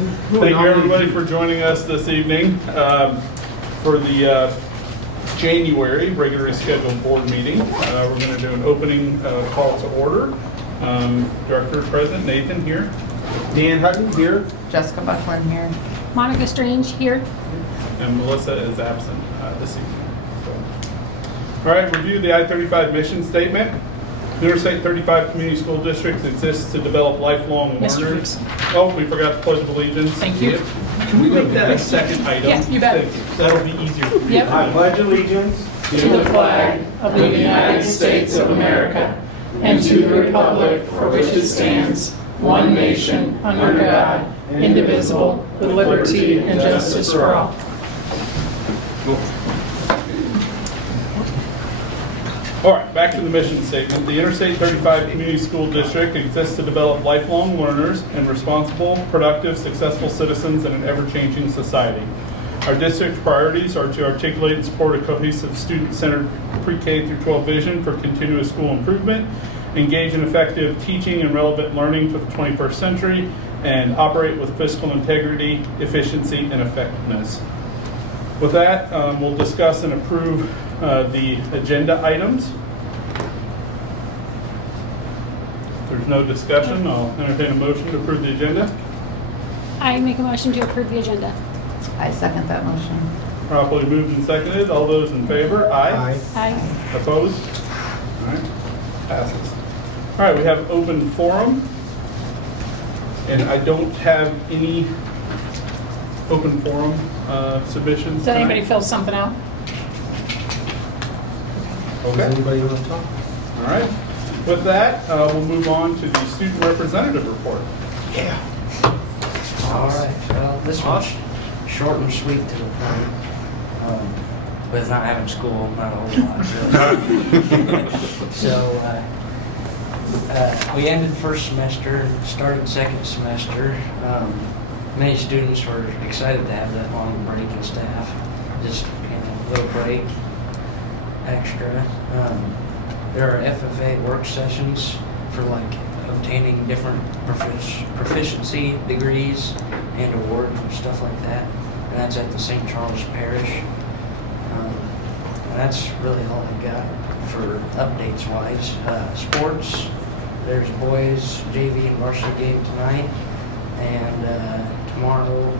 Thank you everybody for joining us this evening for the January regularly scheduled board meeting. We're going to do an opening call to order. Director President Nathan here. Dan Hutton here. Jessica Buckland here. Monica Strange here. And Melissa is absent this evening. So. All right, review the I-35 mission statement. The Interstate 35 Community School Districts exists to develop lifelong learners. Oh, we forgot the Pledge of Allegiance. Thank you. Can we make that a second item? Yeah, you bet. Thank you. That'll be easier for me. Yep. I pledge allegiance To the flag of the United States of America and to the republic for which it stands, one nation, under God, indivisible, with liberty and justice for all. All right, back to the mission statement. The Interstate 35 Community School District exists to develop lifelong learners and responsible, productive, successful citizens in an ever-changing society. Our district's priorities are to articulate and support a cohesive, student-centered pre-K through 12 vision for continuous school improvement, engage in effective teaching and relevant learning for the 21st century, and operate with fiscal integrity, efficiency, and effectiveness. With that, we'll discuss and approve the agenda items. If there's no discussion, I'll entertain a motion to approve the agenda. I make a motion to approve the agenda. I second that motion. Properly moved and seconded. All those in favor? Aye. Aye. Opposed? All right, passes. All right, we have open forum. And I don't have any open forum submissions. Does anybody tonight. fill something out? Does Okay. anybody want to talk? All right. With that, we'll move on to the student representative report. Yeah. All right, well, this one's short and sweet to the point. With not having school, not a whole lot, really. So, we ended first semester, started second semester. Many students were excited to have that long break and staff, just a little break extra. There are FFA work sessions for like obtaining different proficiency degrees and awards and stuff like that. And that's at the St. Charles Parish. And that's really all I got for updates wise. Sports, there's boys JV and varsity game tonight. And tomorrow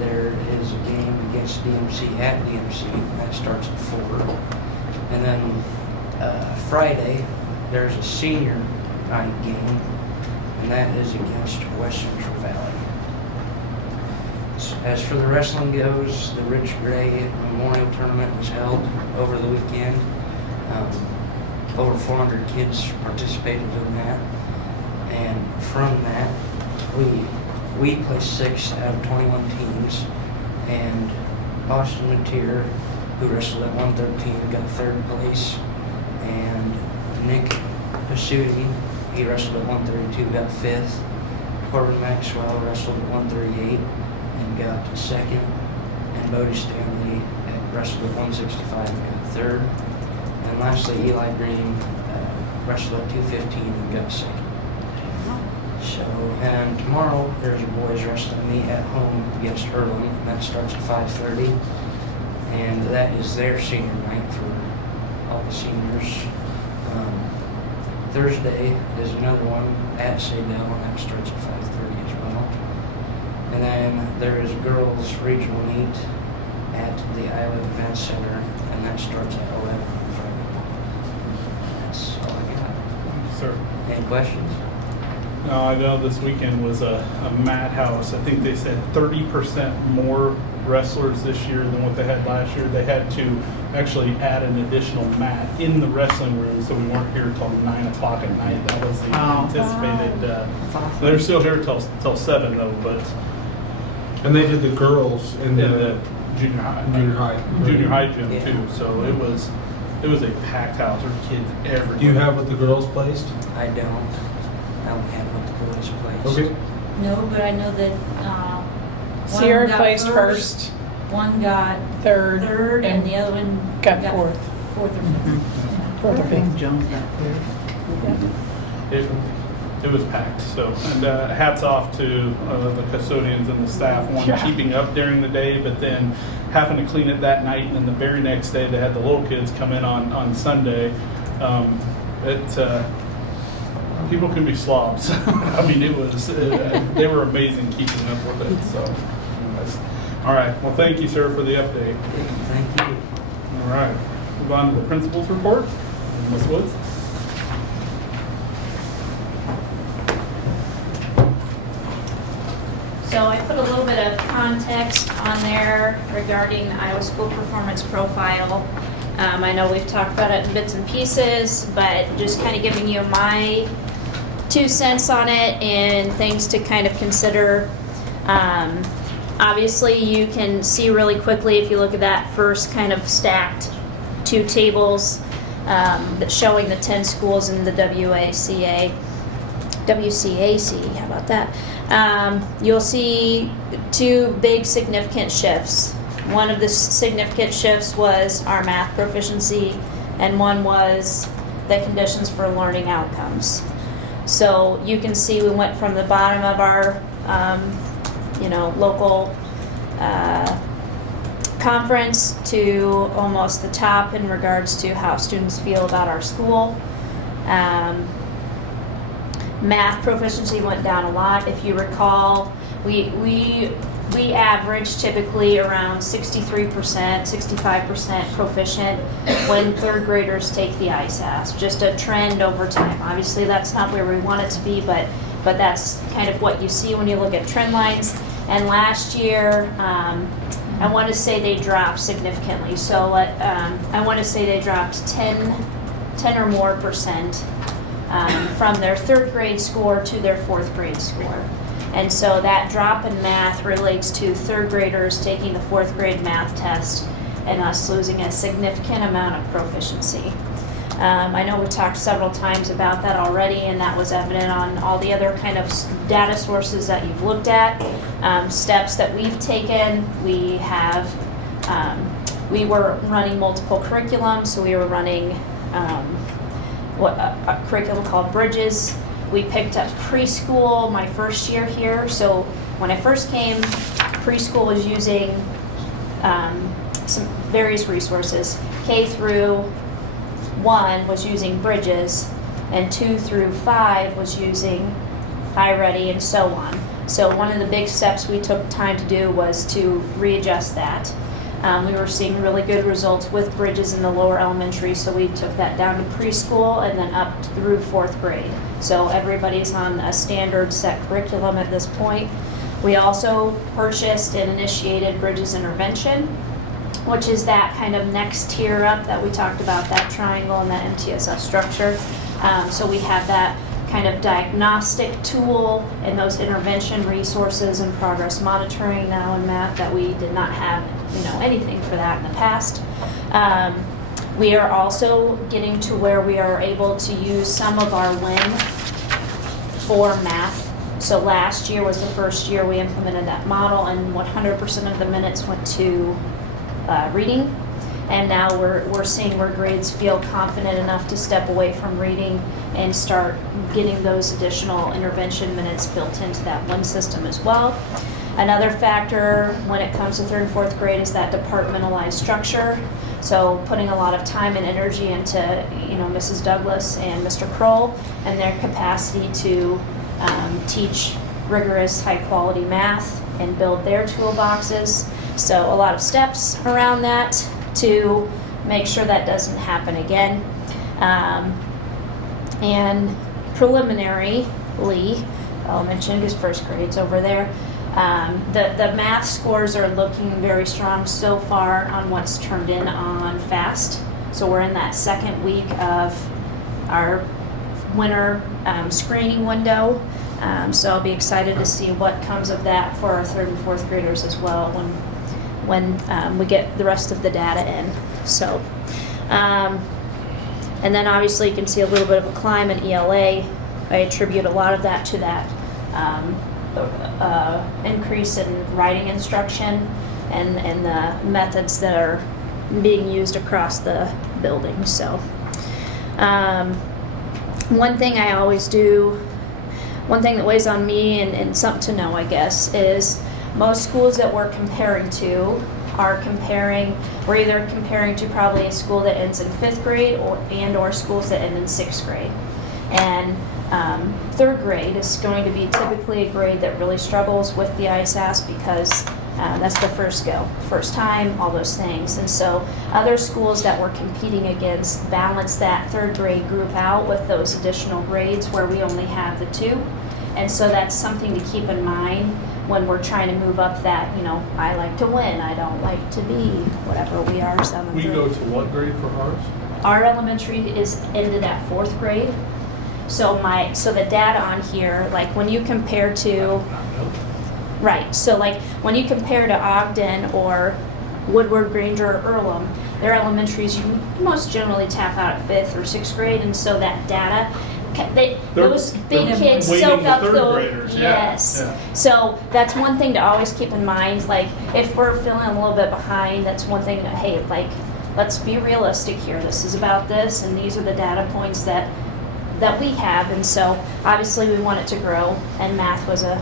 there is a game against DMC at DMC. And that starts at 4. And then Friday there's a senior night game, and that is against West Central Valley. As for the wrestling goes, the Rich Gray Memorial Tournament was held over the weekend. Over 400 kids participated in that, and from that, we placed 6th out of 21 teams, and Boston Mtg, who wrestled at 113, got 3rd place, and Nick Pasuti, he wrestled at 132, got 5th. Corbin Maxwell wrestled at 138 and got 2nd. And Bodie Stanley wrestled at 165 and got 3rd. And lastly, Eli Green wrestled at 215 and got 2nd. So, and tomorrow there's a boys wrestling meet at home against Erlen, and that starts at 5:30. And that is their senior night for all the seniors. Thursday is another one at Sadell, and that starts at 5:30 as well. And then there is a girls' regional meet at the Iowa Event Center, and that starts at 11 on Friday. That's all I got. Sir. Any questions? No, I know this weekend was a madhouse. I think they said 30% more wrestlers this year than what they had last year. They had to actually add an additional mat in the wrestling room, so we weren't here till 9 o'clock at night. That was the anticipated. That's awesome. They're still here till 7 though, but And they did the girls in in the the junior high junior high gym Yeah. too. So it was a packed house. There were kids everywhere. Do you have what the girls placed? I don't have what the boys plays. Okay. No, but I know that one Sierra got placed first, one got third, third, and the other one got fourth. Fourth or fifth. Fourth or fifth. Jump. It, It was packed, so, and hats off to the custodians and the staff, one, Yeah. keeping up during the day, but then having to clean it that night, and then the very next day, they had the little kids come in on Sunday. People can be slobs. I mean, it was, they were amazing keeping up with it, so. Anyways. All right, well, thank you, sir, for the update. Thank you. All right, move on to the principal's report. Ms. Woods? So I put a little bit of context on there regarding the Iowa School Performance Profile. I know we've talked about it in bits and pieces, but just kind of giving you my 2 cents on it and things to kind of consider. Obviously, you can see really quickly if you look at that first kind of stacked 2 tables that showing the 10 schools in the WCAC, how about that? You'll see 2 big significant shifts. One of the significant shifts was our math proficiency, and one was the conditions for learning outcomes. So you can see we went from the bottom of our, local conference to almost the top in regards to how students feel about our school. Math proficiency went down a lot. If you recall, we average typically around 63%, 65% proficient when 3rd graders take the ISAS. Just a trend over time. Obviously, that's not where we want it to be, but that's kind of what you see when you look at trend lines. And last year, I want to say they dropped significantly. So I want to say they dropped 10 or more percent from their 3rd grade score to their 4th grade score. And so that drop in math relates to 3rd graders taking the 4th grade math test and us losing a significant amount of proficiency. I know we talked several times about that already, and that was evident on all the other kind of data sources that you've looked at. Steps that we've taken, we were running multiple curriculums, so we were running a curriculum called Bridges. We picked up preschool my first year here. So when I first came, preschool was using some various resources. K through 1 was using Bridges, and 2 through 5 was using iReady, and so on. So one of the big steps we took time to do was to readjust that. We were seeing really good results with Bridges in the lower elementary, so we took that down to preschool and then up through 4th grade. So everybody's on a standard set curriculum at this point. We also purchased and initiated Bridges Intervention, which is that kind of next tier up that we talked about, that triangle and that MTSS structure. So we have that kind of diagnostic tool and those intervention resources and progress monitoring now in math that we did not have, anything for that in the past. We are also getting to where we are able to use some of our WIN for math. So last year was the first year we implemented that model, and 100% of the minutes went to reading. And now we're seeing where grades feel confident enough to step away from reading and start getting those additional intervention minutes built into that WIN system as well. Another factor when it comes to 3rd and 4th grade is that departmentalized structure. So putting a lot of time and energy into, Mrs. Douglas and Mr. Kroll and their capacity to teach rigorous, high-quality math and build their toolboxes. So a lot of steps around that to make sure that doesn't happen again. And preliminarily, I'll mention because 1st grade's over there. The math scores are looking very strong so far on what's turned in on FAST. So we're in that 2nd week of our winter screening window. So I'll be excited to see what comes of that for our 3rd and 4th graders as well when we get the rest of the data in. So, and then obviously you can see a little bit of a climb in ELA. I attribute a lot of that to that increase in writing instruction and the methods that are being used across the building. So one thing I always do one thing that weighs on me and something to know, I guess, is most schools that we're comparing to we're either comparing to probably a school that ends in 5th grade or schools that end in 6th grade. And 3rd grade is going to be typically a grade that really struggles with the ISAS because that's the first time, all those things. And so other schools that we're competing against balance that 3rd grade group out with those additional grades where we only have the 2. And so that's something to keep in mind when we're trying to move up that, I like to win, I don't like to be whatever we are, 7th We grade. go to what grade for ours? Our elementary is ended at 4th grade. So the data on here, like when you compare to, right, so like when you compare to Ogden or Woodward, Granger, or Earlham, their elementaries, you most generally tap out at 5th or 6th grade, and so that data, those big kids waiting soak the up 3rd those. graders, yeah, Yes. yeah. So that's one thing to always keep in mind. Like if we're feeling a little bit behind, that's one thing. Hey, like let's be realistic here. This is about this, and these are the data points that we have. And so obviously we want it to grow, and math was a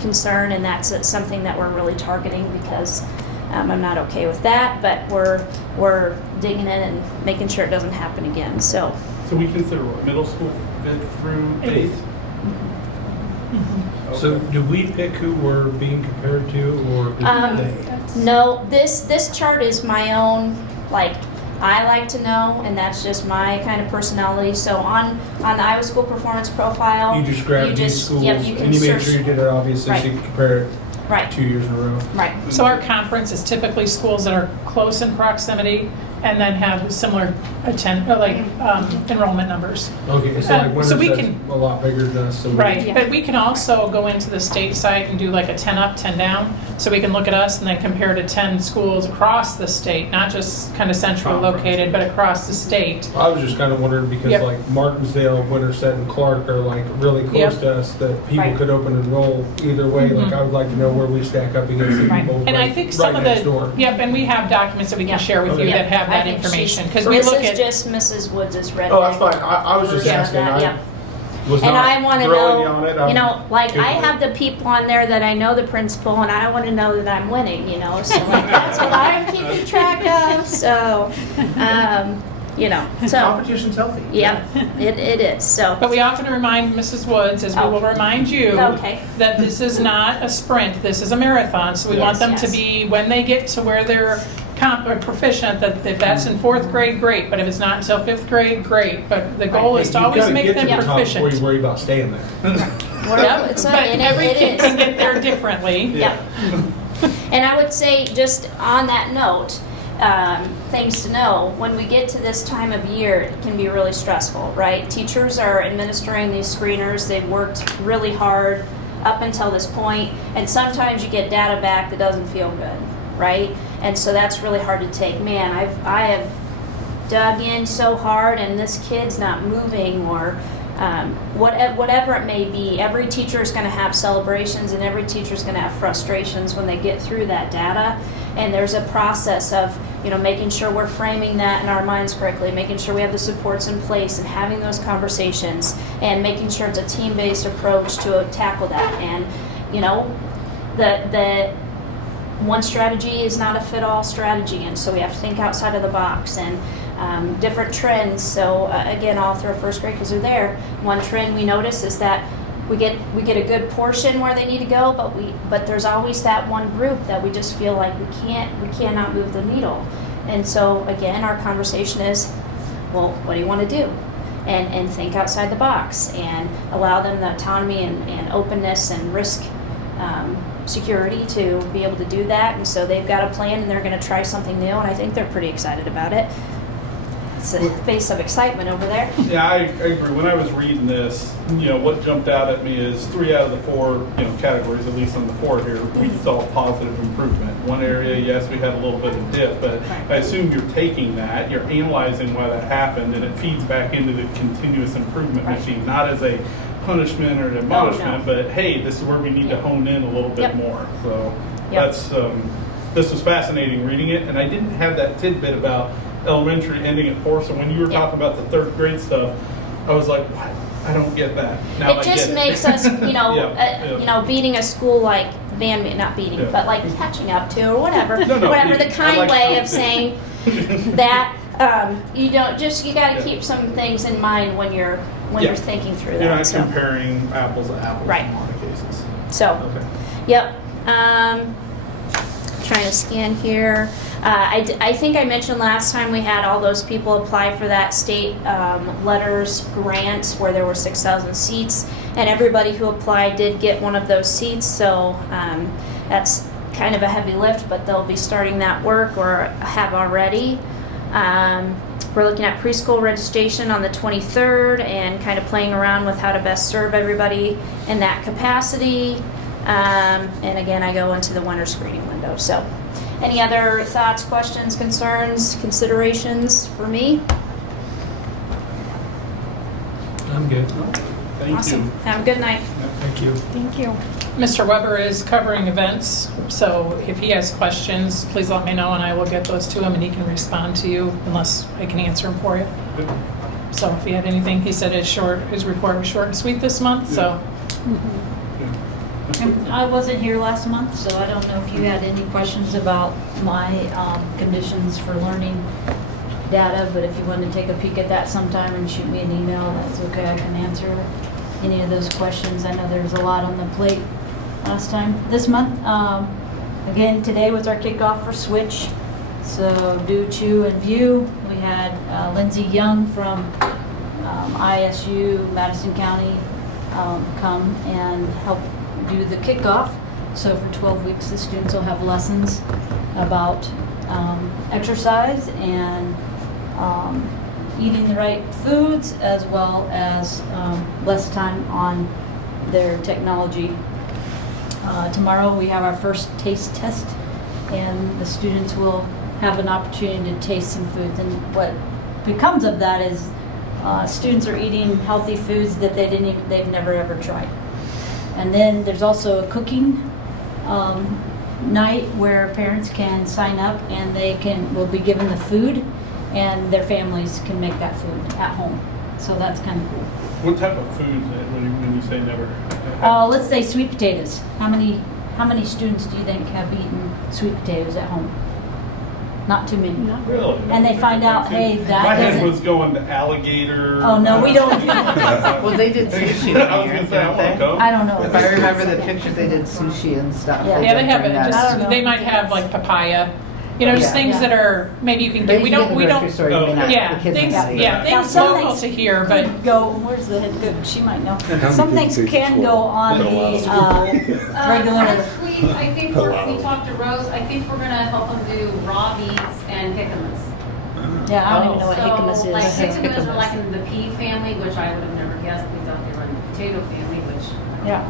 concern, and that's something that we're really targeting because I'm not okay with that. But we're digging in and making sure it doesn't happen again. So So we consider what, middle school 5th through 8th? So do we pick who we're being compared to, or do they? No, this chart is my own, like, I like to know, and that's just my kind of personality. So on the Iowa School Performance Profile, You just grabbed these schools, yep, you can and you made search. sure you did it obviously, so you Right. can compare it Right, 2 years in a row. right. So our conference is typically schools that are close in proximity and then have similar enrollment numbers. Okay, so like So we Winterset's can- a lot bigger than us. So we- Right, Yeah. but we can also go into the state site and do like a 10 up, 10 down. So we can look at us and then compare to 10 schools across the state, not just kind of centrally Conference. located, but across the state. I was just kind of wondering because Yep. like Martinsdale, Winterset, and Clark are like really close Yep. to us that people Right. could open and enroll either way. Mhm. Like I would like to know where we stack up against the Right. people And I right, think some right of next door. yep, and we have documents that we can Yep. share with Okay. you that Yep, have I that think information. she's- Because we this look is at, just Mrs. Woods' red. Oh, that's fine. I was just Yeah, asking. that, I yeah. was And not I want to grilling you know, on it. I'm like good I with have the people on there that I know the principal, and I want to know that I'm winning, So like that's what I'm keeping track of. So, so Competition's healthy. yeah, it is. So but we often remind Mrs. Woods, as we Oh. will remind you, Okay. that this is not a sprint, this is a marathon. So we Yes. want them to Yes. be, when they get to where they're or proficient, that if that's in 4th grade, great. But if it's not until 5th grade, great. But the goal is to You've always gotta make get them to the top proficient. before you worry about staying there. whatever it's But and every it kid is. can get there differently. Yeah. And I would say, just on that note, things to know, when we get to this time of year, it can be really stressful, right? Teachers are administering these screeners. They've worked really hard up until this point, and sometimes you get data back that doesn't feel good, right? And so that's really hard to take. Man, I have dug in so hard, and this kid's not moving, or whatever it may be. Every teacher is going to have celebrations, and every teacher is going to have frustrations when they get through that data. And there's a process of making sure we're framing that in our minds correctly, making sure we have the supports in place, and having those conversations, and making sure it's a team-based approach to tackle that. And the one strategy is not a fit-all strategy, and so we have to think outside of the box, and different trends. So again, all through 1st grade, because they're there, one trend we notice is that we get a good portion where they need to go, but there's always that one group that we just feel like we cannot move the needle. And so again, our conversation is, well, what do you want to do? And think outside the box, and allow them the autonomy and openness and risk security to be able to do that. And so they've got a plan, and they're going to try something new, and I think they're pretty excited about it. It's a face of excitement over there. Yeah, I agree. When I was reading this, what jumped out at me is 3 out of the 4, categories, at least on the 4 here, we saw positive improvement. One area, yes, we had a little bit of dip, but I assume you're taking that, you're analyzing why that happened, and it feeds back into the continuous improvement Right. machine, not as a punishment or an admonishment, but hey, this is where we need to hone in a little bit Yep. more. So Yep. that's this was fascinating reading it, and I didn't have that tidbit about elementary ending at 4. So when you were Yeah. talking about the 3rd grade stuff, I was like, what? I don't get that. Now I It just get makes us, Yeah. beating a school like not beating, Yeah. but like catching up to or whatever, No, whatever the I kind like way of something. saying that. You got to Yeah. keep some things in mind when you're Yeah. thinking through You're that. not So, comparing apples to apples Right. in a lot of cases. so Okay. yep. Trying to scan here. I think I mentioned last time we had all those people apply for that state letters grant where there were 6,000 seats, and everybody who applied did get one of those seats. So that's kind of a heavy lift, but they'll be starting that work or have already. We're looking at preschool registration on the 23rd and kind of playing around with how to best serve everybody in that capacity. And again, I go into the winter screening window. So any other thoughts, questions, concerns, considerations for me? I'm good. Thank Awesome. you. Have a good night. Thank you. Thank you. Mr. Weber is covering events, so if he has questions, please let me know and I will get those to him and he can respond to you unless I can answer them for you. Good. So if he had anything, he said his report was short and sweet this month, so. Good. I wasn't here last month, so I don't know if you had any questions about my conditions for learning data, but if you wanted to take a peek at that sometime and shoot me an email, that's okay, I can answer any of those questions. I know there's a lot on the plate this month. Again, today was our kickoff for Switch, so Do, Chew, and View. We had Lindsay Young from ISU, Madison County, come and help do the kickoff. So for 12 weeks, the students will have lessons about exercise and eating the right foods, as well as less time on their technology. Tomorrow we have our first taste test, and the students will have an opportunity to taste some foods. And what becomes of that is students are eating healthy foods that they've never ever tried. And then there's also a cooking night where parents can sign up and will be given the food, and their families can make that food at home. So that's kind of cool. What type of food when you say never? Let's say sweet potatoes. How many students do you think have eaten sweet potatoes at home? Not too many. Really? And they find out, hey, that My head doesn't. was going to alligator. Oh, no, we don't. Well, they did sushi I was here, gonna say, I didn't want to they? go. I don't know. If I remember the pictures, they did sushi and stuff. Yeah. Yeah, they have it, I don't just, know. they might have like papaya, just Yeah. things that are, maybe you can get, we don't, yeah, things, Now, things some local things to here, but. could go, where's the head cook? She might know. Some things can go on the regular. Actually, I think we talked to Rose, I think we're gonna help them do raw beets and jickamas. Yeah, I don't even know what jickamas So, like, is. jickamas are like in the pea family, which I would have never guessed, we thought they were in the potato family, which. Yeah.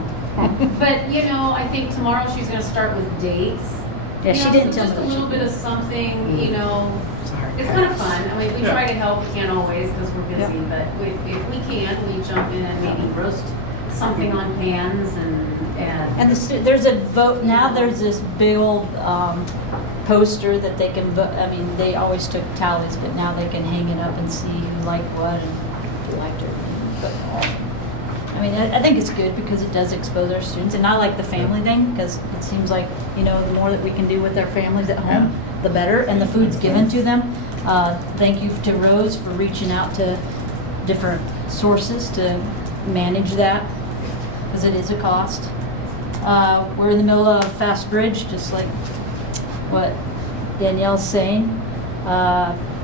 But, I think tomorrow she's gonna start with dates. Yeah, she didn't tell Just a me. little bit of something, it's kind of fun. I mean, we try to help, we can't always because we're busy, but if we can, we jump in and maybe roast something on pans And there's a vote, now there's this big old poster that they can vote. I mean, they always took tallies, but now they can hang it up and see who liked what and who liked it. But, I mean, I think it's good because it does expose our students. And I like the family thing because it seems like, the more that we can do with their families at home, the better. And the food's given to them. Thank you to Rose for reaching out to different sources to manage that, because it is a cost. We're in the middle of Fast Bridge, just like what Danielle's saying.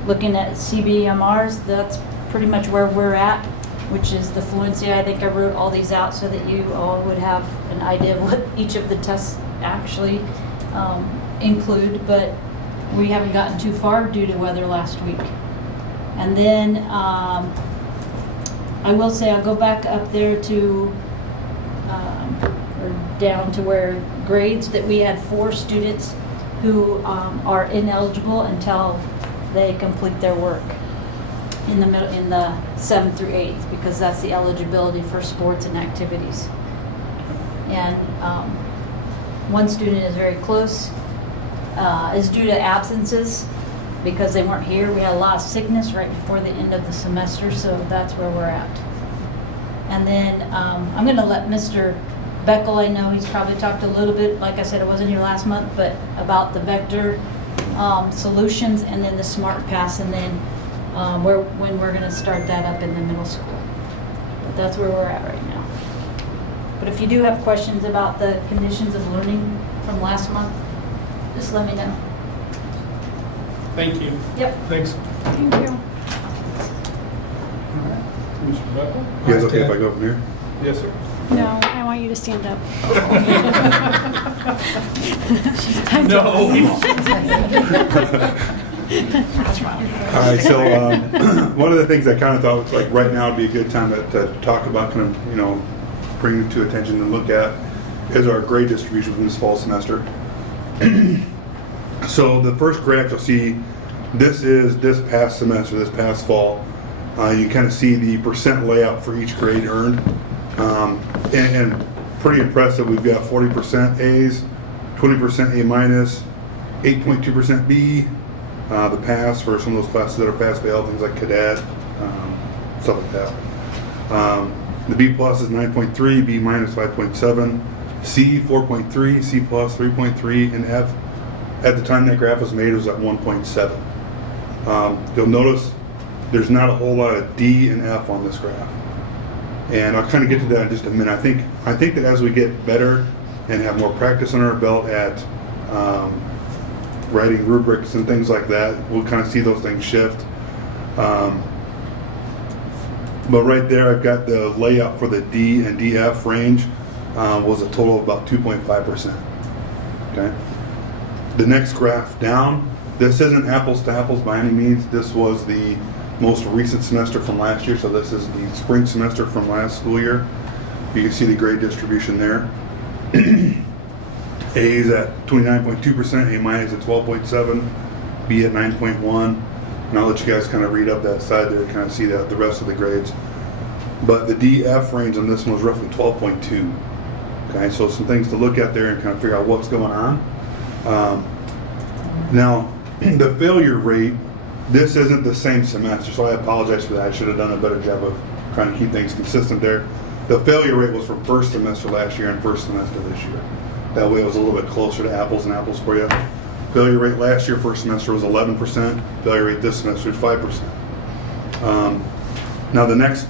Looking at CBMRs, that's pretty much where we're at, which is the fluency. I think I wrote all these out so that you all would have an idea of what each of the tests actually include, but we haven't gotten too far due to weather last week. And then I will say I'll go back up there to or down to where grades that we had 4 students who are ineligible until they complete their work in the 7th through 8th, because that's the eligibility for sports and activities. And one student is very close, is due to absences because they weren't here. We had a lot of sickness right before the end of the semester, so that's where we're at. And then I'm going to let Mr. Beckel, I know he's probably talked a little bit, like I said, it wasn't here last month, but about the vector solutions and then the Smart Pass, and then when we're going to start that up in the middle school. But that's where we're at right now. But if you do have questions about the conditions of learning from last month, just let me know. Thank you. Yep. Thanks. Thank you. Mr. Beckel? You guys okay if I go from here? Yes, sir. No, I want you to stand up. No. All right, so one of the things I kind of thought was like right now would be a good time to talk about, kind of, you know, bring to attention and look at is our grade distribution from this fall semester. So the first graph you'll see, this is this past semester, this past fall. You can kind of see the percent layout for each grade earned. And pretty impressive. We've got 40% A's, 20% A minus, 8.2% B, the pass for some of those classes that are pass fail, things like cadet, stuff like that. The B plus is 9.3, B minus 5.7, C 4.3, C plus 3.3, and F, at the time that graph was made, it was at 1.7. You'll notice there's not a whole lot of D and F on this graph. And I'll kind of get to that in just a minute. I think that as we get better and have more practice on our belt at writing rubrics and things like that, we'll kind of see those things shift. But right there, I've got the layout for the D and DF range was a total of about 2.5%. Okay. The next graph down, this isn't apples to apples by any means. This was the most recent semester from last year, so this is the spring semester from last school year. You can see the grade distribution there. A is at 29.2%, A minus at 12.7%, B at 9.1%. And I'll let you guys kind of read up that side there to kind of see that the rest of the grades. But the DF range on this one was roughly 12.2. Okay, so some things to look at there and kind of figure out what's going on. Now, the failure rate, this isn't the same semester, so I apologize for that. I should have done a better job of trying to keep things consistent there. The failure rate was from first semester last year and first semester this year. That way it was a little bit closer to apples and apples for you. Failure rate last year, first semester, was 11%. Failure rate this semester is 5%. Now the next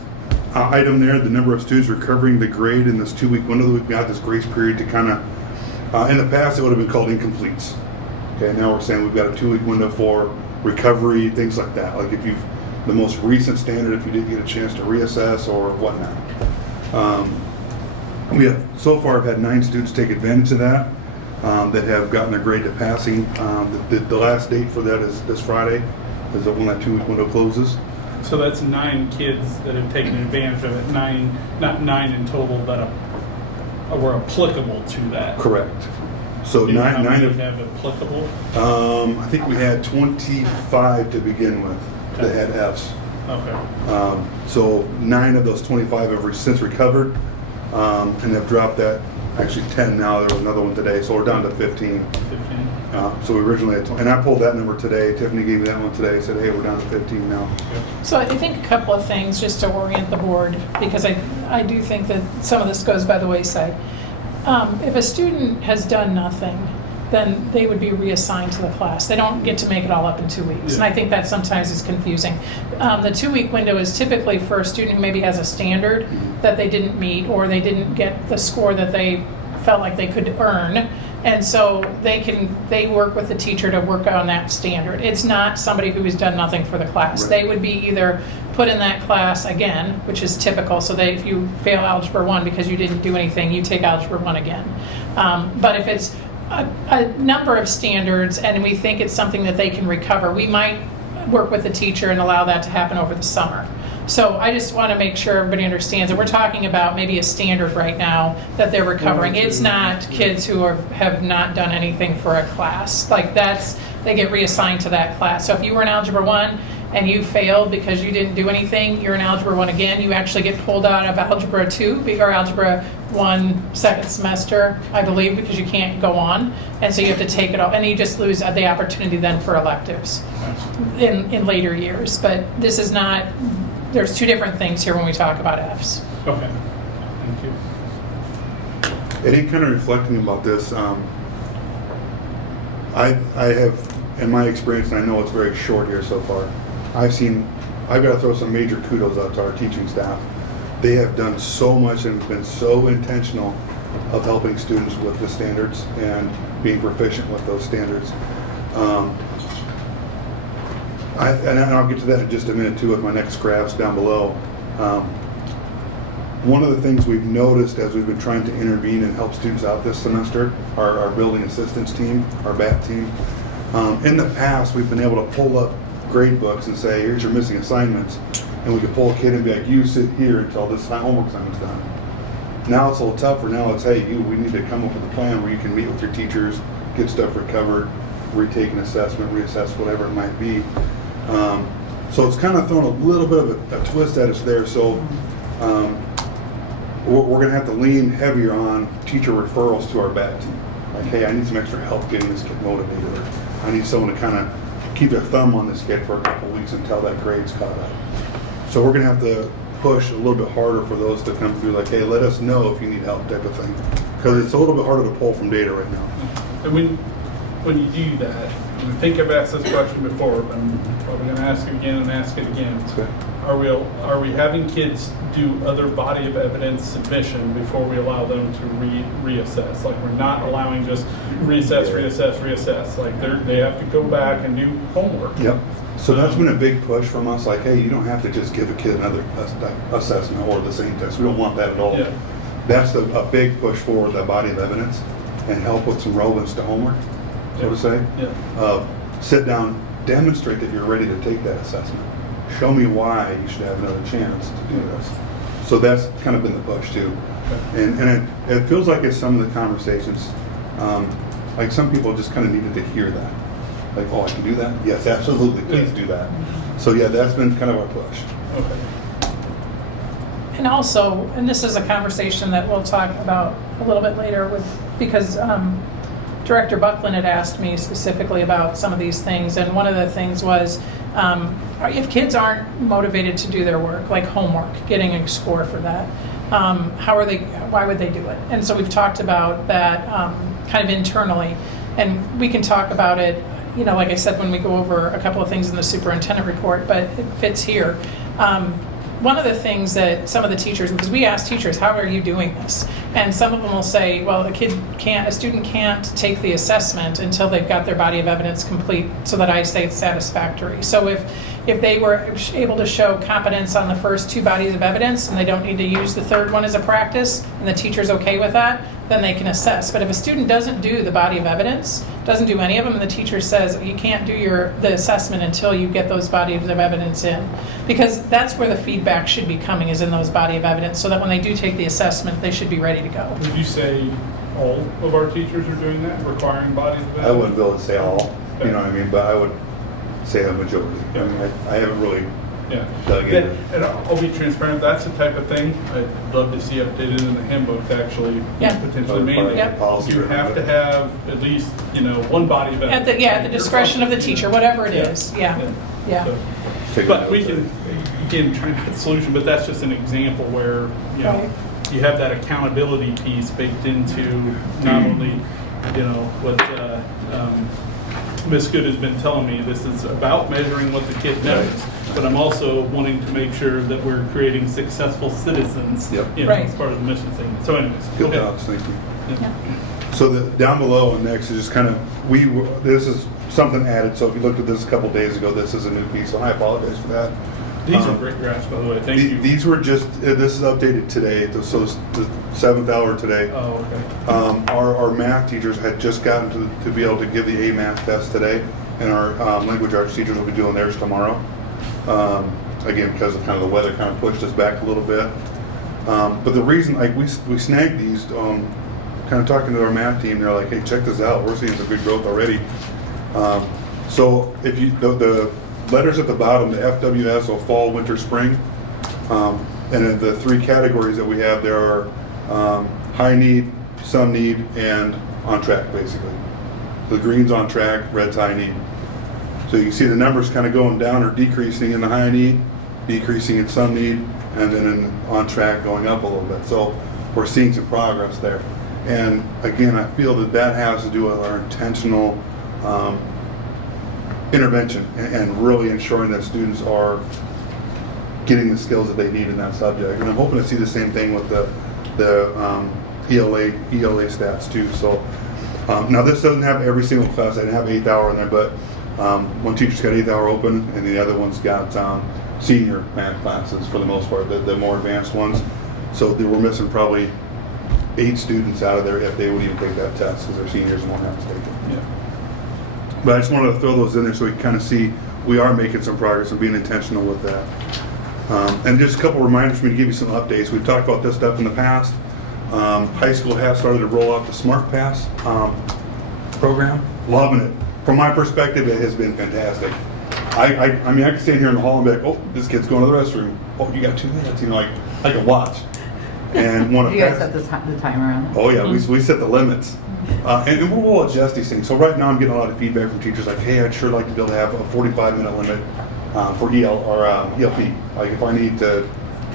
item there, the number of students recovering the grade in this 2-week window that we've got, this grace period to kind of, in the past it would have been called incompletes. Okay, now we're saying we've got a 2-week window for recovery, things like that. Like if you've, the most recent standard, if you didn't get a chance to reassess or whatnot. We have, so far, I've had 9 students take advantage of that, that have gotten their grade to passing. The last date for that is this Friday, is when that 2-week window closes. So that's 9 kids that have taken advantage of it. 9, not 9 in total that were applicable to that. Correct. So Do you know how nine many of, have applicable? I think we had 25 to begin with that had Fs. Okay. So 9 of those 25 have since recovered, and have dropped that. Actually 10 now. There was another one today, so we're down to 15. 15. So we originally had, and I pulled that number today. Tiffany gave me that one today. Said, hey, we're down to 15 now. So I think a couple of things just to orient the board, because I do think that some of this goes by the wayside. If a student has done nothing, then they would be reassigned to the class. They don't get to make it all up in 2 weeks. Yeah. And I think that sometimes is confusing. The 2-week window is typically for a student who maybe has a standard that they didn't meet, or they didn't get the score that they felt like they could earn. And so they work with the teacher to work on that standard. It's not somebody who has done nothing for the class. Right. They would be either put in that class again, which is typical. So if you fail Algebra 1 because you didn't do anything, you take Algebra 1 again. But if it's a number of standards and we think it's something that they can recover, we might work with the teacher and allow that to happen over the summer. So I just want to make sure everybody understands that we're talking about maybe a standard right now that they're recovering. It's not kids who have not done anything for a class. Like they get reassigned to that class. So if you were in Algebra 1 and you failed because you didn't do anything, you're in Algebra 1 again, you actually get pulled out of Algebra 2 or Algebra 1 second semester, I believe, because you can't go on. And so you have to take it off. And you just lose the opportunity then for electives in later years. But this is not... There's 2 different things here when we talk about Fs. Okay, thank you. And in kind of reflecting about this, I have, in my experience, and I know it's very short here so far, I've got to throw some major kudos out to our teaching staff. They have done so much and been so intentional of helping students with the standards and being proficient with those standards. And I'll get to that in just a minute too with my next graphs down below. One of the things we've noticed as we've been trying to intervene and help students out this semester, our building assistance team, our BAT team, in the past we've been able to pull up grade books and say, here's your missing assignments, and we could pull a kid and be like, you sit here until this homework assignment's done. Now it's a little tougher. Now it's, hey, we need to come up with a plan where you can meet with your teachers, get stuff recovered, retake an assessment, reassess, whatever it might be. So it's kind of thrown a little bit of a twist at us there. So we're going to have to lean heavier on teacher referrals to our BAT team. Like, hey, I need some extra help getting this kid motivated, or I need someone to kind of keep their thumb on this kid for a couple weeks until that grade's caught up. So we're going to have to push a little bit harder for those to come through, like, hey, let us know if you need help, type of thing. Because it's a little bit harder to pull from data right now. And when you do that, and I think I've asked this question before, but I'm probably going to ask it again and ask it again. Okay. Are we having kids do other body of evidence submission before we allow them to reassess? Like, we're not allowing just reassess. Like, they have to go back and do homework. Yep. So that's been a big push from us. Like, hey, you don't have to just give a kid another assessment or the same test. We don't want that at all. Yeah. That's a big push forward, that body of evidence, and help with some relevance to homework, so to say. Yeah. Sit down, demonstrate that you're ready to take that assessment. Show me why you should have another chance to do this. So that's kind of been the push too. Okay. And it feels like it's some of the conversations, like some people just kind of needed to hear that. Like, oh, I can do that? Yes, absolutely, please do that. So yeah, that's been kind of our push. Okay. And also, and this is a conversation that we'll talk about a little bit later because Director Buckland had asked me specifically about some of these things, and one of the things was, if kids aren't motivated to do their work, like homework, getting a score for that, why would they do it? And so we've talked about that kind of internally, and we can talk about it, like I said, when we go over a couple of things in the superintendent report, but it fits here. One of the things that some of the teachers, because we ask teachers, how are you doing this? And some of them will say, well, a student can't take the assessment until they've got their body of evidence complete so that I say it's satisfactory. So if they were able to show competence on the first two bodies of evidence and they don't need to use the third one as a practice, and the teacher's okay with that, then they can assess. But if a student doesn't do the body of evidence, doesn't do any of them, and the teacher says you can't do the assessment until you get those bodies of evidence in, because that's where the feedback should be coming, is in those body of evidence, so that when they do take the assessment, they should be ready to go. Would you say all of our teachers are doing that, requiring bodies of evidence? I wouldn't be able to say all, you know what I mean, but I would say a majority. Yeah. I mean, I haven't really Yeah. dug into it. And I'll be transparent, that's the type of thing I'd love to see updated in the handbook to actually Yeah. potentially Part of mandate. Yep. policy You or have to whatever. have at least, one body of evidence. At the discretion of the teacher, whatever it Yeah. is. Yeah. So, Take but it we out can, again, try to get a solution, but that's just an example where, Right. you have that accountability piece baked into not only, what Ms. Good has been telling me, this is about measuring what the kid knows, but I'm also wanting to make sure that we're creating successful citizens, Yep. Right. as part of the mission statement. So anyways. Good okay. job, thank you. Yeah. So down below and next is just kind of, this is something added, so if you looked at this a couple days ago, this is a new piece, so I apologize for that. These are great graphs, by the way. Thank you. These were just, this is updated today, so it's the 7th hour today. Oh, okay. Our math teachers had just gotten to be able to give the A-math test today, and our language arts teachers will be doing theirs tomorrow. Again, because of kind of the weather kind of pushed us back a little bit. But the reason, like, we snagged these, kind of talking to our math team, they're like, hey, check this out, we're seeing some good growth already. So if you, the letters at the bottom, the FWS, so fall, winter, spring, and then the 3 categories that we have, there are high need, some need, and on track, basically. The green's on track, red's high need. So you can see the numbers kind of going down or decreasing in the high need, decreasing in some need, and and then on track going up a little bit. So we're seeing some progress there. And again, I feel that has to do with our intentional intervention and really ensuring that students are getting the skills that they need in that subject. And I'm hoping to see the same thing with the ELA stats too. So now this doesn't have every single class. I didn't have 8th hour in there, but one teacher's got 8th hour open, and the other one's got senior math classes for the most part, the more advanced ones. So they were missing probably 8 students out of there if they would even take that test, because they're seniors and won't have to take it. Yeah. But I just wanted to throw those in there so we can kind of see we are making some progress and being intentional with that. And just a couple reminders for me to give you some updates. We've talked about this stuff in the past. High school has started to roll out the Smart Pass program. Loving it. From my perspective, it has been fantastic. I mean, I can stand here in the hall and be like, oh, this kid's going to the restroom. Oh, you got 2 minutes. You know, like I can watch. And want to You guys set the timer on it? Oh yeah, we set the limits, and we'll adjust these things. So right now I'm getting a lot of feedback from teachers like, hey, I'd sure like to be able to have a 45-minute limit for EL or ELP. Like if I need to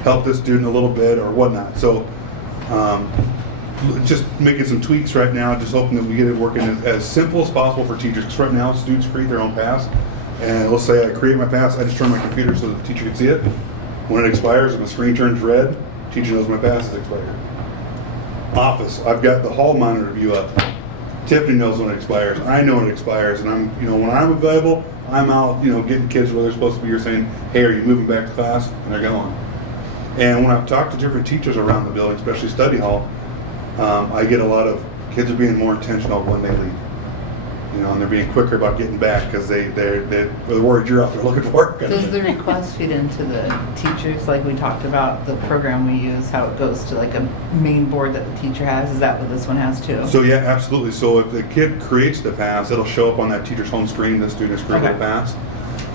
help this student a little bit or whatnot. So just making some tweaks right now, just hoping that we get it working as simple as possible for teachers. Because right now students create their own pass, and let's say I create my pass, I just turn my computer so that the teacher can see it. When it expires and the screen turns red, teacher knows my pass is expired. Office, I've got the hall monitor view up. Tiffany knows when it expires. I know when it expires, and I'm, when I'm available, I'm out, getting kids where they're supposed to be. You're saying, hey, are you moving back to class? And they're going. And when I've talked to different teachers around the building, especially study hall, I get a lot of kids are being more intentional when they leave. And they're being quicker about getting back because they're worried you're out there looking for work. Does the request feed into the teachers, like we talked about the program we use, how it goes to like a main board that the teacher has? Is that what this one has too? So yeah, absolutely. So if the kid creates the pass, it'll show up on that teacher's home screen, the student's created the pass.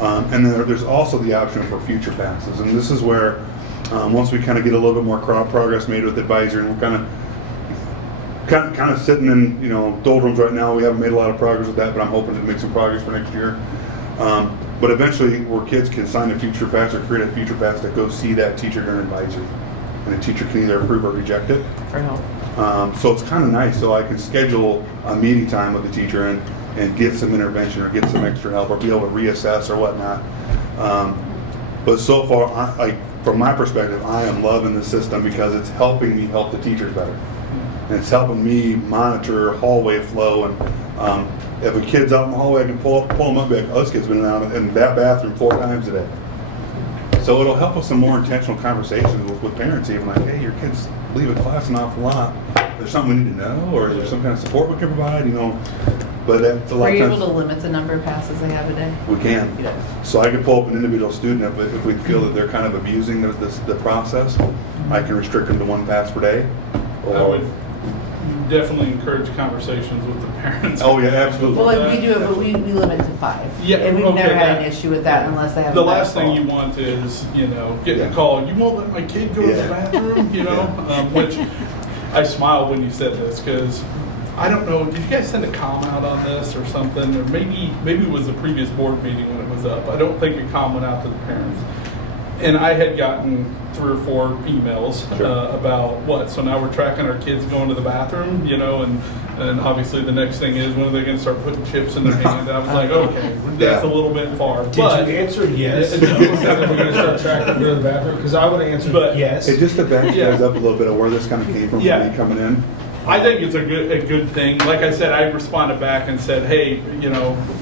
And then there's also the option for future passes. And this is where, once we kind of get a little bit more progress made with the advisor, and we're kind of sitting in doldrums right now. We haven't made a lot of progress with that, but I'm hoping to make some progress for next year. But eventually, where kids can sign a future pass or create a future pass to go see that teacher during advisor, and the teacher can either approve or reject it. For help. So it's kind of nice. So I can schedule a meeting time with the teacher and get some intervention or get some extra help or be able to reassess or whatnot. But so far, from my perspective, I am loving the system because it's helping me help the teachers better. And it's helping me monitor hallway flow. And if a kid's out in the hallway, I can pull them up and be like, oh, this kid's been out in that bathroom 4 times a day. So it'll help with some more intentional conversations with parents, even like, hey, your kids leave a class an awful lot. There's something we need to know, or is there some kind of support we can provide, But that's a lot Are of you times. able to limit the number of passes they have a day? We can. Yeah. So I can pull up an individual student if we feel that they're kind of abusing the process. I can restrict them to 1 pass per day. I would definitely encourage conversations with the parents. Oh yeah, absolutely. Well, like we do it, but we limit to 5. Yeah, And we've okay, never had that- an issue with that unless they have The a bad last thing fall. you want is, getting Yeah. a call, you won't let my kid go to the Yeah. bathroom, which I smiled when you said this because I don't know, did you guys send a comm out on this or something? Or maybe it was the previous board meeting when it was up. I don't think a comm went out to the parents. And I had gotten 3 or 4 emails about what? So now we're tracking our kids going to the bathroom, and obviously the next thing is when are they going to start putting chips in their hand? I was like, okay, that's a little bit far. Did you answer yes? We're going to start tracking to the bathroom? Because I would have answered yes. It just evangelizes up a little bit of where this kind of came from for me coming in. I think it's a good thing. Like I said, I responded back and said, hey,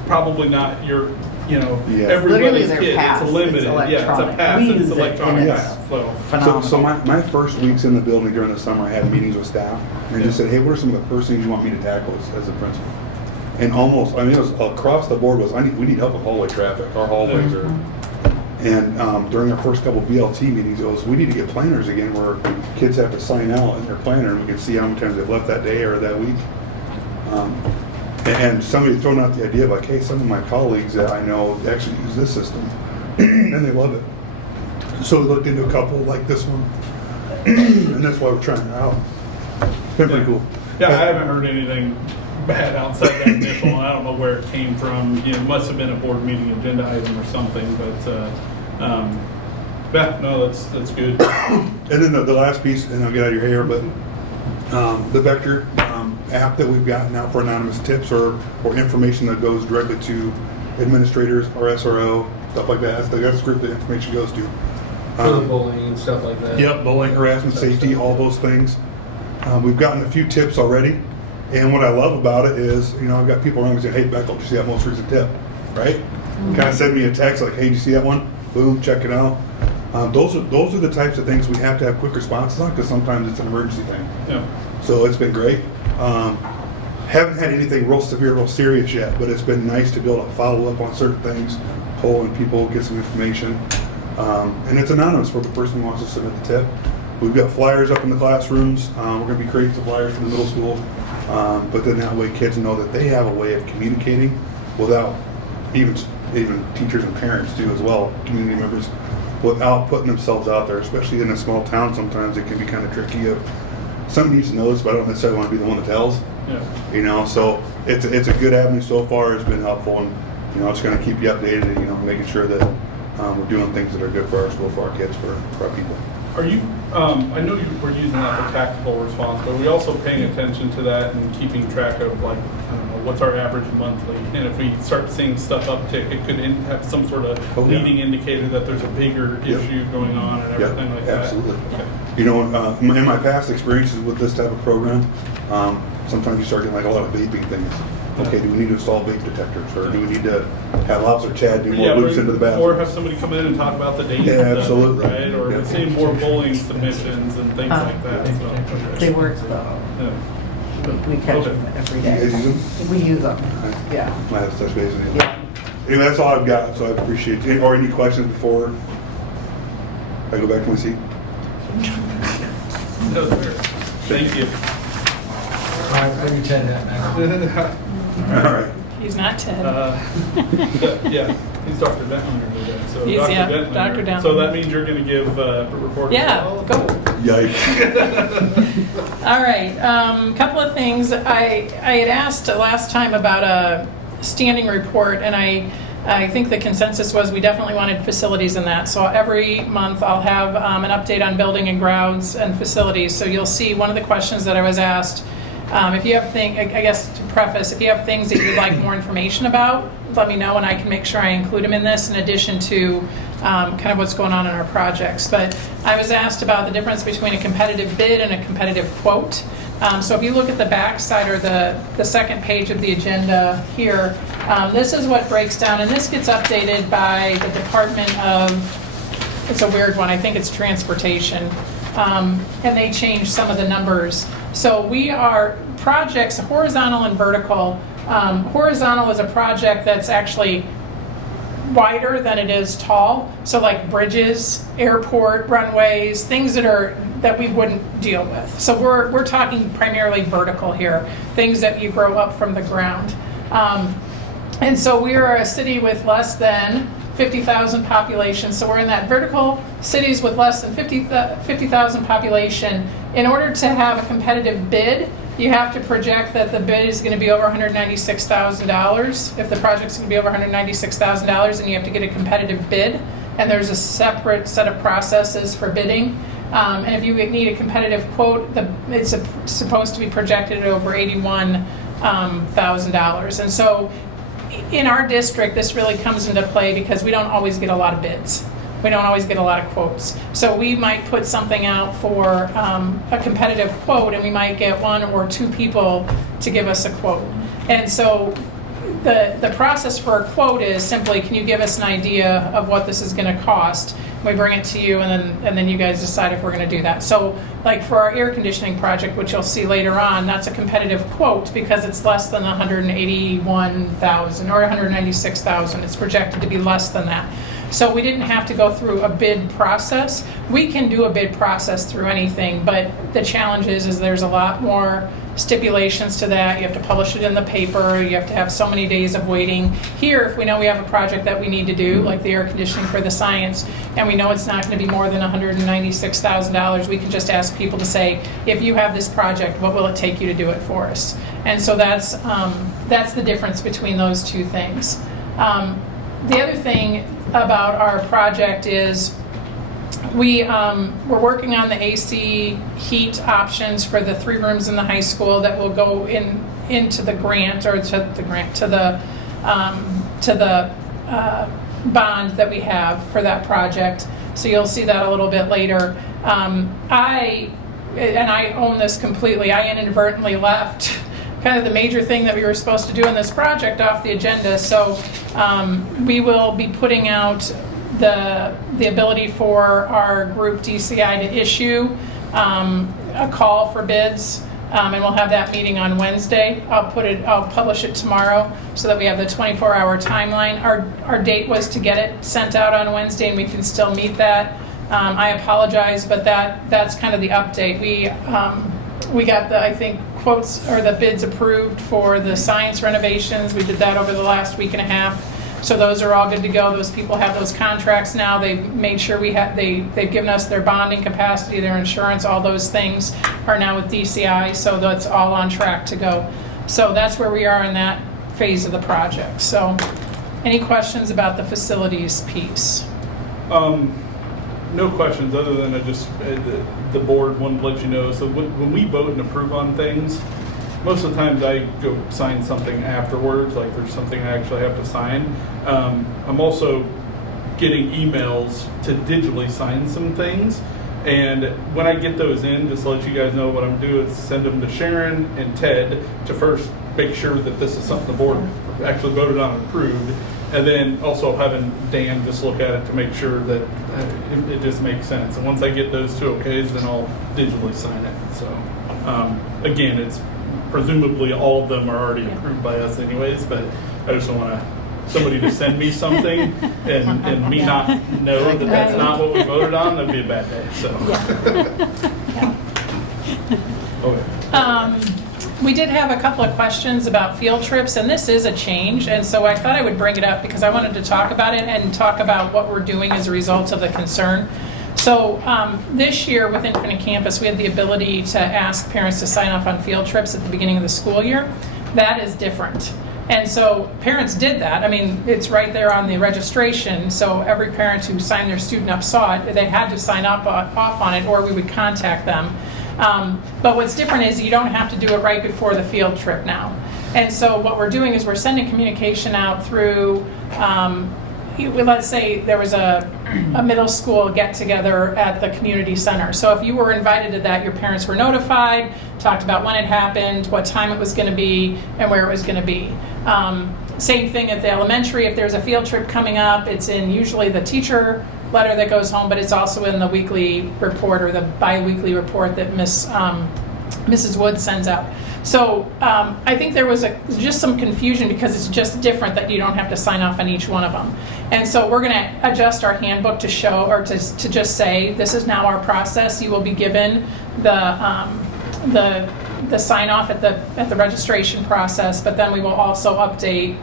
probably not your, Literally everybody's their kid. pass. It's limited. It's Yeah, it's a electronic. pass. We And it's use it, electronic and pass. So. Phenomenal. So my first weeks in the building during the summer, I had meetings with staff and just said, hey, what are some of the first things you want me to tackle as a principal? And it was across the board we need help with hallway traffic. Our hallways are. And during our first couple BLT meetings, it was we need to get planners again where kids have to sign out in their planner and we can see how many times they've left that day or that week. And somebody thrown out the idea of like, hey, some of my colleagues that I know actually use this system and they love it. So we looked into a couple like this one, and that's why we're trying it out. It's been pretty cool. Yeah, I haven't heard anything bad outside that initial, and I don't know where it came from. It must have been a board meeting agenda item or something, but Yeah, no, that's good. And then the last piece, and I'll get out of your hair, but the Vector app that we've got now for anonymous tips or information that goes directly to administrators or SRO, stuff like that. That's the group that information goes to. For the bullying and stuff like that. Yep, bullying, harassment, safety, all those things. We've gotten a few tips already. And what I love about it is, I've got people around me saying, hey, Beckle, did you see that most recent tip? Right? Kind of send me a text like, hey, did you see that one? Boom, check it out. Those are the types of things we have to have quick responses on because sometimes it's an emergency thing. Yeah. So it's been great. Haven't had anything real severe, real serious yet, but it's been nice to be able to follow up on certain things, poll in people, get some information. And it's anonymous for the person who wants to submit the tip. We've got flyers up in the classrooms. We're going to be creating some flyers for the middle school. But then that way kids know that they have a way of communicating without, even teachers and parents do as well, community members, without putting themselves out there, especially in a small town. Sometimes it can be kind of tricky. Somebody needs to know this, but I don't necessarily want to be the one that tells. Yeah. So it's a good avenue so far. It's been helpful, and it's going to keep you updated, and making sure that we're doing things that are good for our school, for our kids, for our people. Are you, I know you were using that for tactical response, but are we also paying attention to that and keeping track of, like, I don't know, what's our average monthly? And if we start seeing stuff uptick, it could have some sort of leading indicator that there's a bigger issue going on and everything like that. Absolutely. Okay. In my past experiences with this type of program, sometimes you start getting like a lot of vaping things. Okay, do we need to install vape detectors, or do we need to have Officer Chad do more loops into the bathroom? Or have somebody come in and talk about the dangers Yeah, of it, absolutely. right? Or we're seeing more bullying submissions and things like that. So. They work though. Yeah. We catch them every day. You guys use them? We use them, yeah. Might have to touch base with you. Yeah. Anyway, that's all I've got, so I appreciate it. Or any questions before I go back to my seat? That was fair. Thank you. All right, bring your Ted hat back. All right. He's not Ted. Yeah, he's Dr. Dentler today. So He's, Dr. yeah, Dentler. Dr. Dentler. So that means you're going to give a report. Yeah, as well? go. Yikes. All right, couple of things. I had asked last time about a standing report, and I think the consensus was we definitely wanted facilities in that. So every month I'll have an update on building and grounds and facilities. So you'll see one of the questions that I was asked, if you have things, I guess to preface, if you have things that you'd like more information about, let me know and I can make sure I include them in this in addition to kind of what's going on in our projects. But I was asked about the difference between a competitive bid and a competitive quote. So if you look at the back side or the second page of the agenda here, this is what breaks down, and this gets updated by the Department of, it's a weird one, I think it's transportation, and they change some of the numbers. So we are projects, horizontal and vertical. Horizontal is a project that's actually wider than it is tall. So like bridges, airport, runways, things that we wouldn't deal with. So we're talking primarily vertical here, things that you grow up from the ground. And so we are a city with less than 50,000 population. So we're in that vertical cities with less than 50,000 population. In order to have a competitive bid, you have to project that the bid is going to be over $196,000. If the project's going to be over $196,000, then you have to get a competitive bid. And there's a separate set of processes for bidding. And if you need a competitive quote, it's supposed to be projected at over $81,000. And so in our district, this really comes into play because we don't always get a lot of bids. We don't always get a lot of quotes. So we might put something out for a competitive quote, and we might get one or two people to give us a quote. And so the process for a quote is simply, can you give us an idea of what this is going to cost? We bring it to you, and then you guys decide if we're going to do that. So like for our air conditioning project, which you'll see later on, that's a competitive quote because it's less than $181,000 or $196,000. It's projected to be less than that. So we didn't have to go through a bid process. We can do a bid process through anything, but the challenge is there's a lot more stipulations to that. You have to publish it in the paper. You have to have so many days of waiting. Here, if we know we have a project that we need to do, like the air conditioning for the science, and we know it's not going to be more than $196,000, we can just ask people to say, if you have this project, what will it take you to do it for us? And so that's the difference between those two things. The other thing about our project is We're working on the AC heat options for the 3 rooms in the high school that will go into the grant, or to the bond that we have for that project. So you'll see that a little bit later. I own this completely. I inadvertently left kind of the major thing that we were supposed to do in this project off the agenda. So we will be putting out the ability for our group DCI to issue a call for bids, and we'll have that meeting on Wednesday. I'll publish it tomorrow so that we have the 24-hour timeline. Our date was to get it sent out on Wednesday, and we can still meet that. I apologize, but that's kind of the update. We got the, I think, quotes or the bids approved for the science renovations. We did that over the last week and a half. So those are all good to go. Those people have those contracts now. They've made sure they've given us their bonding capacity, their insurance, all those things are now with DCI. So that's all on track to go. So that's where we are in that phase of the project. So any questions about the facilities piece? No questions other than the board wanted to let you know. So when we vote and approve on things, most of the times I go sign something afterwards, like there's something I actually have to sign. I'm also getting emails to digitally sign some things. And when I get those in, just to let you guys know, what I'm doing is send them to Sharon and Ted to first make sure that this is something the board actually voted on and approved. And then also having Dan just look at it to make sure that it just makes sense. And once I get those 2 okays, then I'll digitally sign it. So again, it's presumably all of them are already approved by us anyways, but I just don't want somebody to send me something and me not know that that's not what we voted on. That'd be a bad day. So. Okay. We did have a couple of questions about field trips, and this is a change, and so I thought I would bring it up because I wanted to talk about it and talk about what we're doing as a result of the concern. So this year with Infinite Campus, we had the ability to ask parents to sign off on field trips at the beginning of the school year. That is different. And so parents did that. I mean, it's right there on the registration, so every parent who signed their student up saw it. They had to sign off on it, or we would contact them. But what's different is you don't have to do it right before the field trip now. And so what we're doing is we're sending communication out through, let's say there was a middle school get-together at the community center. So if you were invited to that, your parents were notified, talked about when it happened, what time it was going to be, and where it was going to be. Same thing at the elementary. If there's a field trip coming up, it's in usually the teacher letter that goes home, but it's also in the weekly report or the bi-weekly report that Mrs. Wood sends out. So I think there was just some confusion because it's just different that you don't have to sign off on each one of them. And so we're going to adjust our handbook to show, or to just say, this is now our process. You will be given the sign off at the registration process, but then we will also update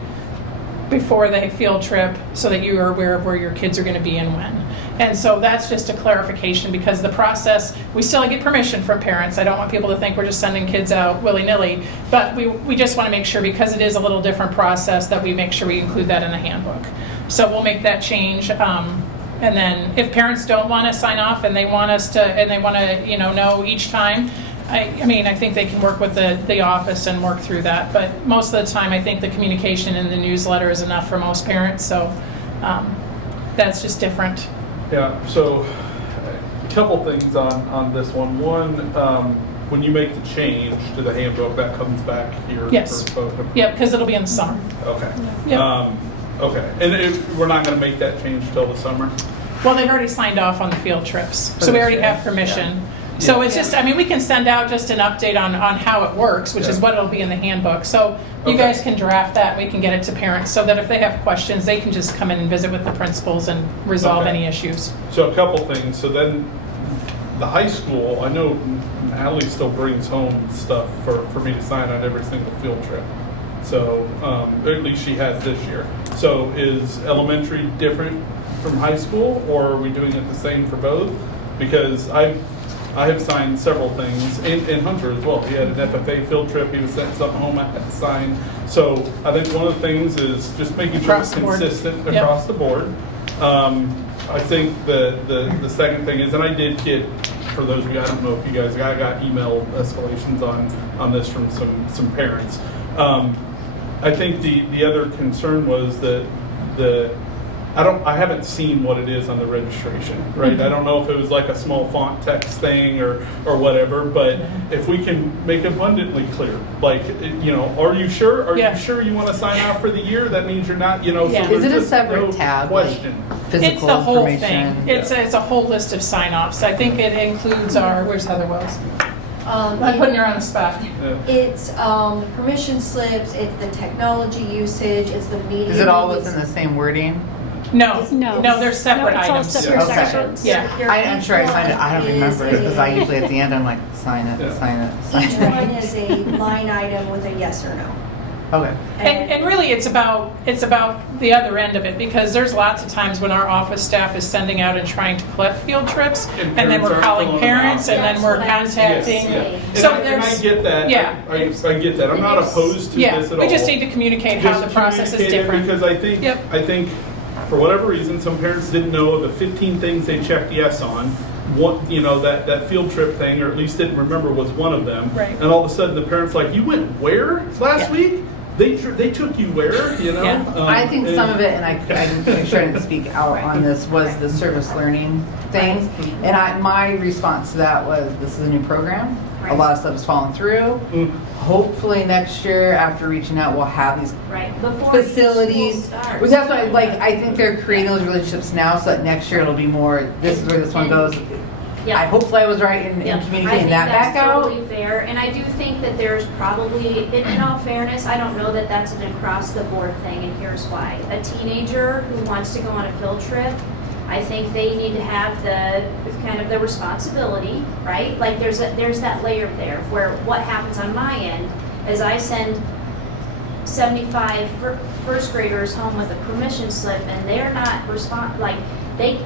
before the field trip so that you are aware of where your kids are going to be and when. And so that's just a clarification because the process, we still get permission from parents. I don't want people to think we're just sending kids out willy-nilly, but we just want to make sure, because it is a little different process, that we make sure we include that in the handbook. So we'll make that change. And then if parents don't want to sign off and they want us to, and they want to, know each time, I think they can work with the office and work through that. But most of the time, I think the communication in the newsletter is enough for most parents. So that's just different. Yeah, so a couple things on this one. One, when you make the change to the handbook, that comes back here. Yes. Yeah, because it'll be in the summer. Okay. Yep. Okay. And we're not going to make that change until the summer? Well, they've already signed off on the field trips, so we already have permission. Yeah. So it's just, we can send out just an update on how it works, which is what it'll be in the handbook. So you guys can draft that, and we can get it to parents so that if they have questions, they can just come in and visit with the principals and resolve any issues. So a couple things. So then the high school, I know Allie still brings home stuff for me to sign on every single field trip. So at least she has this year. So is elementary different from high school, or are we doing it the same for both? Because I have signed several things, and Hunter as well. He had an FFA field trip. He was sent something home I had to sign. So I think one of the things is just making sure it's consistent across the board. I think the second thing is, and I did get, for those of you, I don't know if you guys, I got email escalations on this from some parents. I think the other concern was that I haven't seen what it is on the registration, right? I don't know if it was like a small font text thing or whatever, but if we can make abundantly clear, like, are you sure? Are you sure you want to sign off for the year? That means you're not, so Is there's it a just separate no tab? question. Physical It's the whole information. thing. It's a whole list of sign-offs. I think it includes our, where's Heather Wells? I'm putting her on the spot. It's the permission slips, it's the technology usage, it's the media. Is it all within the same wording? No, No. they're separate No, it's all items. separate Okay. sections. Yeah. I'm sure I signed it. I don't remember it because I usually at the end I'm like, sign it, Yeah. sign it, Each sign one it. is a line item with a yes or no. Okay. And really, it's about the other end of it, because there's lots of times when our office staff is sending out and trying to collect field trips, And and then parents we're aren't calling filling them out. parents, and then That's we're what I was contacting. saying. So And I there's, get that. yeah. I get that. I'm not opposed to yeah, this at all. we just need to communicate how Just the process is communicate it, different. Because Yep. I think for whatever reason, some parents didn't know the 15 things they checked yes on. What, that field trip thing, or at least didn't remember, was one of them. Right. And all of a sudden, the parent's like, "You went where last Yeah. week? They took you where?" Yeah. I think some of it, and I Yeah. didn't make sure I didn't speak out on this, was the service learning things. And my response to that was, this is a new program. A lot of stuff has fallen through. Mm. Hopefully next year, after reaching out, we'll have these Right, before facilities. school starts. Well, that's why, I think they're creating those relationships now, so that next year it'll be more, this is where this one goes. Yeah. Hopefully I was right in Yeah, communicating that back I think that's out. totally fair, and I do think that there's probably, in all fairness, I don't know that that's an across-the-board thing, and here's why. A teenager who wants to go on a field trip, I think they need to have the responsibility, right? Like, there's that layer there, where what happens on my end is I send 75 first graders home with a permission slip, and they're not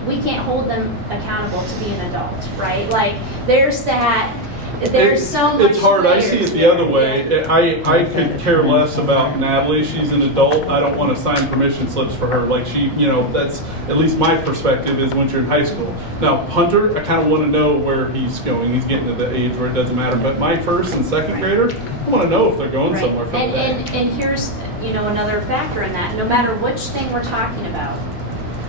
we can't hold them accountable to be an adult, right? Like, there's so much. It's hard. I see it layers the there. other way. I could care less about Natalie. She's an adult. I don't want to sign permission slips for her. Like, that's at least my perspective is when you're in high school. Now, Hunter, I kind of want to know where he's going. He's getting to the age where it doesn't matter. But my first and second grader, I want to know if they're going Right. somewhere for the day. And here's, another factor in that. No matter which thing we're talking about,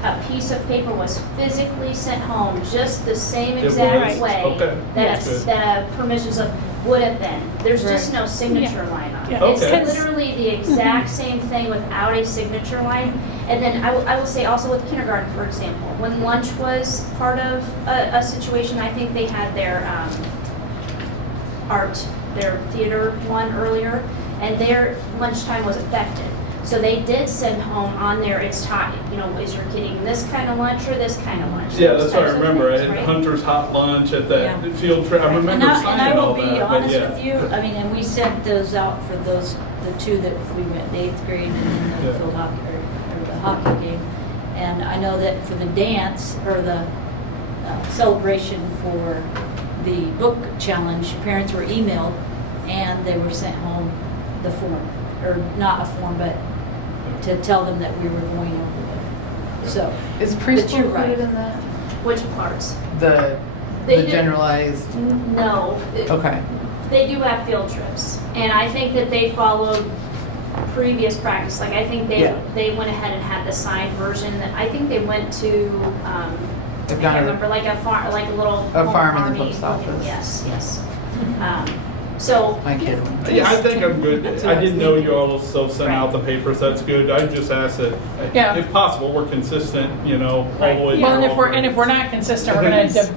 a piece of paper was physically sent home just the same It exact was? way Okay. that That's a permission slip would have been. There's just no signature line on it. Yeah. It's Okay. literally the exact same thing without a signature line. And then I will say also with kindergarten, for example, when lunch was part of a situation, I think they had their their theater one earlier, and their lunchtime was affected. So they did send home on there, it's taught, is your getting this kind of lunch or this kind of lunch? Yeah, Those that's what I types of remember. things, At right? Hunter's hot lunch at that Yeah. field trip. I remember And I signing all will be that. but honest yeah. with you, and we sent those out for the two that we went, the 8th grade and then the Yeah. field hockey, or the hockey game. And I know that for the dance, or the celebration for the book challenge, parents were emailed and they were sent home the form, or not a form, but to tell them that we were going over it. So, Is But preschool you're right. included in that? Which parts? The They the did- generalized, No. okay. They do have field trips, and I think that they followed previous practice. Like, I think Yeah. they went ahead and had the signed version. That I think they went to, I They've can't got a- remember, like a farm, like a little A home farm in the farmy post looking- office. Yes. So My kid. Yeah, I think I'm good. That's I what I was didn't know thinking. you all still sent out the papers. That's good. I just asked that, Yeah. if possible, we're consistent, all the way Well, through. and if we're not consistent,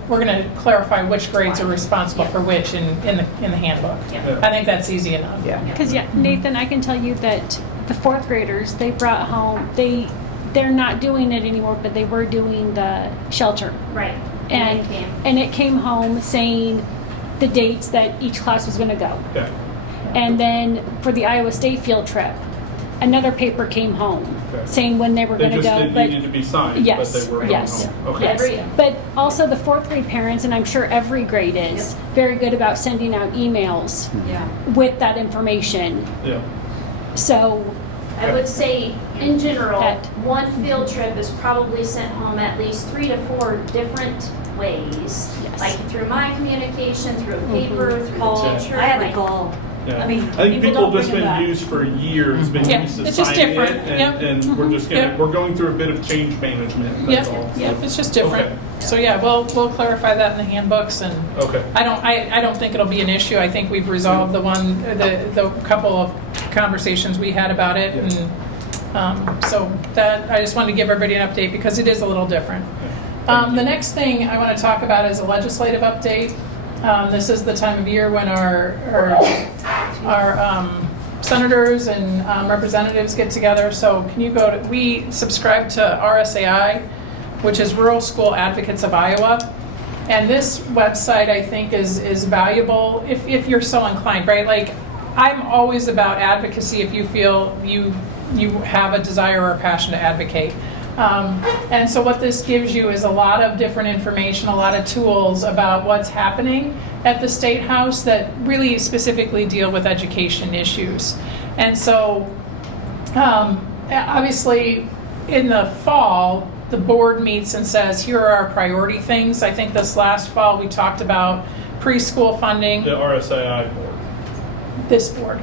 we're gonna clarify which grades are responsible for which in the handbook. Yeah. I think that's easy enough. Yeah. Because Nathan, I can tell you that the 4th graders, they brought home, they're not doing it anymore, but they were doing the shelter. right, And, they came. and it came home saying the dates that each class was going to go. Okay. And then for the Iowa State field trip, another paper came home Okay. saying when they were They going to just go. didn't But need to be signed, yes, but they were going yes, home. Okay. yes. But also the 4th grade parents, and I'm sure every grade is very good about sending out emails yeah. with that information. Yeah. So I would say, in general, Pet. one field trip is probably sent home at least 3 to 4 different ways. Yes. Like through my communication, through paper, through Call. the teacher. I had like- to call. Yeah. I mean, I think people people don't just bring it been back. used for years, been Yeah, used to it's just signing it, different. Yep. and we're just gonna, Yep. we're going through a bit of change management, that's all. Yep, yep, it's just different. Okay. So yeah, we'll clarify that in the handbooks, and Okay. I don't think it'll be an issue. I think we've resolved the couple of conversations we had about it, and so that, I just wanted to give everybody an update because it is a little different. The next thing I want to talk about is a legislative update. This is the time of year when our senators and representatives get together. So can you go to, we subscribe to RSAI, which is Rural School Advocates of Iowa. And this website, I think, is valuable if you're so inclined, right? Like, I'm always about advocacy if you feel you have a desire or a passion to advocate. And so what this gives you is a lot of different information, a lot of tools about what's happening at the State House that really specifically deal with education issues. And so obviously in the fall, the board meets and says, here are our priority things. I think this last fall we talked about preschool funding. The RSAI board. This board.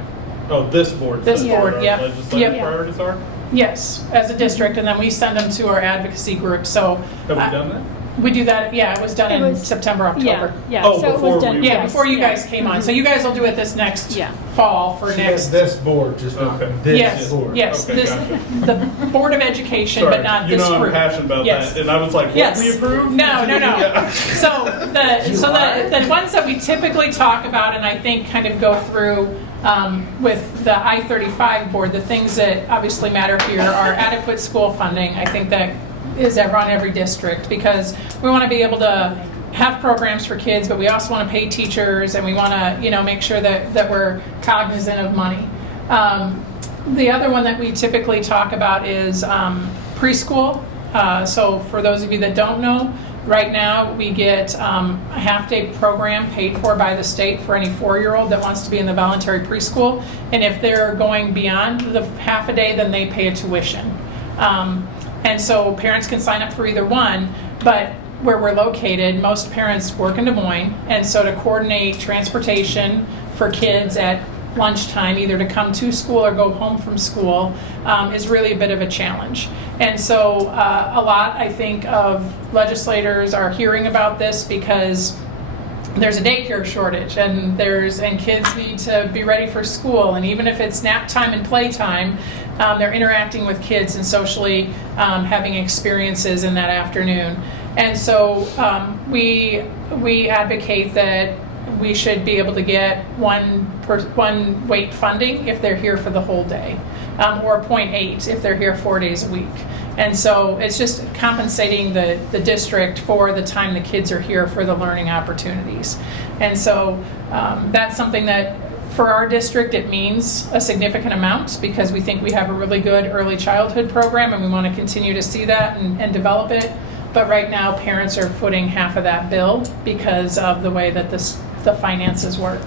Oh, this board. This says board, what our yeah. legislative Yep. priorities are? Yes, as a district, and then we send them to our advocacy group. So Have we done that? we do that, yeah, it was done It in was- September, October. Yeah, Oh, so it before was done. we- Yeah, yes, before you yeah. guys came on. So you guys will do it this next Yeah. fall for She next. has this board, just not Okay. this Yes, board. yes, Okay, this, gotcha. the Board of Education, Sorry, but not you this know I'm group. passionate about Yes. that, and I was like, what Yes. we approve? No. Yeah. So the ones that we typically talk about and I think kind of go through with the I-35 board, the things that obviously matter here are adequate school funding. I think that is on every district because we want to be able to have programs for kids, but we also want to pay teachers and we want to, make sure that we're cognizant of money. The other one that we typically talk about is preschool. So for those of you that don't know, right now we get a half-day program paid for by the state for any 4-year-old that wants to be in the voluntary preschool. And if they're going beyond the half a day, then they pay a tuition. And so parents can sign up for either one, but where we're located, most parents work in Des Moines, and so to coordinate transportation for kids at lunchtime, either to come to school or go home from school, is really a bit of a challenge. And so a lot, I think, of legislators are hearing about this because there's a daycare shortage and kids need to be ready for school, and even if it's nap time and playtime, they're interacting with kids and socially having experiences in that afternoon. And so we advocate that we should be able to get one weight funding if they're here for the whole day, or 0.8 if they're here 4 days a week. And so it's just compensating the district for the time the kids are here for the learning opportunities. And so that's something that for our district it means a significant amount because we think we have a really good early childhood program and we want to continue to see that and develop it. But right now parents are footing half of that bill because of the way that the finances work.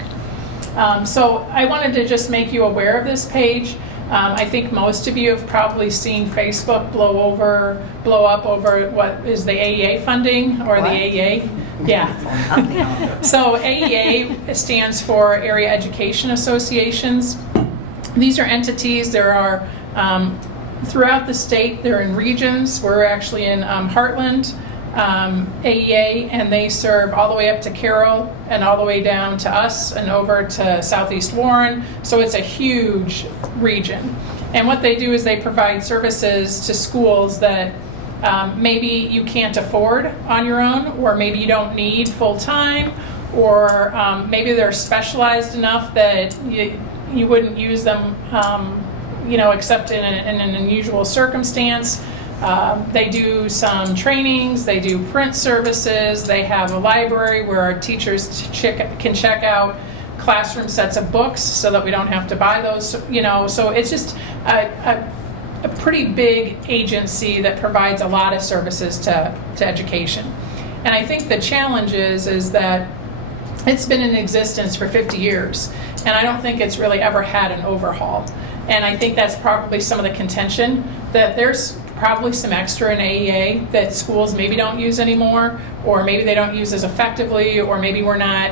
So I wanted to just make you aware of this page. I think most of you have probably seen Facebook blow up over what is the AEA funding or What? the AEA. Yeah. So AEA stands for Area Education Associations. These are entities. There are throughout the state. They're in regions. We're actually in Heartland, AEA, and they serve all the way up to Carroll and all the way down to us and over to Southeast Warren. So it's a huge region. And what they do is they provide services to schools that maybe you can't afford on your own, or maybe you don't need full time, or maybe they're specialized enough that you wouldn't use them except in an unusual circumstance. They do some trainings, they do print services, they have a library where our teachers can check out classroom sets of books so that we don't have to buy those, so it's just a pretty big agency that provides a lot of services to education. And I think the challenge is that it's been in existence for 50 years, and I don't think it's really ever had an overhaul. And I think that's probably some of the contention, that there's probably some extra in AEA that schools maybe don't use anymore, or maybe they don't use as effectively, or maybe we're not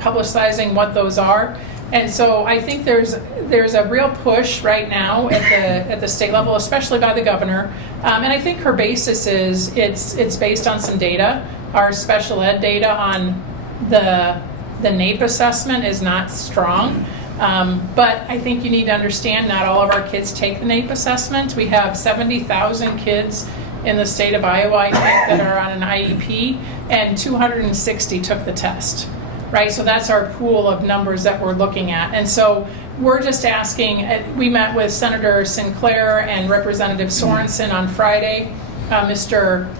publicizing what those are. And so I think there's a real push right now at the state level, especially by the governor. And I think her basis is it's based on some data. Our special ed data on the NAEP assessment is not strong. But I think you need to understand not all of our kids take the NAEP assessment. We have 70,000 kids in the state of Iowa, I think, that are on an IEP, and 260 took the test, right? So that's our pool of numbers that we're looking at. And so we're just asking, we met with Senator Sinclair and Representative Sorensen on Friday, Mr.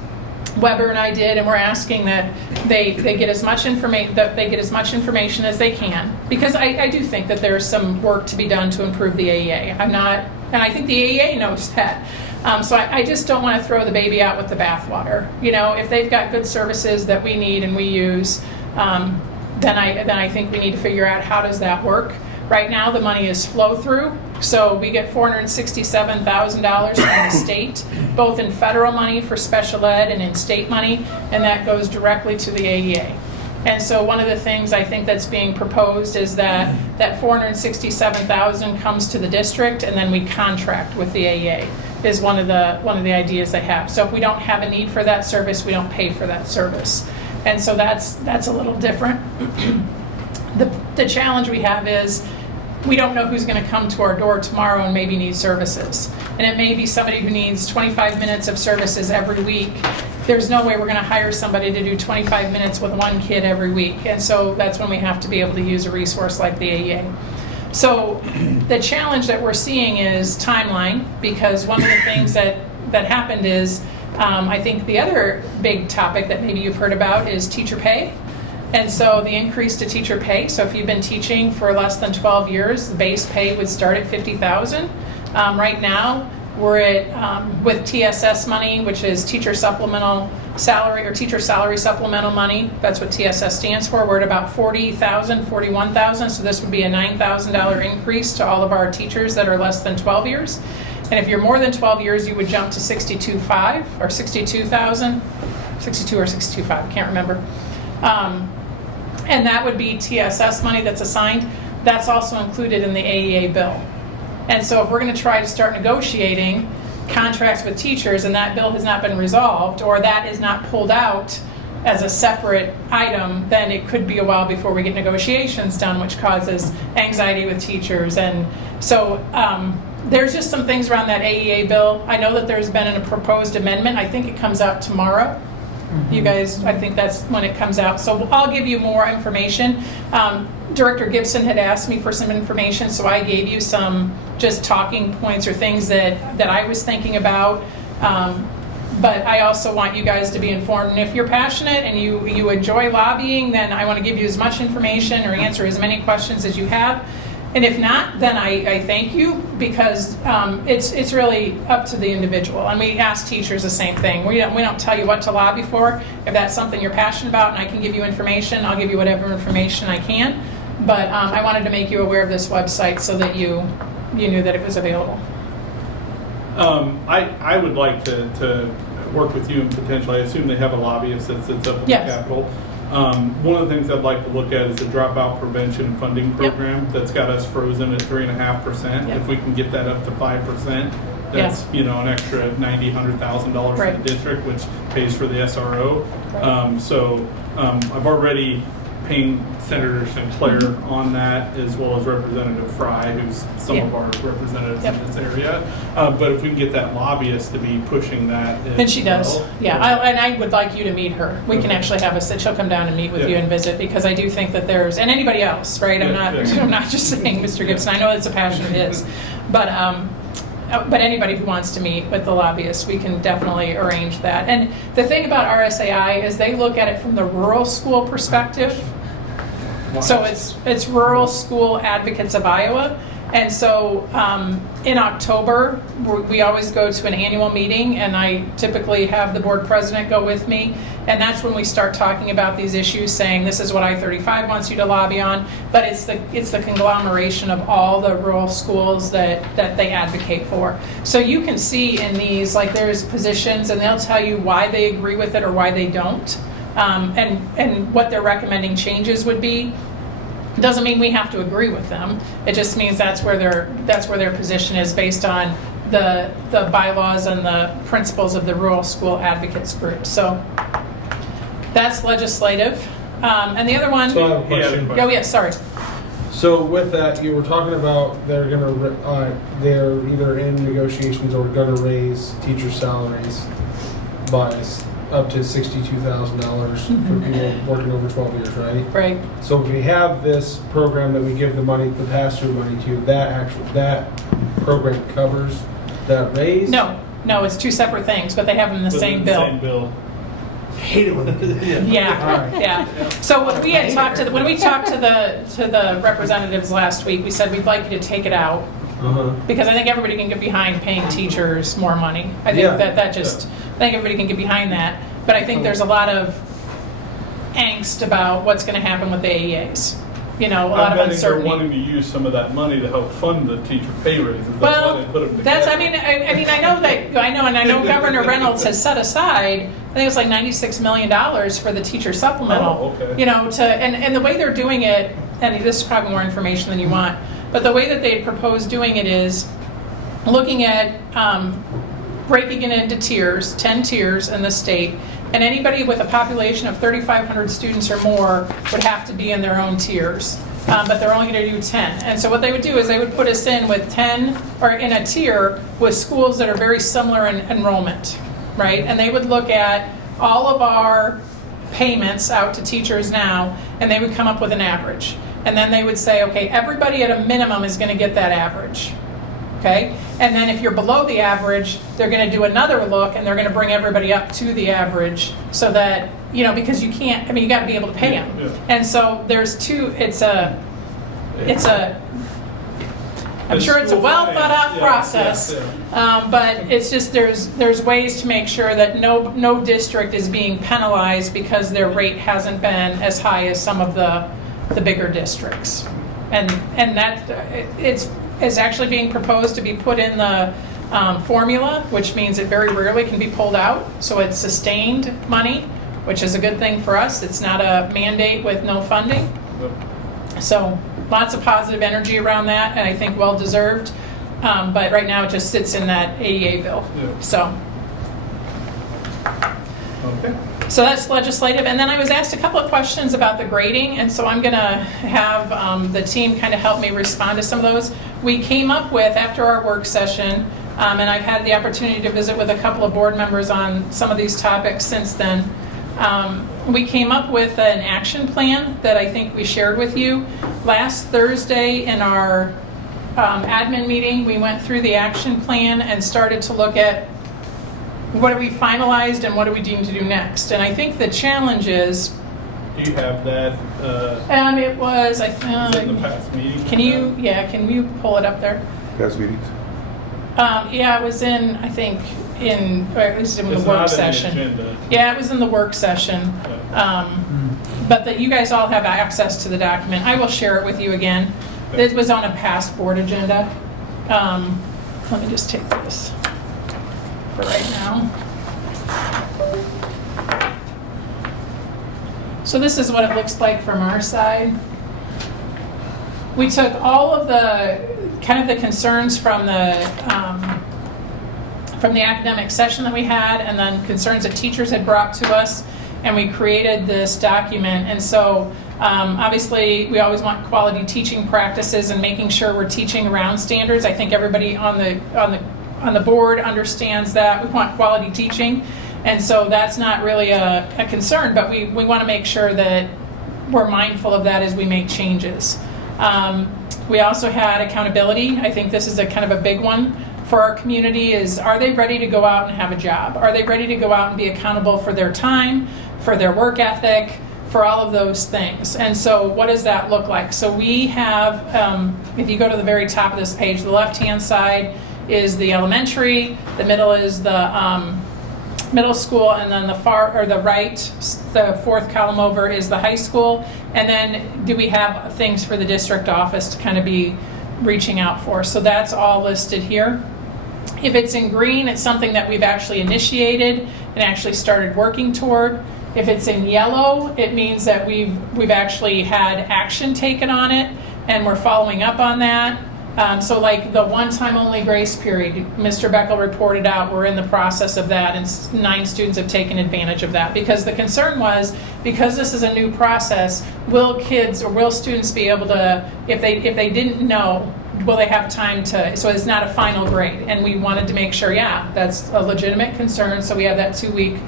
Weber and I did, and we're asking that they get as much information as they can, because I do think that there's some work to be done to improve the AEA. And I think the AEA knows that. So I just don't want to throw the baby out with the bathwater. You know, if they've got good services that we need and we use, then I think we need to figure out how does that work. Right now, the money is flow through, so we get $467,000 from the state, both in federal money for special ed and in state money, and that goes directly to the AEA. And so one of the things I think that's being proposed is that $467,000 comes to the district, and then we contract with the AEA. Is one of the ideas they have. So if we don't have a need for that service, we don't pay for that service, and so that's a little different. The challenge we have is we don't know who's going to come to our door tomorrow and maybe need services. And it may be somebody who needs 25 minutes of services every week. There's no way we're going to hire somebody to do 25 minutes with one kid every week. And so that's when we have to be able to use a resource like the AEA. So the challenge that we're seeing is timeline, because one of the things that happened is, I think the other big topic that maybe you've heard about is teacher pay. And so the increase to teacher pay, so if you've been teaching for less than 12 years, the base pay would start at $50,000. Right now, we're at, with TSS money, which is teacher supplemental salary, or teacher salary supplemental money, that's what TSS stands for, we're at about $40,000, $41,000, so this would be a $9,000 increase to all of our teachers that are less than 12 years. And if you're more than 12 years, you would jump to $62,500 or $62,000, 62 or $62,500, I can't remember. And that would be TSS money that's assigned. That's also included in the AEA bill. And so if we're going to try to start negotiating contracts with teachers and that bill has not been resolved, or that is not pulled out as a separate item, then it could be a while before we get negotiations done, which causes anxiety with teachers. And so there's just some things around that AEA bill. I know that there's been a proposed amendment. I think it comes out tomorrow. You guys, I think that's when it comes out. So I'll give you more information. Director Gibson had asked me for some information, so I gave you some just talking points or things that I was thinking about. But I also want you guys to be informed. And if you're passionate and you enjoy lobbying, then I want to give you as much information or answer as many questions as you have. And if not, then I thank you, because it's really up to the individual. And we ask teachers the same thing. We don't tell you what to lobby for. If that's something you're passionate about and I can give you information, I'll give you whatever information I can. But I wanted to make you aware of this website so that you knew that it was available. I would like to work with you and potentially, I assume they have a lobbyist that sits up in the Capitol. One of the things I'd like to look at is the dropout prevention funding program that's got us frozen at 3.5%. If we can get that up to 5%, that's an extra $90,000, $100,000 for the district, which pays for the SRO. So I've already pinged Senator Sinclair on that, as well as Representative Fry, who's some of our representatives in this area. But if we can get that lobbyist to be pushing that, and she does, and I would like you to meet her. We can actually have she'll come down and meet with you and visit, because I do think that there's, and anybody else, right? I'm not just saying Mr. Gibson. I know it's a passion of his, but anybody who wants to meet with the lobbyist, we can definitely arrange that. And the thing about RSAI is they look at it from the rural school perspective. So it's Rural School Advocates of Iowa. And so in October, we always go to an annual meeting, and I typically have the board president go with me. And that's when we start talking about these issues, saying this is what I-35 wants you to lobby on, but it's the conglomeration of all the rural schools that they advocate for. So you can see in these, like there's positions and they'll tell you why they agree with it or why they don't, and what their recommending changes would be. Doesn't mean we have to agree with them. It just means that's where their position is based on the bylaws and the principles of the Rural School Advocates Group. So that's legislative. And the other one, So I have a question. oh yeah, sorry. So with that, you were talking about they're either in negotiations or gonna raise teacher salaries by up to $62,000 for people working over 12 years, right? Right. So if we have this program that we give the pass-through money to, that program covers that raise? No, it's two separate things, but they have them in the same bill. Same bill. Hate it when they do that. Yeah, All right. yeah. So when we had talked when we talked to the representatives last week, we said we'd like you to take it out because I think everybody can get behind paying teachers more money. I think I think everybody can get behind that. But I think there's a lot of angst about what's going to happen with the AEAs. A lot of uncertainty. They're wanting to use some of that money to help fund the teacher pay raises. That's Well, why they put them that's. together. I know Governor Reynolds has set aside. I think it's like $96 million for the teacher supplemental. Oh, okay. And the way they're doing it, and this is probably more information than you want, but the way that they propose doing it is looking at breaking it into tiers, 10 tiers in the state, and anybody with a population of 3,500 students or more would have to be in their own tiers. But they're only going to do 10. And so what they would do is they would put us in with 10, or in a tier with schools that are very similar in enrollment, right? And they would look at all of our payments out to teachers now, and they would come up with an average. And then they would say, okay, everybody at a minimum is going to get that average. Okay? And then if you're below the average, they're going to do another look and they're going to bring everybody up to the average so that, because you can't, you got to be able to pay them. Yeah. And so there's I'm sure it's a well thought out process, but it's just there's ways to make sure that no district is being penalized because their rate hasn't been as high as some of the bigger districts. And that it's actually being proposed to be put in the formula, which means it very rarely can be pulled out. So it's sustained money, which is a good thing for us. It's not a mandate with no funding. So lots of positive energy around that, and I think well deserved. But right now it just sits in that AEA bill. Yeah. So. Okay. So that's legislative. And then I was asked a couple of questions about the grading, and so I'm going to have the team kind of help me respond to some of those. We came up with, after our work session, and I've had the opportunity to visit with a couple of board members on some of these topics since then, we came up with an action plan that I think we shared with you. Last Thursday in our admin meeting, we went through the action plan and started to look at what have we finalized and what do we need to do next. And I think the challenge is... Do you have that? It was, I Was it in the past meeting? can you pull it up there? Past meetings. It was in, I think, it was in the It's work not in the session. agenda. Yeah, it was in the work session. But that you guys all have access to the document. I will share it with you again. Okay. It was on a past board agenda. Let me just take this for right now. So this is what it looks like from our side. We took all of the kind of the concerns from the academic session that we had, and then concerns that teachers had brought to us, and we created this document. And so obviously we always want quality teaching practices and making sure we're teaching around standards. I think everybody on the board understands that. We want quality teaching, and so that's not really a concern, but we want to make sure that we're mindful of that as we make changes. We also had accountability. I think this is a kind of a big one for our community is, are they ready to go out and have a job? Are they ready to go out and be accountable for their time, for their work ethic, for all of those things? And so what does that look like? So we have, if you go to the very top of this page, the left-hand side is the elementary, the middle is the middle school, and then the the fourth column over is the high school. And then do we have things for the district office to kind of be reaching out for? So that's all listed here. If it's in green, it's something that we've actually initiated and actually started working toward. If it's in yellow, it means that we've actually had action taken on it, and we're following up on that. So like the one-time only grace period, Mr. Beckel reported out, we're in the process of that, and 9 students have taken advantage of that. Because the concern was, because this is a new process, will students be able to, if they didn't know, will they have time to, so it's not a final grade. And we wanted to make sure, yeah, that's a legitimate concern, so we have that 2-week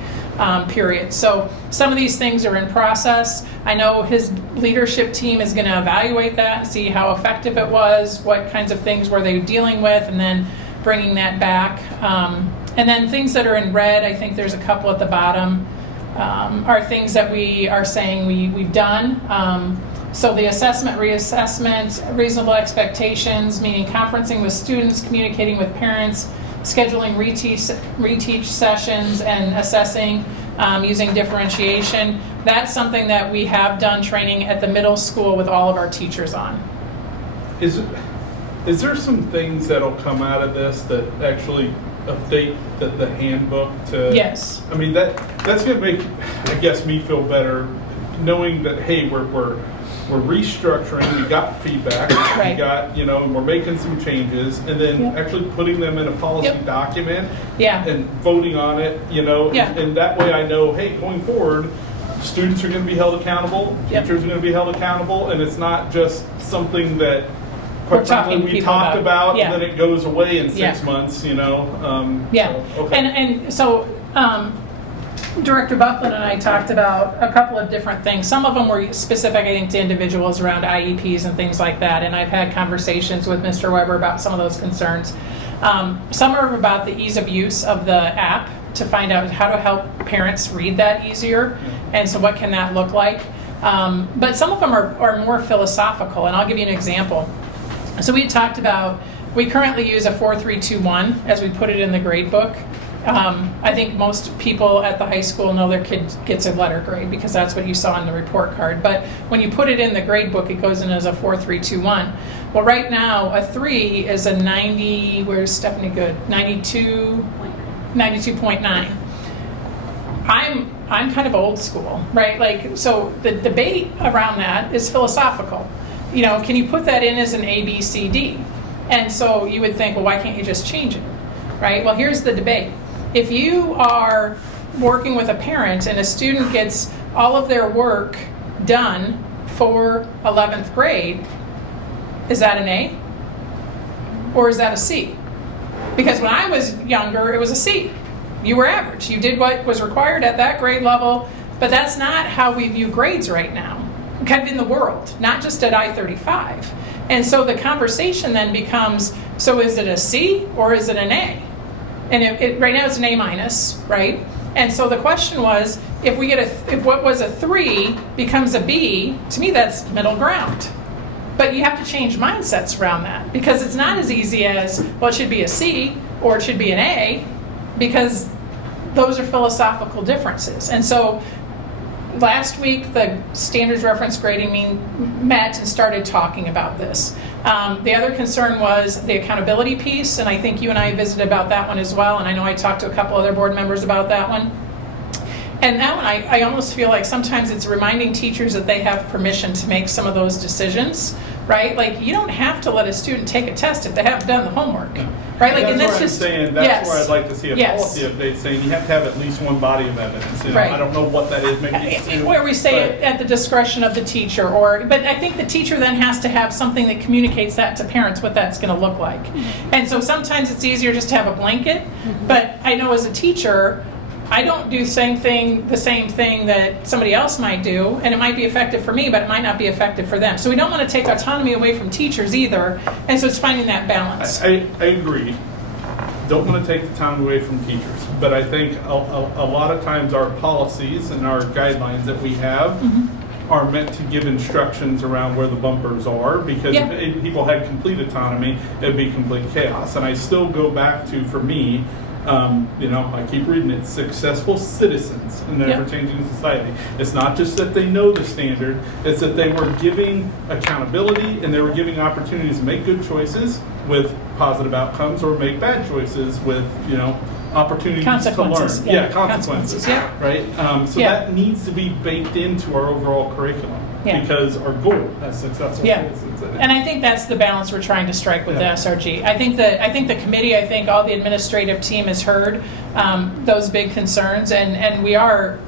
period. So some of these things are in process. I know his leadership team is going to evaluate that and see how effective it was, what kinds of things were they dealing with, and then bringing that back. And then things that are in red, I think there's a couple at the bottom, are things that we are saying we've done. So the assessment, reassessment, reasonable expectations, meaning conferencing with students, communicating with parents, scheduling reteach sessions, and assessing using differentiation. That's something that we have done training at the middle school with all of our teachers on. Is there some things that'll come out of this that actually update the handbook to? Yes. I mean, that's going to make, I guess, me feel better knowing that, hey, we're restructuring, we got feedback, right. We got, we're making some changes, and then actually putting them in a policy document and voting on it, and that way I know, hey, going forward, students are going to be held accountable, teachers are going to be held accountable, and it's not just something that we're talking we talked about yeah. and then it goes away in 6 months, Yeah. So, okay. And so Director Buckland and I talked about a couple of different things. Some of them were specific, I think, to individuals around IEPs and things like that. And I've had conversations with Mr. Weber about some of those concerns. Some are about the ease of use of the app to find out how to help parents read that easier. And so what can that look like? But some of them are more philosophical. And I'll give you an example. So we had talked about, we currently use a 4-3-2-1 as we put it in the grade book. I think most people at the high school know their kid gets a letter grade because that's what you saw on the report card. But when you put it in the grade book, it goes in as a 4-3-2-1. Well, right now, a 3 is a 90, where's Stephanie Good? 92.9. I'm kind of old school, right? Like, so the debate around that is philosophical. Can you put that in as an A, B, C, D? And so you would think, well, why can't you just change it, right? Well, here's the debate. If you are working with a parent and a student gets all of their work done for 11th grade, is that an A? Or is that a C? Because when I was younger, it was a C. You were average. You did what was required at that grade level, but that's not how we view grades right now, kind of in the world, not just at I-35. And so the conversation then becomes, so is it a C or is it an A? And right now it's an A-, right? And so the question was, if what was a 3 becomes a B, to me that's middle ground. But you have to change mindsets around that, because it's not as easy as, well, it should be a C or it should be an A, because those are philosophical differences. And so last week, the standards reference grading met and started talking about this. The other concern was the accountability piece, and I think you and I visited about that one as well, and I know I talked to a couple other board members about that one. And that one, I almost feel like sometimes it's reminding teachers that they have permission to make some of those decisions, right? Like, you don't have to let a student take a test if they haven't done the homework, right? Like, that's and that's what just I'm saying. That's where I'd like to see a policy update saying you have to have at least one body of evidence. Right. I don't know what that is. Maybe it's two, where we say it at the discretion of the teacher, but I think the teacher then has to have something that communicates that to parents what that's going to look like. And so sometimes it's easier just to have a blanket, but I know as a teacher, I don't do the same thing that somebody else might do, and it might be effective for me, but it might not be effective for them. So we don't want to take autonomy away from teachers either, and so it's finding that balance. I agree. Don't want to take the time away from teachers, but I think a lot of times our policies and our guidelines that we have are meant to give instructions around where the bumpers are, because if people had complete autonomy, it'd be complete chaos. And I still go back to, for me, You know, I keep reading it, successful citizens in an Yep. ever-changing society. It's not just that they know the standard, it's that they were giving accountability and they were giving opportunities to make good choices with positive outcomes or make bad choices with, you know, opportunities Consequences, to learn. yeah. Consequences. Consequences, yeah. Right? So Yeah. that needs to be baked into our overall curriculum Yeah. because our goal as successful Yeah. citizens. And I think that's the balance we're trying to strike with the Yeah. SRG. I think the committee, I think all the administrative team has heard those big concerns, and we are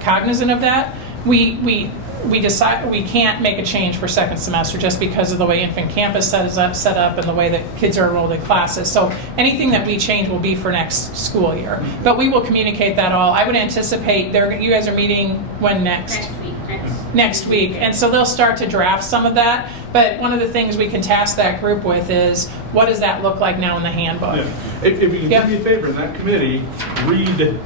cognizant of that. We decide we can't make a change for second semester just because of the way Infant Campus set up and the way that kids are enrolled in classes. So anything that we change will be for next school year. But we will communicate that all. I would anticipate you guys are meeting when next? Next week. And so they'll start to draft some of that. But one of the things we can task that group with is, what does that look like now in the handbook? Yeah. If you can Yeah. do me a favor in that committee, read,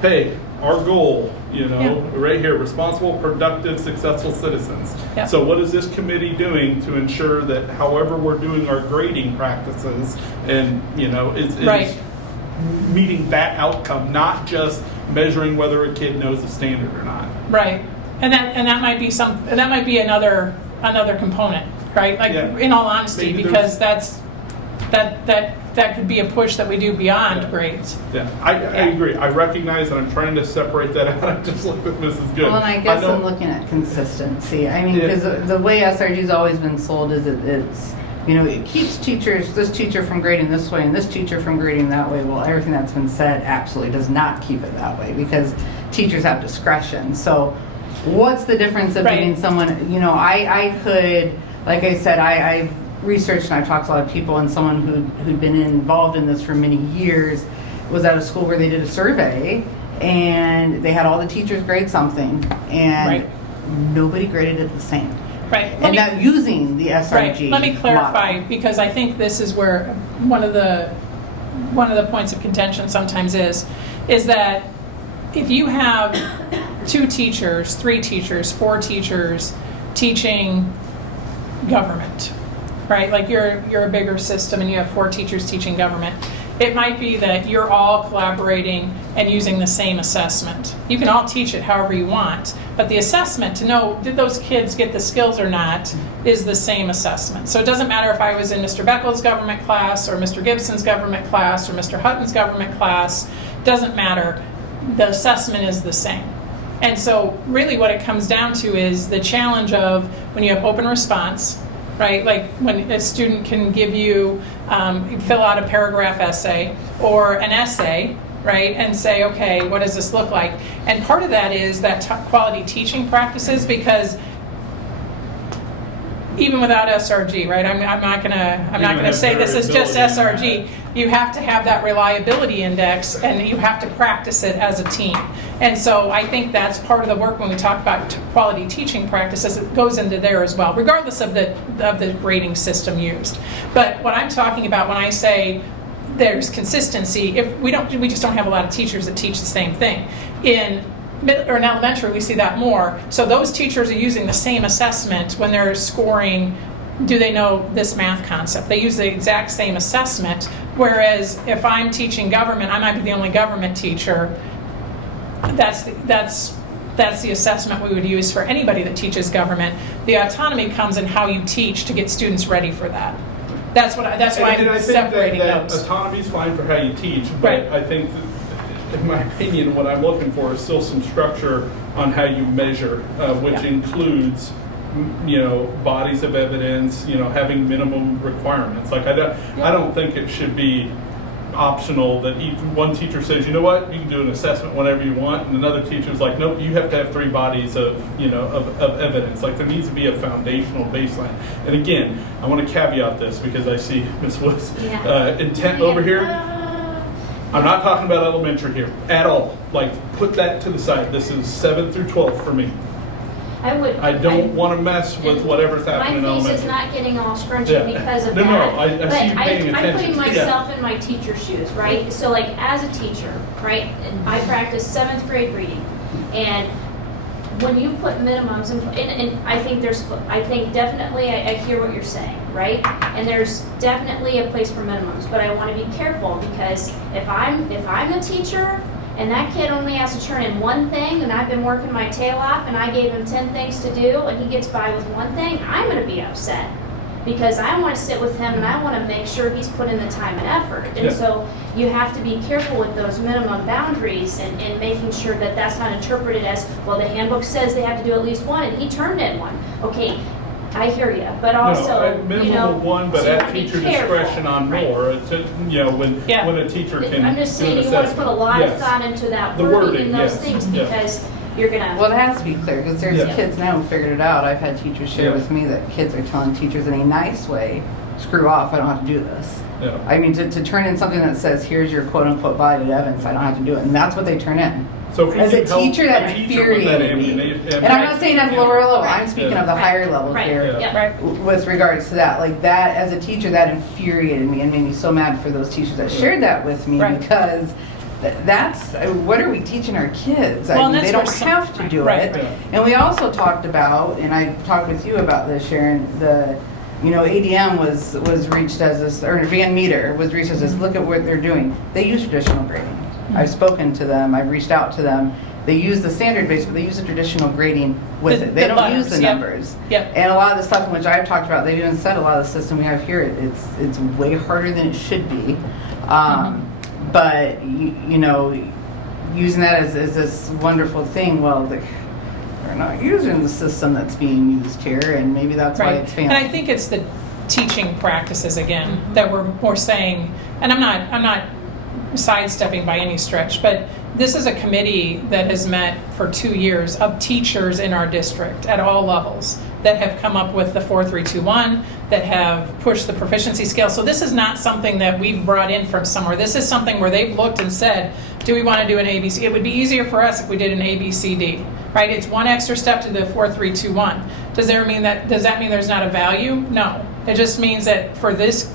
hey, our goal, you know, Yeah. right here, responsible, productive, successful citizens. Yeah. So what is this committee doing to ensure that however we're doing our grading practices and, you know, is Right. meeting that outcome, not just measuring whether a kid knows the standard or not. Right. And that might be another component, right? Like, Yeah. in all honesty, Maybe because that could be a push that we do beyond Yeah. grades. Yeah, I agree. I recognize that I'm trying to separate that out. I just look at Mrs. Good. Well, and I guess know- I'm looking at consistency. I mean, Yeah. because the way SRG's always been sold is it's, you know, it keeps this teacher from grading this way and this teacher from grading that way. Well, everything that's been said absolutely does not keep it that way because teachers have discretion. So what's the difference of Right. giving someone, you know, I could, like I said, I've researched and I've talked to a lot of people, and someone who'd been involved in this for many years was at a school where they did a survey and they had all the teachers grade something and Right. nobody graded it the same. Right. And now using the SRG Right. Let me clarify, model. because I think this is where one of the points of contention sometimes is that if you have 2 teachers, 3 teachers, 4 teachers teaching government, right? Like you're a bigger system and you have 4 teachers teaching government. It might be that you're all collaborating and using the same assessment. You can all teach it however you want, but the assessment to know did those kids get the skills or not is the same assessment. So it doesn't matter if I was in Mr. Beckel's government class or Mr. Gibson's government class or Mr. Hutton's government class, doesn't matter. The assessment is the same. And so really what it comes down to is the challenge of when you have open response, right? Like when a student can give you, fill out a paragraph essay or an essay, right? And say, okay, what does this look like? And part of that is that quality teaching practices, because even without SRG, right? I'm not gonna say this is just SRG. You have to have that reliability index, and you have to practice it as a team. And so I think that's part of the work when we talk about quality teaching practices. It goes into there as well, regardless of the grading system used. But what I'm talking about when I say there's consistency, if we just don't have a lot of teachers that teach the same thing. In elementary, we see that more. So those teachers are using the same assessment when they're scoring. Do they know this math concept? They use the exact same assessment. Whereas if I'm teaching government, I might be the only government teacher. That's the assessment we would use for anybody that teaches government. The autonomy comes in how you teach to get students ready for that. That's why I'm separating those. Autonomy is fine for how you teach, but Right. I think, in my opinion, what I'm looking for is still some structure on how you measure, which Yeah. includes, you know, bodies of evidence, you know, having minimum requirements. Like I don't think it should be optional that one teacher says, you know what, you can do an assessment whenever you want, and another teacher's like, nope, you have to have 3 bodies of, you know, of evidence. Like there needs to be a foundational baseline. And again, I want to caveat this because I see Ms. Wood's intent over here. I'm not talking about elementary here at all. Like put that to the side. This is 7th through 12th for me. I don't want to mess with whatever's happening in My face elementary. is not getting all scrunchy Yeah. because of No, that. I see you but paying I'm attention. putting myself in my teacher's shoes, right? So like as a teacher, right, I practice 7th grade reading. And when you put minimums and I think definitely I hear what you're saying, right? And there's definitely a place for minimums, but I want to be careful because if I'm a teacher and that kid only has to turn in one thing and I've been working my tail off and I gave him 10 things to do and he gets by with one thing, I'm going to be upset because I want to sit with him and I want to make sure he's put in the time and effort. And so you have to be careful with those minimum boundaries and making sure that that's not interpreted as, well, the handbook says they have to do at least one and he turned in one. Okay, I hear you, but also, minimum of one, but so you at have to be teacher careful. discretion on Right. more. It's, when a teacher can I'm just do an saying you want to assessment. put a lot of Yes. thought into that The wording wording, and those yes. things Yeah. because you're gonna. Well, it has to be clear because there's Yeah. kids now who figured it out. I've had teachers share Yeah. with me that kids are telling teachers in a nice way, screw off, I don't have to do this. Yeah. I mean, to turn in something that says, here's your quote unquote body of evidence, I don't have to do it. And that's what they turn in. So if we As a can help teacher, that a teacher with infuriated me. that And I'm not saying at the lower level, I'm speaking Yeah. of the higher levels Right. here. Yep. Right. With regards to that, like that, as a teacher, that infuriated me and made me so mad for those teachers that shared that with me Right. because that's, what are we teaching our kids? Well, I and mean, that's they where don't some- have to do right. it. Yeah. And we also talked about, and I talked with you about this, Sharon, ADM was reached as this, or Van Meter was reached as this, look at what they're doing. They use traditional grading. I've spoken to them, I've reached out to them. They use the standard base, but they use the traditional grading with it. They don't use the numbers. Yep. And a lot of the stuff which I've talked about, they've even said a lot of the system we have here, it's way harder than it should be. But using that as this wonderful thing, well, they're not using the system that's being used here, and maybe that's why Right. it's failing. And I think it's the teaching practices again that we're saying, and I'm not sidestepping by any stretch, but this is a committee that has met for 2 years of teachers in our district at all levels that have come up with the 4-3-2-1, that have pushed the proficiency scale. So this is not something that we've brought in from somewhere. This is something where they've looked and said, do we want to do an ABC? It would be easier for us if we did an ABCD, right? It's one extra step to the 4-3-2-1. Does that mean there's not a value? No. It just means that for this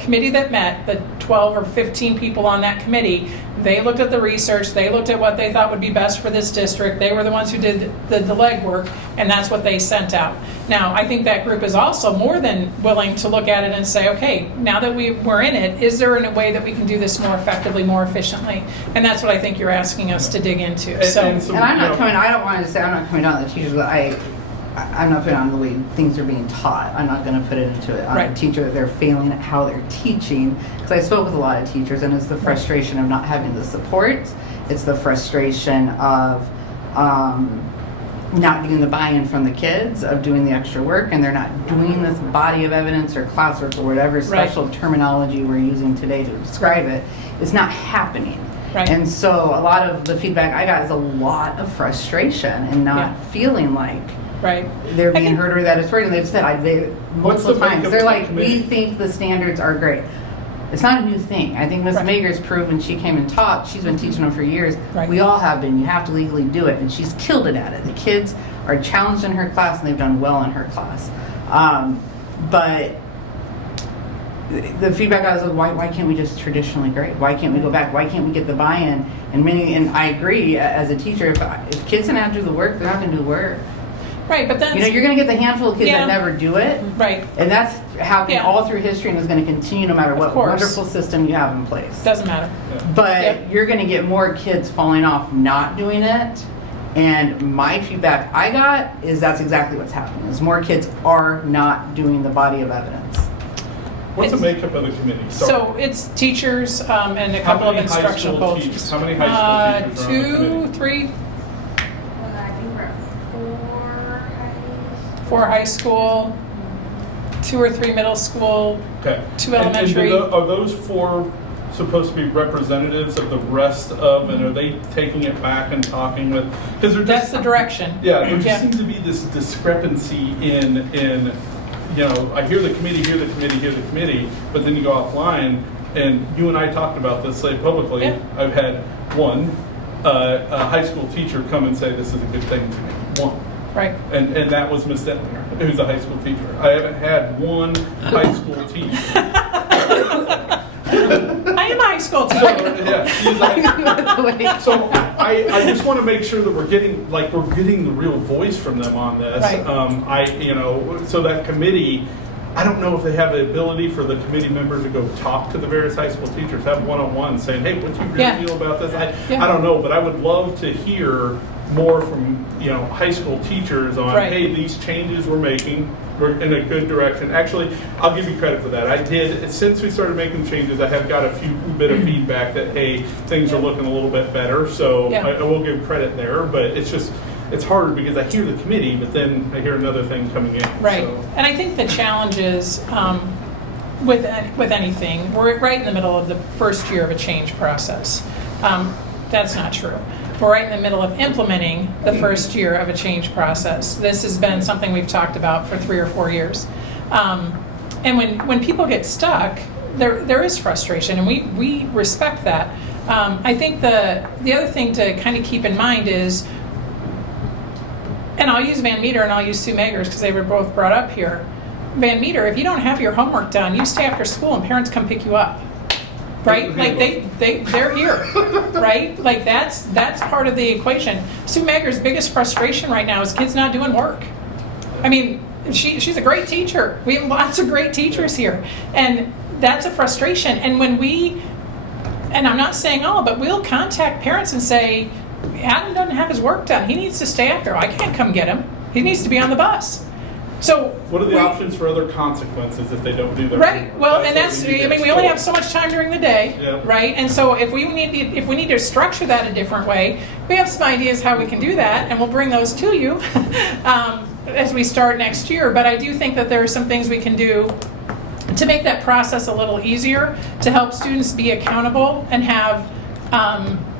committee that met, the 12 or 15 people on that committee, they looked at the research, they looked at what they thought would be best for this district, they were the ones who did the legwork, and that's what they sent out. Now, I think that group is also more than willing to look at it and say, okay, now that we're in it, is there a way that we can do this more effectively, more efficiently? And that's what I think you're asking us to dig into. And I'm not coming, I don't want to say I'm not coming down on the teachers, but I'm not putting on the way things are being taught. I'm not going to put it into it on Right. the teacher that they're failing at how they're teaching. Because I spoke with a lot of teachers, and it's the frustration of not having the support. It's the frustration of not getting the buy-in from the kids, of doing the extra work, and they're not doing this body of evidence or classwork or whatever special terminology we're using today to describe it. It's not happening. Right. And so a lot of the feedback I got is a lot of frustration and not feeling like Right. they're I being think- heard or that it's right. And they've said What's multiple the times, makeup they're of the like, committee? we think the standards are great. It's not a new thing. I think Ms. Right. Mager's proved when she came and taught, she's been teaching them for years. Right. We all have been. You have to legally do it. And she's killed it at it. The kids are challenged in her class and they've done well in her class. But the feedback I was like, why can't we just traditionally grade? Why can't we go back? Why can't we get the buy-in? And I agree as a teacher, if kids don't have to do the work, they're not going to do the work. Right, but that's... You're going to get the handful of kids Yeah. that never do it. Right. And that's happening Yeah. all through history and is going to continue no matter what course. wonderful system you have in place. Doesn't matter. But Yep. you're going to get more kids falling off not doing it. And my feedback I got is that's exactly what's happening. Is more kids are not doing the body of evidence. What's the It's- makeup of the committee? So it's teachers and a How couple of many high instructional school coaches. teachers? How many high school teachers are on the 2, committee? 3, I think we're at 4 4 high school, 2 or 3 middle school, Okay. 2 And elementary. are those 4 supposed to be representatives of the rest of, and are they taking it back and talking with, because they're That's just, the direction. yeah, there just Yeah. seems to be this discrepancy in, I hear the committee, but then you go offline, and you and I talked about this, say publicly, Yeah. I've had one, a high school teacher come and say this is a good thing to me, one. Right. And that was Miss Detlinger, who's a high school teacher. I haven't had one high school teacher. I am a high school too. Yeah, he's like, By the way. so I just want to make sure that we're getting the real voice from them on this. Right. So that committee, I don't know if they have the ability for the committee members to go talk to the various high school teachers, have one-on-one, saying, hey, what do you really Yeah. feel about this? Yeah. I don't know, but I would love to hear more from high school teachers on, Right. hey, these changes we're making, we're in a good direction. Actually, I'll give you credit for that. I did, since we started making changes, I have got a bit of feedback that, hey, things are looking a little bit better. So Yeah. I will give credit there, but it's hard because I hear the committee, but then I hear another thing coming in. Right. So. And I think the challenge is with anything, we're right in the middle of the first year of a change process. That's not true. We're right in the middle of implementing the first year of a change process. This has been something we've talked about for 3 or 4 years. And when people get stuck, there is frustration, and we respect that. I think the other thing to kind of keep in mind is, and I'll use Van Meter and I'll use Sue Magers because they were both brought up here. Van Meter, if you don't have your homework done, you stay after school and parents come pick you up. Right? Like they're here, right? Like that's part of the equation. Sue Magers' biggest frustration right now is kids not doing work. I mean, she's a great teacher. We have lots of great teachers here. And that's a frustration. And and I'm not saying all, but we'll contact parents and say, Adam doesn't have his work done. He needs to stay after. I can't come get him. He needs to be on the bus. So what are the options for other consequences if they don't do their right? homework? Well, That's and what we need to we only explore. have so much time during the day, Yeah. right? And so if we need to structure that a different way, we have some ideas how we can do that, and we'll bring those to you as we start next year. But I do think that there are some things we can do to make that process a little easier, to help students be accountable and have,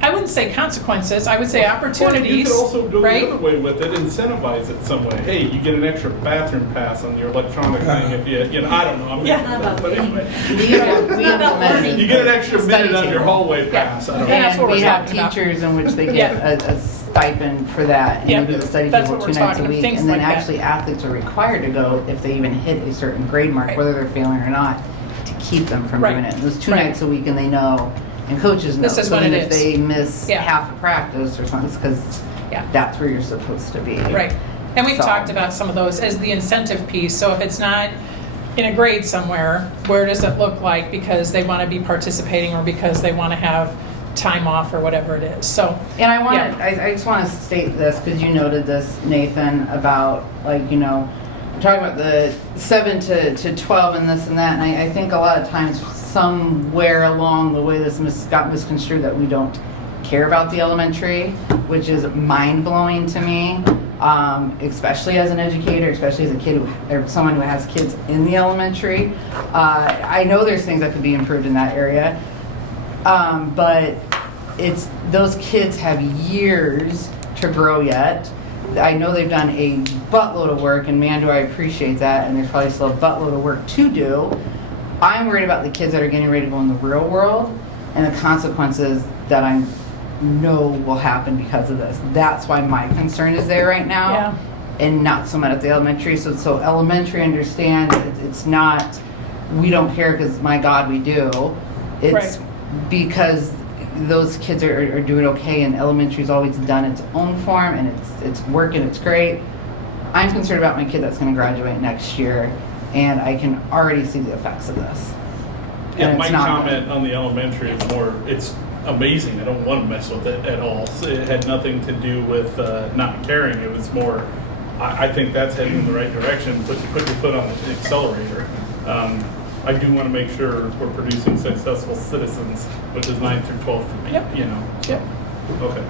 I wouldn't say consequences, I would say opportunities. Or you could also go right? the other way with it, incentivize it some way. Hey, you get an extra bathroom pass on your electronic thing if I don't know. Yeah. But anyway, We implemented you get an extra study minute on your table. hallway pass. I don't know. And that's what And we we're have talking about. teachers in which they get Yeah. a stipend for that, and Yeah. they do the study That's table what we're 2 nights a talking, week. things And then like that. actually athletes are required to go if they even hit a certain grade mark, Right. whether they're failing or not, to keep them from Right. doing it. And those 2 Right. nights a week, and they know, and coaches know. This is so what then it if is. they miss Yeah. half a practice or something, it's because Yeah. that's where you're supposed to be. Right. And we've So- talked about some of those as the incentive piece. So if it's not in a grade somewhere, where does it look like because they want to be participating or because they want to have time off or whatever it is. So, And I want Yeah. to, I just want to state this because you noted this, Nathan, about we're talking about the 7 to 12 and this and that, and I think a lot of times somewhere along the way this got misconstrued that we don't care about the elementary, which is mind-blowing to me, especially as an educator, especially as a kid or someone who has kids in the elementary. I know there's things that could be improved in that area, but those kids have years to grow yet. I know they've done a buttload of work, and man, do I appreciate that, and there's probably still a buttload of work to do. I'm worried about the kids that are getting ready to go in the real world and the consequences that I know will happen because of this. That's why my concern is there right now, Yeah. and not so much at the elementary. So elementary, understand it's not, we don't care because my God, we do. It's Right. because those kids are doing okay, and elementary's always done its own form, and it's working, it's great. I'm concerned about my kid that's going to graduate next year, and I can already see the effects of this. Yeah, And my it's not comment on the elementary is more, it's amazing. I don't want to mess with it at all. So it had nothing to do with not caring. It was more, I think that's heading in the right direction. Put your foot on the accelerator. I do want to make sure we're producing successful citizens, which is 9 through 12 for me. Yep. Yep. Okay.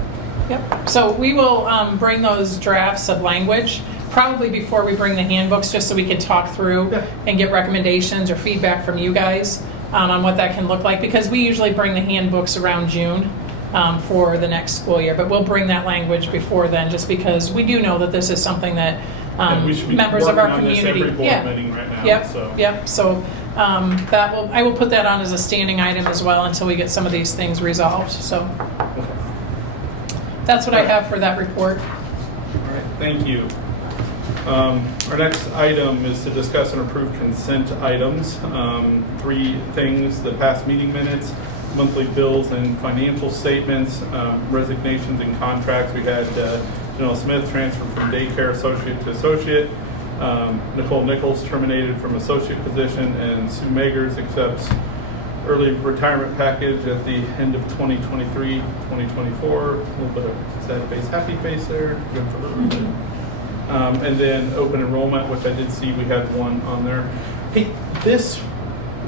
Yep. So we will bring those drafts of language probably before we bring the handbooks, just so we can talk through and get recommendations or feedback from you guys on what that can look like, because we usually bring the handbooks around June for the next school year, but we'll bring that language before then, just because we do know that this is something that And we should be members of our working on this community. every board meeting right now. Yep. So. Yep. So I will put that on as a standing item as well until we get some of these things resolved. So that's what I have for that report. All right, thank you. Our next item is to discuss and approve consent items. 3 things: the past meeting minutes, monthly bills and financial statements, resignations and contracts. We had Janelle Smith transferred from daycare associate to associate. Nicole Nichols terminated from associate position, and Sue Magers accepts early retirement package at the end of 2023, 2024. A little bit of sad face, happy face there. Good for her. And then open enrollment, which I did see we had one on there. Hey,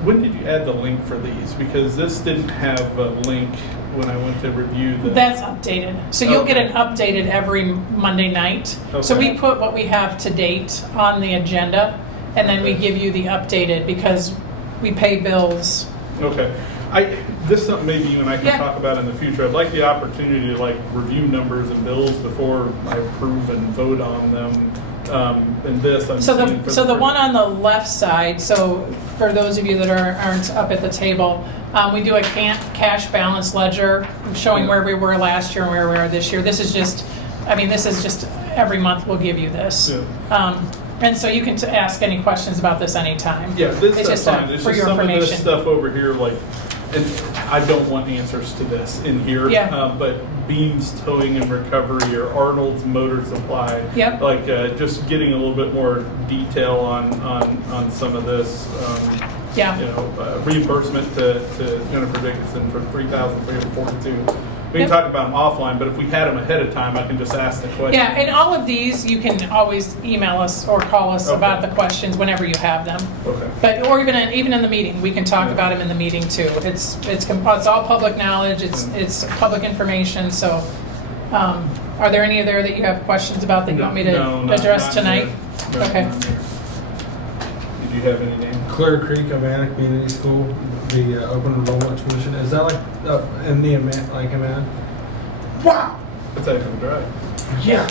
when did you add the link for these? Because this didn't have a link when I went to review the. That's updated. So you'll get it updated every Monday night. So Okay. we put what we have to date on the agenda, and then we give you the updated because we pay bills. Okay. This is something maybe you and I can Yeah. talk about in the future. I'd like the opportunity to review numbers and bills before I approve and vote on them. And this, I'm So seeing for the first- one on the left side, so for those of you that aren't up at the table, we do a cash balance ledger showing where we were last year and where we are this year. This is just every month we'll give you this. Yeah. And so you can ask any questions about this anytime. Yeah, this It's stuff's just fine. It's for just your some of this information. stuff over here, and I don't want answers to this in here. Yeah. But Beams Towing and Recovery or Arnold's Motor Supply. Yep. Just getting a little bit more detail on some of this. Yeah. Reimbursement to Jennifer Dickinson for $3,342. We can Yep. talk about them offline, but if we had them ahead of time, I can just ask the question. Yeah, and all of these, you can always email us or call us Okay. about the questions whenever you have them. Okay. Or even in the meeting, we can talk about them in the meeting too. It's all public knowledge. It's public information. So, are there any there that you have questions about that you want me to No, not- address not tonight? here. No, Okay. not here. Did you have any name? Clear Creek, Havana Community School, the open enrollment tuition, is that in the amount, amount? Wow! That's how you can drive. Yeah.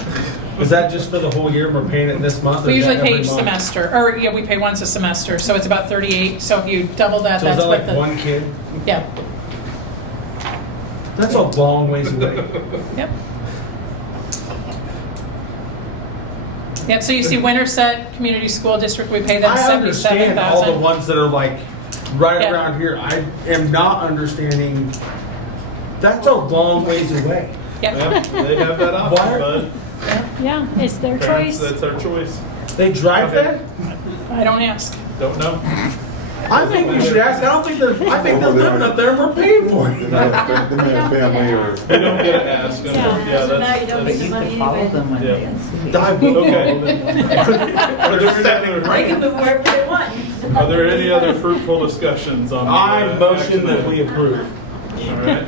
Is that just for the whole year? We're paying it this month? or We is usually that pay every each month? semester, or yeah, we pay once a semester, so it's about 38. So if you double that, So is that's that what the one kid? yeah. That's a long ways away. Yep. Yep, so you see Winterset Community School District, we pay them I understand all the $77,000. ones that are right Yeah. around here. I am not understanding. That's a long ways away. Yep. Yeah, they have that option, Why? bud. Yeah, it's their Parents, choice. that's our choice. They drive Okay. that? I don't ask. Don't know. I think we should ask. I think they're living up there and we're paying for it. They may have family or. We don't get to ask. Yeah, Yeah, so now you don't that's, get the money Follow anyway. them when Yeah. they see. Dive okay. Break them before they want. Are there any other fruitful discussions on the I motion action that item? we approve. All right.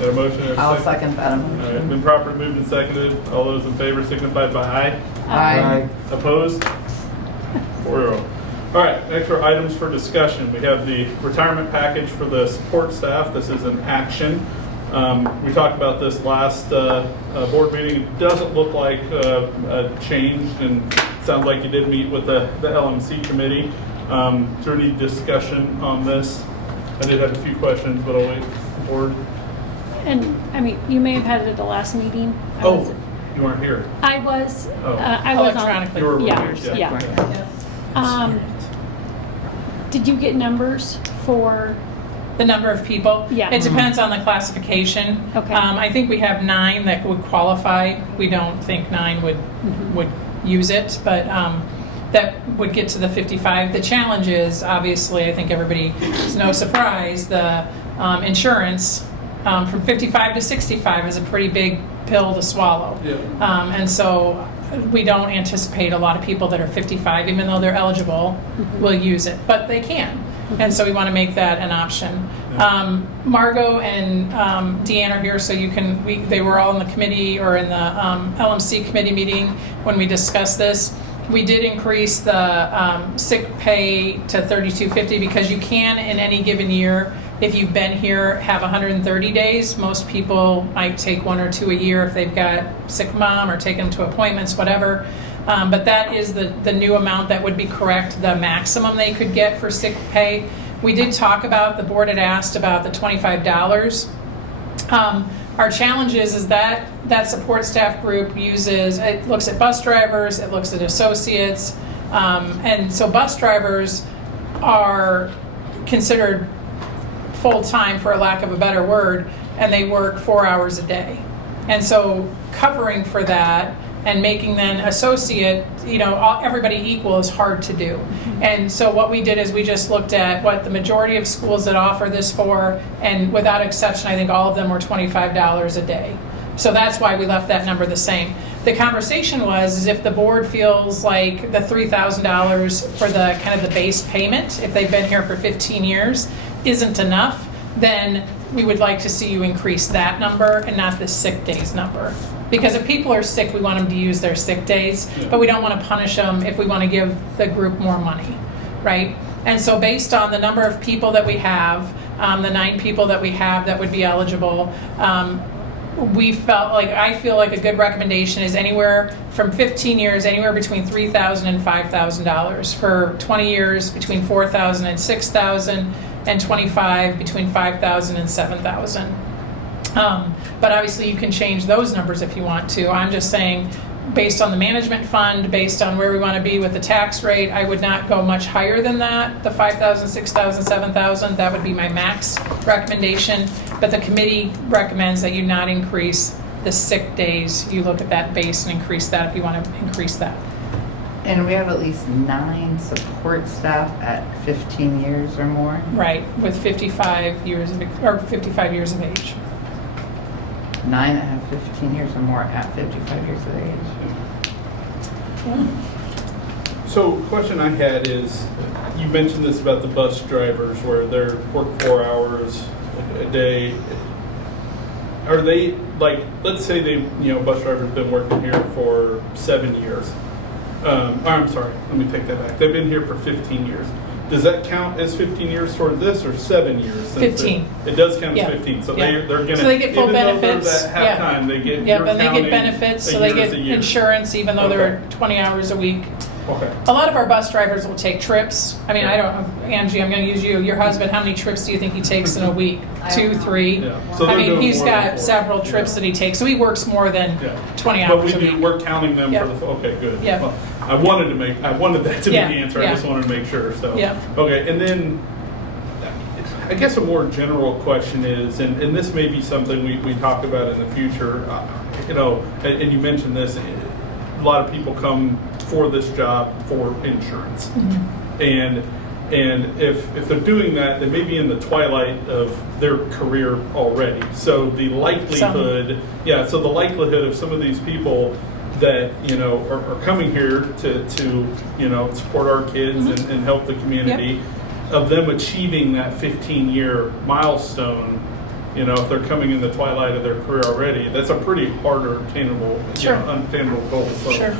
There a motion? Or a I'll second that. All right. Been properly moved and seconded. All those in favor signify by aye. Aye. Opposed? 4-0. All right, next are items for discussion. We have the retirement package for the support staff. This is an action. We talked about this last board meeting. It doesn't look like a change, and it sounds like you did meet with the LMC committee. Is there any discussion on this? I did have a few questions, but I'll wait for the board. And I mean, you may have had it at the last meeting. Oh, you weren't here. I was. Oh. I was Electronically. You were Yeah, removed, yeah. Did you get numbers for? The number of people? Yeah. It depends on the classification. Okay. I think we have 9 that would qualify. We don't think 9 would use it, but that would get to the 55. The challenge is, obviously, I think everybody, it's no surprise, the insurance from 55 to 65 is a pretty big pill to swallow. Yeah. And so we don't anticipate a lot of people that are 55, even though they're eligible, will use it, but they can. And so we want to make that an option. Margot and Deanne are here, so you can. They were all in the committee or in the LMC committee meeting when we discussed this. We did increase the sick pay to $32.50 because you can, in any given year, if you've been here, have 130 days. Most people might take 1 or 2 a year if they've got sick mom or take them to appointments, whatever. But that is the new amount that would be correct, the maximum they could get for sick pay. We did talk about, the board had asked about the $25. Our challenge is that support staff group it looks at bus drivers, it looks at associates, and so bus drivers are considered full-time, for a lack of a better word, and they work 4 hours a day. And so covering for that and making then associate, everybody equal is hard to do. And so what we did is we just looked at what the majority of schools that offer this for, and without exception, I think all of them were $25 a day. So that's why we left that number the same. The conversation is if the board feels like the $3,000 for the kind of the base payment, if they've been here for 15 years, isn't enough, then we would like to see you increase that number and not the sick days number. Because if people are sick, we want them to use their sick days, but we don't want to punish them if we want to give the group more money, right? And so based on the number of people that we have, the 9 people that we have that would be eligible, I feel like a good recommendation is anywhere from 15 years, anywhere between $3,000 and $5,000. For 20 years, between $4,000 and $6,000, and 25 between $5,000 and $7,000. But obviously you can change those numbers if you want to. I'm just saying, based on the management fund, based on where we want to be with the tax rate, I would not go much higher than that. The 5,000, 6,000, 7,000, that would be my max recommendation. But the committee recommends that you not increase the sick days. You look at that base and increase that if you want to increase that. And we have at least 9 support staff at 15 years or more. Right, with 55 years of age. 9 that have 15 years or more at 55 years of age. So, question I had is, you mentioned this about the bus drivers where they're work 4 hours a day. Are they, like, let's say they, bus drivers have been working here for 7 years. I'm sorry, let me take that back. They've been here for 15 years. Does that count as 15 years toward this, or 7 years? 15. It does count as Yeah. 15. So Yeah. they're going to, so they get full even benefits. though they're at halftime, they get, Yeah, but they get benefits, so they get a year. insurance even though they're 20 hours a week. Okay. A lot of our bus drivers will take trips. I mean, I don't, Angie, I'm going to use you. Your husband, how many trips do you think he takes in a week? 2, 3? Yeah. So I they're mean, doing he's more than got 4. several trips that he takes, so he works more than Yeah. 20 But hours a week. we're counting them Yeah. for the, okay, good. Yeah. Well, I wanted that to be Yeah, the answer. yeah. I just wanted to make sure, so. Yeah. Okay, and then, I guess a more general question is, and this may be something we talk about in the future, and you mentioned this, a lot of people come for this job for insurance. And if they're doing that, they may be in the twilight of their career already. So the likelihood, so the likelihood of some of these people that are coming here to support our kids and help the community, of them achieving that 15-year milestone. If they're coming in the twilight of their career already, that's a pretty hard or attainable, unattainable goal. So Sure.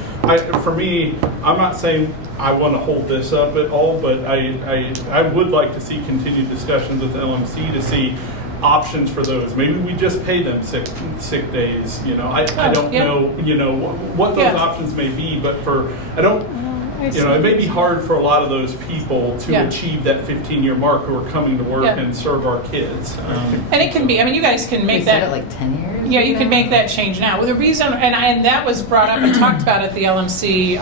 For me, I'm not saying I want to hold this up at all, but I would like to see continued discussions with the LMC to see options for those. Maybe we just pay them sick days. I don't know, what those options may be, but it may be hard for a lot of those people to achieve that 15-year mark who are coming to work and serve our kids. And it can be, you guys can make that. Like 10 years? Yeah, you can make that change now. Well, the reason, and that was brought up and talked about at the LMC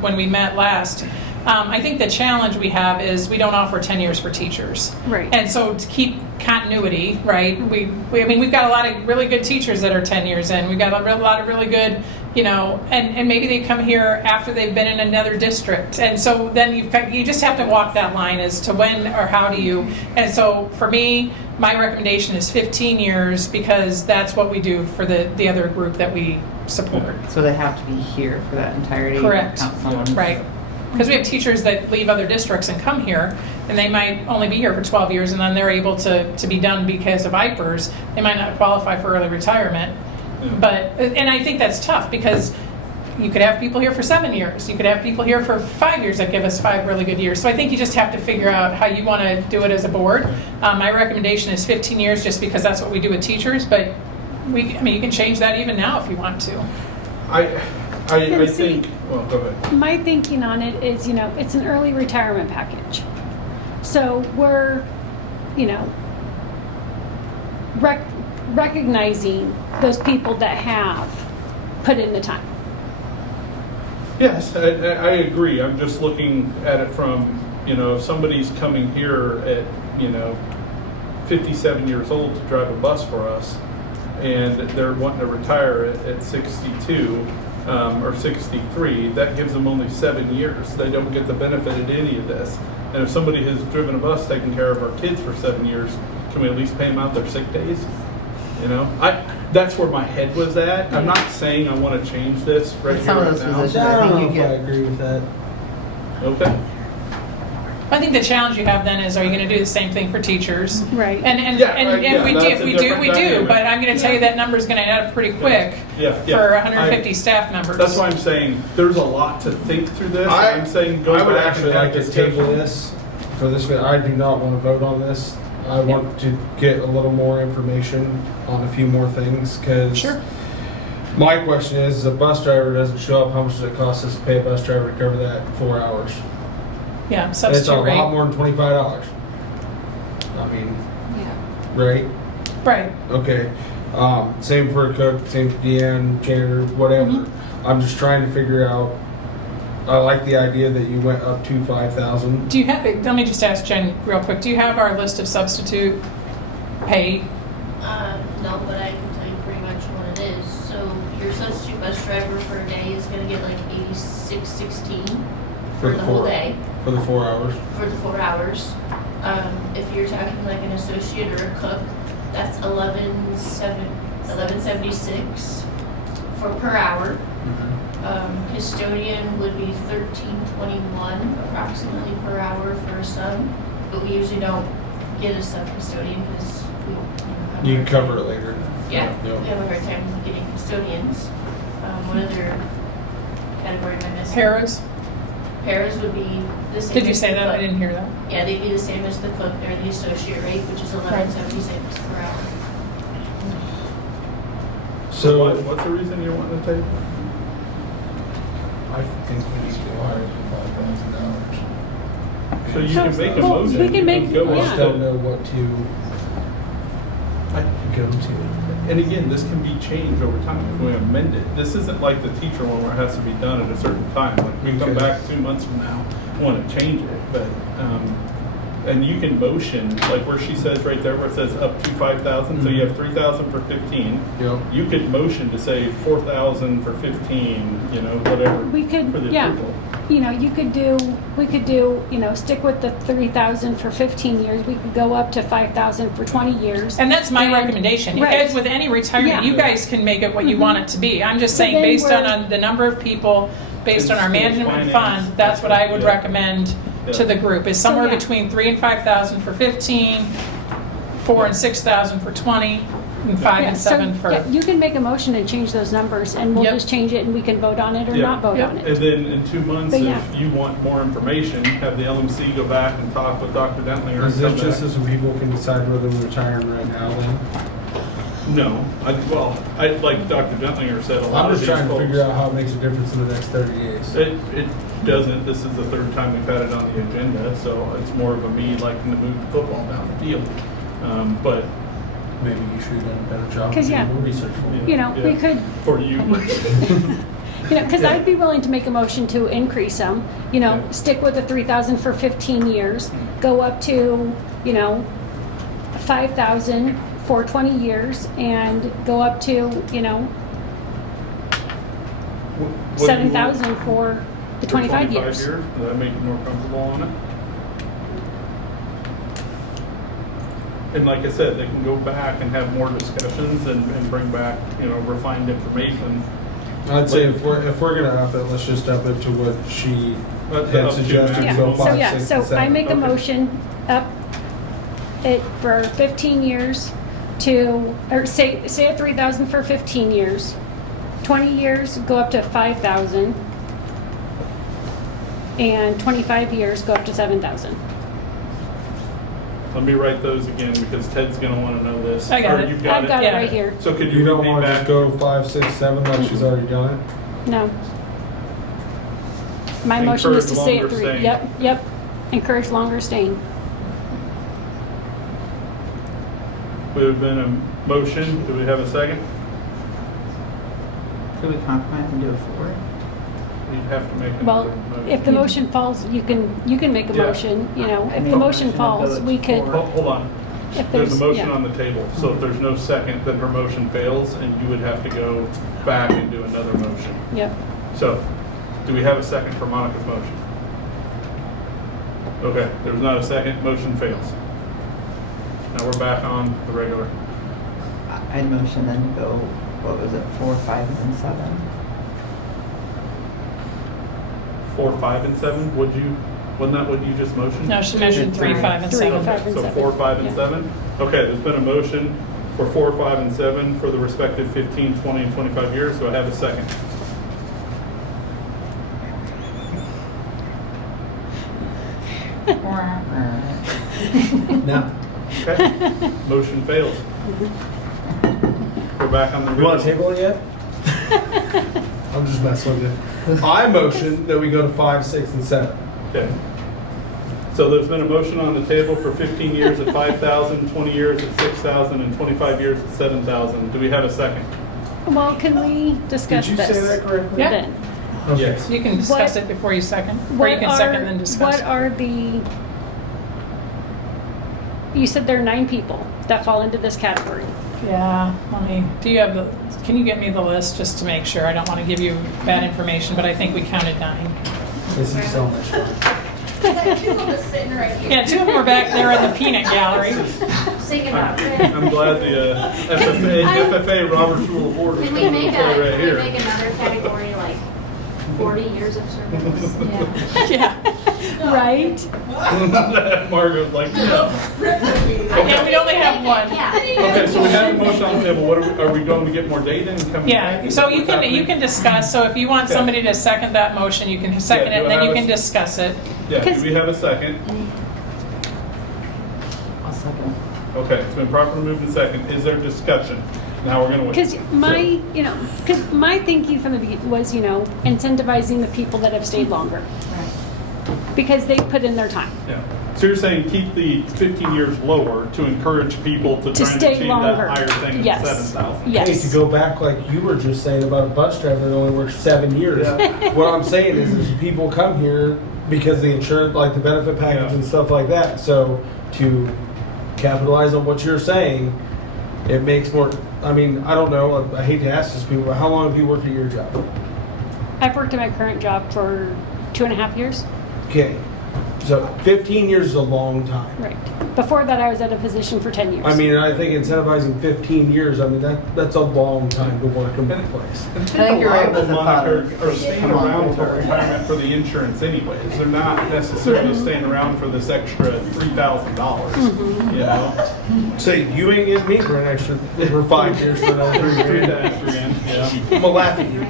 when we met last. I think the challenge we have is we don't offer 10 years for teachers. Right. And so to keep continuity, right, we've got a lot of really good teachers that are 10 years in. We've got a lot of really good, and maybe they come here after they've been in another district. And so then you just have to walk that line as to when or how do you. And so for me, my recommendation is 15 years because that's what we do for the other group that we support. So they have to be here for that entirety? Correct. Not someone- Right. Because we have teachers that leave other districts and come here, and they might only be here for 12 years, and then they're able to be done because of IPERS. They might not qualify for early retirement. And I think that's tough because you could have people here for 7 years. You could have people here for 5 years that give us 5 really good years. So I think you just have to figure out how you want to do it as a board. My recommendation is 15 years just because that's what we do with teachers, but you can change that even now if you want to. I think, well, go ahead. My thinking on it is, it's an early retirement package. So we're, recognizing those people that have put in the time. Yes, I agree. I'm just looking at it from, if somebody's coming here at, 57 years old to drive a bus for us, and they're wanting to retire at 62 or 63, that gives them only 7 years. They don't get the benefit of any of this. And if somebody has driven a bus taking care of our kids for 7 years, can we at least pay them out their sick days? You know, that's where my head was at. I'm not saying I want to change this right Some here, of right those now. positions, I I don't think know you if I get. agree with that. Okay. I think the challenge you have then is, are you going to do the same thing for teachers? Right. And Yeah, right, yeah, if we do, that's a we different do. dynamic. But I'm going to tell you that number's going to add up pretty quick Yeah, yeah. for 150 staff members. That's why I'm saying there's a lot to think through this. I'm saying go I would back actually and have like to discussion. table this for this. I do not want to vote on this. I want to get a little more information on a few more things because Sure. my question is, if a bus driver doesn't show up, how much does it cost us to pay a bus driver to cover that 4 hours? Yeah, It's a substitute lot rate. more than $25. I mean, Yeah. right? Right. Okay. Same for a cook, same for DN, janitor, whatever. Mm-hmm. I'm just trying to figure out. I like the idea that you went up to 5,000. Do you have, let me just ask Jen real quick, do you have our list of substitute pay? No, but I can tell you pretty much what it is. So your substitute bus driver for a day is gonna get like $86.16 for the whole day, For the 4 hours. for the 4 hours. If you're talking like an associate or a cook, that's $11.76 for per hour. Custodian would be $13.21 approximately per hour for a sub, but we usually don't get a sub custodian because we have You a can hard cover time- it later. Yeah, Yep. we have a hard time getting custodians. What other category am I missing? Paras? Paras would be the same. Did you as say the that? I cook. didn't hear that. Yeah, they'd be the same as the cook. They're the associate rate, which is $11.76 per hour. So what's the reason you want to take? I think we need to go higher than $5,000. So you can make a Well, motion. we can make- go I with just yeah. don't know what to go to. And again, this can be changed over time if we amend it. This isn't like the teacher one where it has to be done at a certain time. Like we come Okay. back 2 months from now, want to change it, but, and you can motion, like where she says right there where it says up to 5,000, so you have 3,000 for 15. Yep. You could motion to say 4,000 for 15, you know, whatever. We could, for the yeah. approval. We could do, stick with the 3,000 for 15 years. We could go up to 5,000 for 20 years. And that's my And- recommendation. You right. guys, with any retirement, Yeah. you guys can make it what you want it to be. I'm just So saying, then based we're- on the number of people, based on our School management finance, fund, that's what I would yeah. recommend to Yeah. the group, is somewhere yeah. between 3,000 and 5,000 for 15, 4,000 and 6,000 for 20, and 5,000 Yeah, and so, 7,000 for. yeah, you can make a motion and change those numbers, and we'll Yep. just change it, and we can vote on it or Yeah. not vote Yep. on And it. then in 2 months, But yeah. if you want more information, have the LMC go back and talk with Dr. Dentlinger. Is and it come just back. so people can decide whether they're retiring right now then? No, like Dr. Dentlinger said, a lot I'm of just these trying to folks, figure out how it makes a difference in the next 30 days. it doesn't. This is the third time we've had it on the agenda, so it's more of a me liking to move the football down the field. But Maybe you should have done a better job 'Cause, doing yeah. more research for me. We yeah, could, for you. because Yeah. I'd be willing to make a motion to increase them, Yeah. stick with the 3,000 for 15 years, go up to, 5,000 for 20 years, and go up to, What do you want 7,000 for the for 25 years. Does that make you more comfortable on it? And like I said, they can go back and have more discussions and bring back, refined information. I'd say if we're gonna up it, let's just up it to what she Up had to suggested. max. Go Yeah, so 5, yeah, 6, so and 7. I make a Okay. motion up it for 15 years or say at 3,000 for 15 years. 20 years, go up to 5,000. And 25 years, go up to 7,000. Let me write those again because Ted's gonna wanna know this. I got Or it. you've got I've got it Yeah. right here. So could You you don't repeat want to back? just go 5, 6, 7 like she's already done it? No. My motion is to Encourage stay at longer 3. staying. Yep. Encourage longer staying. Would have been a motion. Do we have a second? Could we compromise and do it for it? You'd have to make Well, another motion. if the motion falls, you can make a Yeah. motion, I if made the a motion motion to falls, go we to could, four. Hold on. If There's a motion yeah. on the table, so if there's no second, then her motion fails, and you would have to go back and do another motion. Yep. So, do we have a second for Monica's motion? Okay, there's not a second, motion fails. Now we're back on the regular. I'd motion then to go, what was it, 4, 5, and 7? 4, 5, and 7, wasn't that what you just motioned? No, she mentioned 3, 5, and 3, 7. 5, and So 7. 4, 5, and Yeah. 7? Okay, there's been a motion for 4, 5, and 7 for the respective 15, 20, and 25 years. Do I have a second? No. Okay, motion fails. We're back on the. You want to table it yet? I'm just messing with you. I motion that we go to 5, 6, and 7. Okay. So there's been a motion on the table for 15 years at 5,000, 20 years at 6,000, and 25 years at 7,000. Do we have a second? Well, can we discuss Did you this? say that correctly? Yeah. Then? Okay. Yes. You can discuss What- it before you second, or What you can second then discuss. What are the, you said there are 9 people that fall into this category. Yeah, can you get me the list just to make sure? I don't want to give you bad information, but I think we counted 9. This is so much fun. Two of us sitting right here. Yeah, 2 of them are back there in the peanut gallery. Singing about I'm glad the FFA Robert's Rule of Order is Can we coming make into play right can we here. make another category like 40 years of service? Yeah. Right? Margot's like, no. Yeah, we only have one. Yeah. Okay, so we have a motion on the table. What are we going to get more data and come Yeah, back? so What's you happening? can discuss, so if you want Okay. somebody to second that motion, you can second Yeah, it, do I then you have can a- discuss it. Yeah, Because- do we have a second? I'll second. Okay, it's been properly moved and second. Is there discussion? Now we're going to wait. Because my thinking from the beginning was, incentivizing the people that have stayed longer. Because they put in their time. Yeah. So you're saying keep the 15 years lower to encourage people to try and stay achieve longer. that higher thing of Yes. 7,000? Yes. Hey, to go back like you were just saying about a bus driver that only works 7 years. Yeah. What I'm saying is people come here because the insurance, like the benefit package Yeah. and stuff like that. So to capitalize on what you're saying, it makes more. I mean, I don't know. I hate to ask this people, but how long have you worked at your job? I've worked at my current job for 2.5 years. Okay, so 15 years is a long time. Right. Before that, I was at a position for 10 years. I mean, I think incentivizing 15 years. I mean, that's a long time to work in one place. I think you're right with the Monica thought. are staying around for retirement for the insurance anyways. They're not necessarily staying around for this extra $3,000, you know? Say you ain't getting me for an extra for 5 years for another 3 grand. Yeah. I'm gonna laugh at you.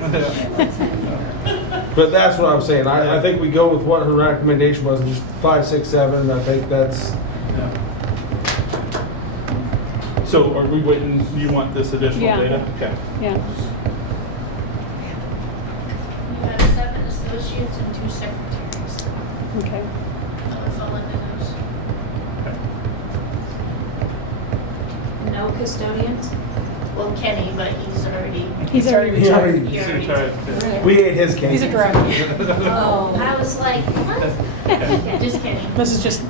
But that's what I'm saying. I think we go with what her recommendation was, just 5, 6, 7. I think that's. Yeah. So are we waiting, you want this additional Yeah. data? Okay. Yeah. You had 7 associates and 2 secretaries. Okay. That would fall into those. No custodians? Well, Kenny, but he's already. He's already retired. he So already- try- yeah. We ain't his case. He's a director. Oh. I was like, what? Yeah, just kidding. This is just I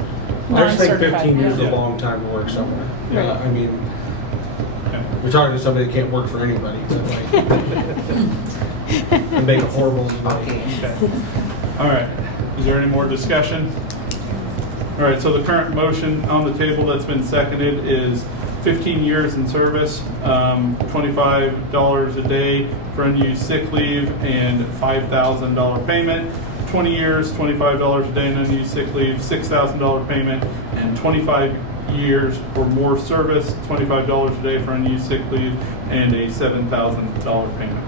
just think non-certified. 15 years is Yeah. a long time to work somewhere. Yeah. I mean, Okay. we're talking to somebody that can't work for anybody. So like, and make a horrible money. Okay. All right. Is there any more discussion? All right, so the current motion on the table that's been seconded is 15 years in service, $25 a day for unused sick leave, and $5,000 payment. 20 years, $25 a day in unused sick leave, $6,000 payment, and 25 years or more service, $25 a day for unused sick leave, and a $7,000 payment.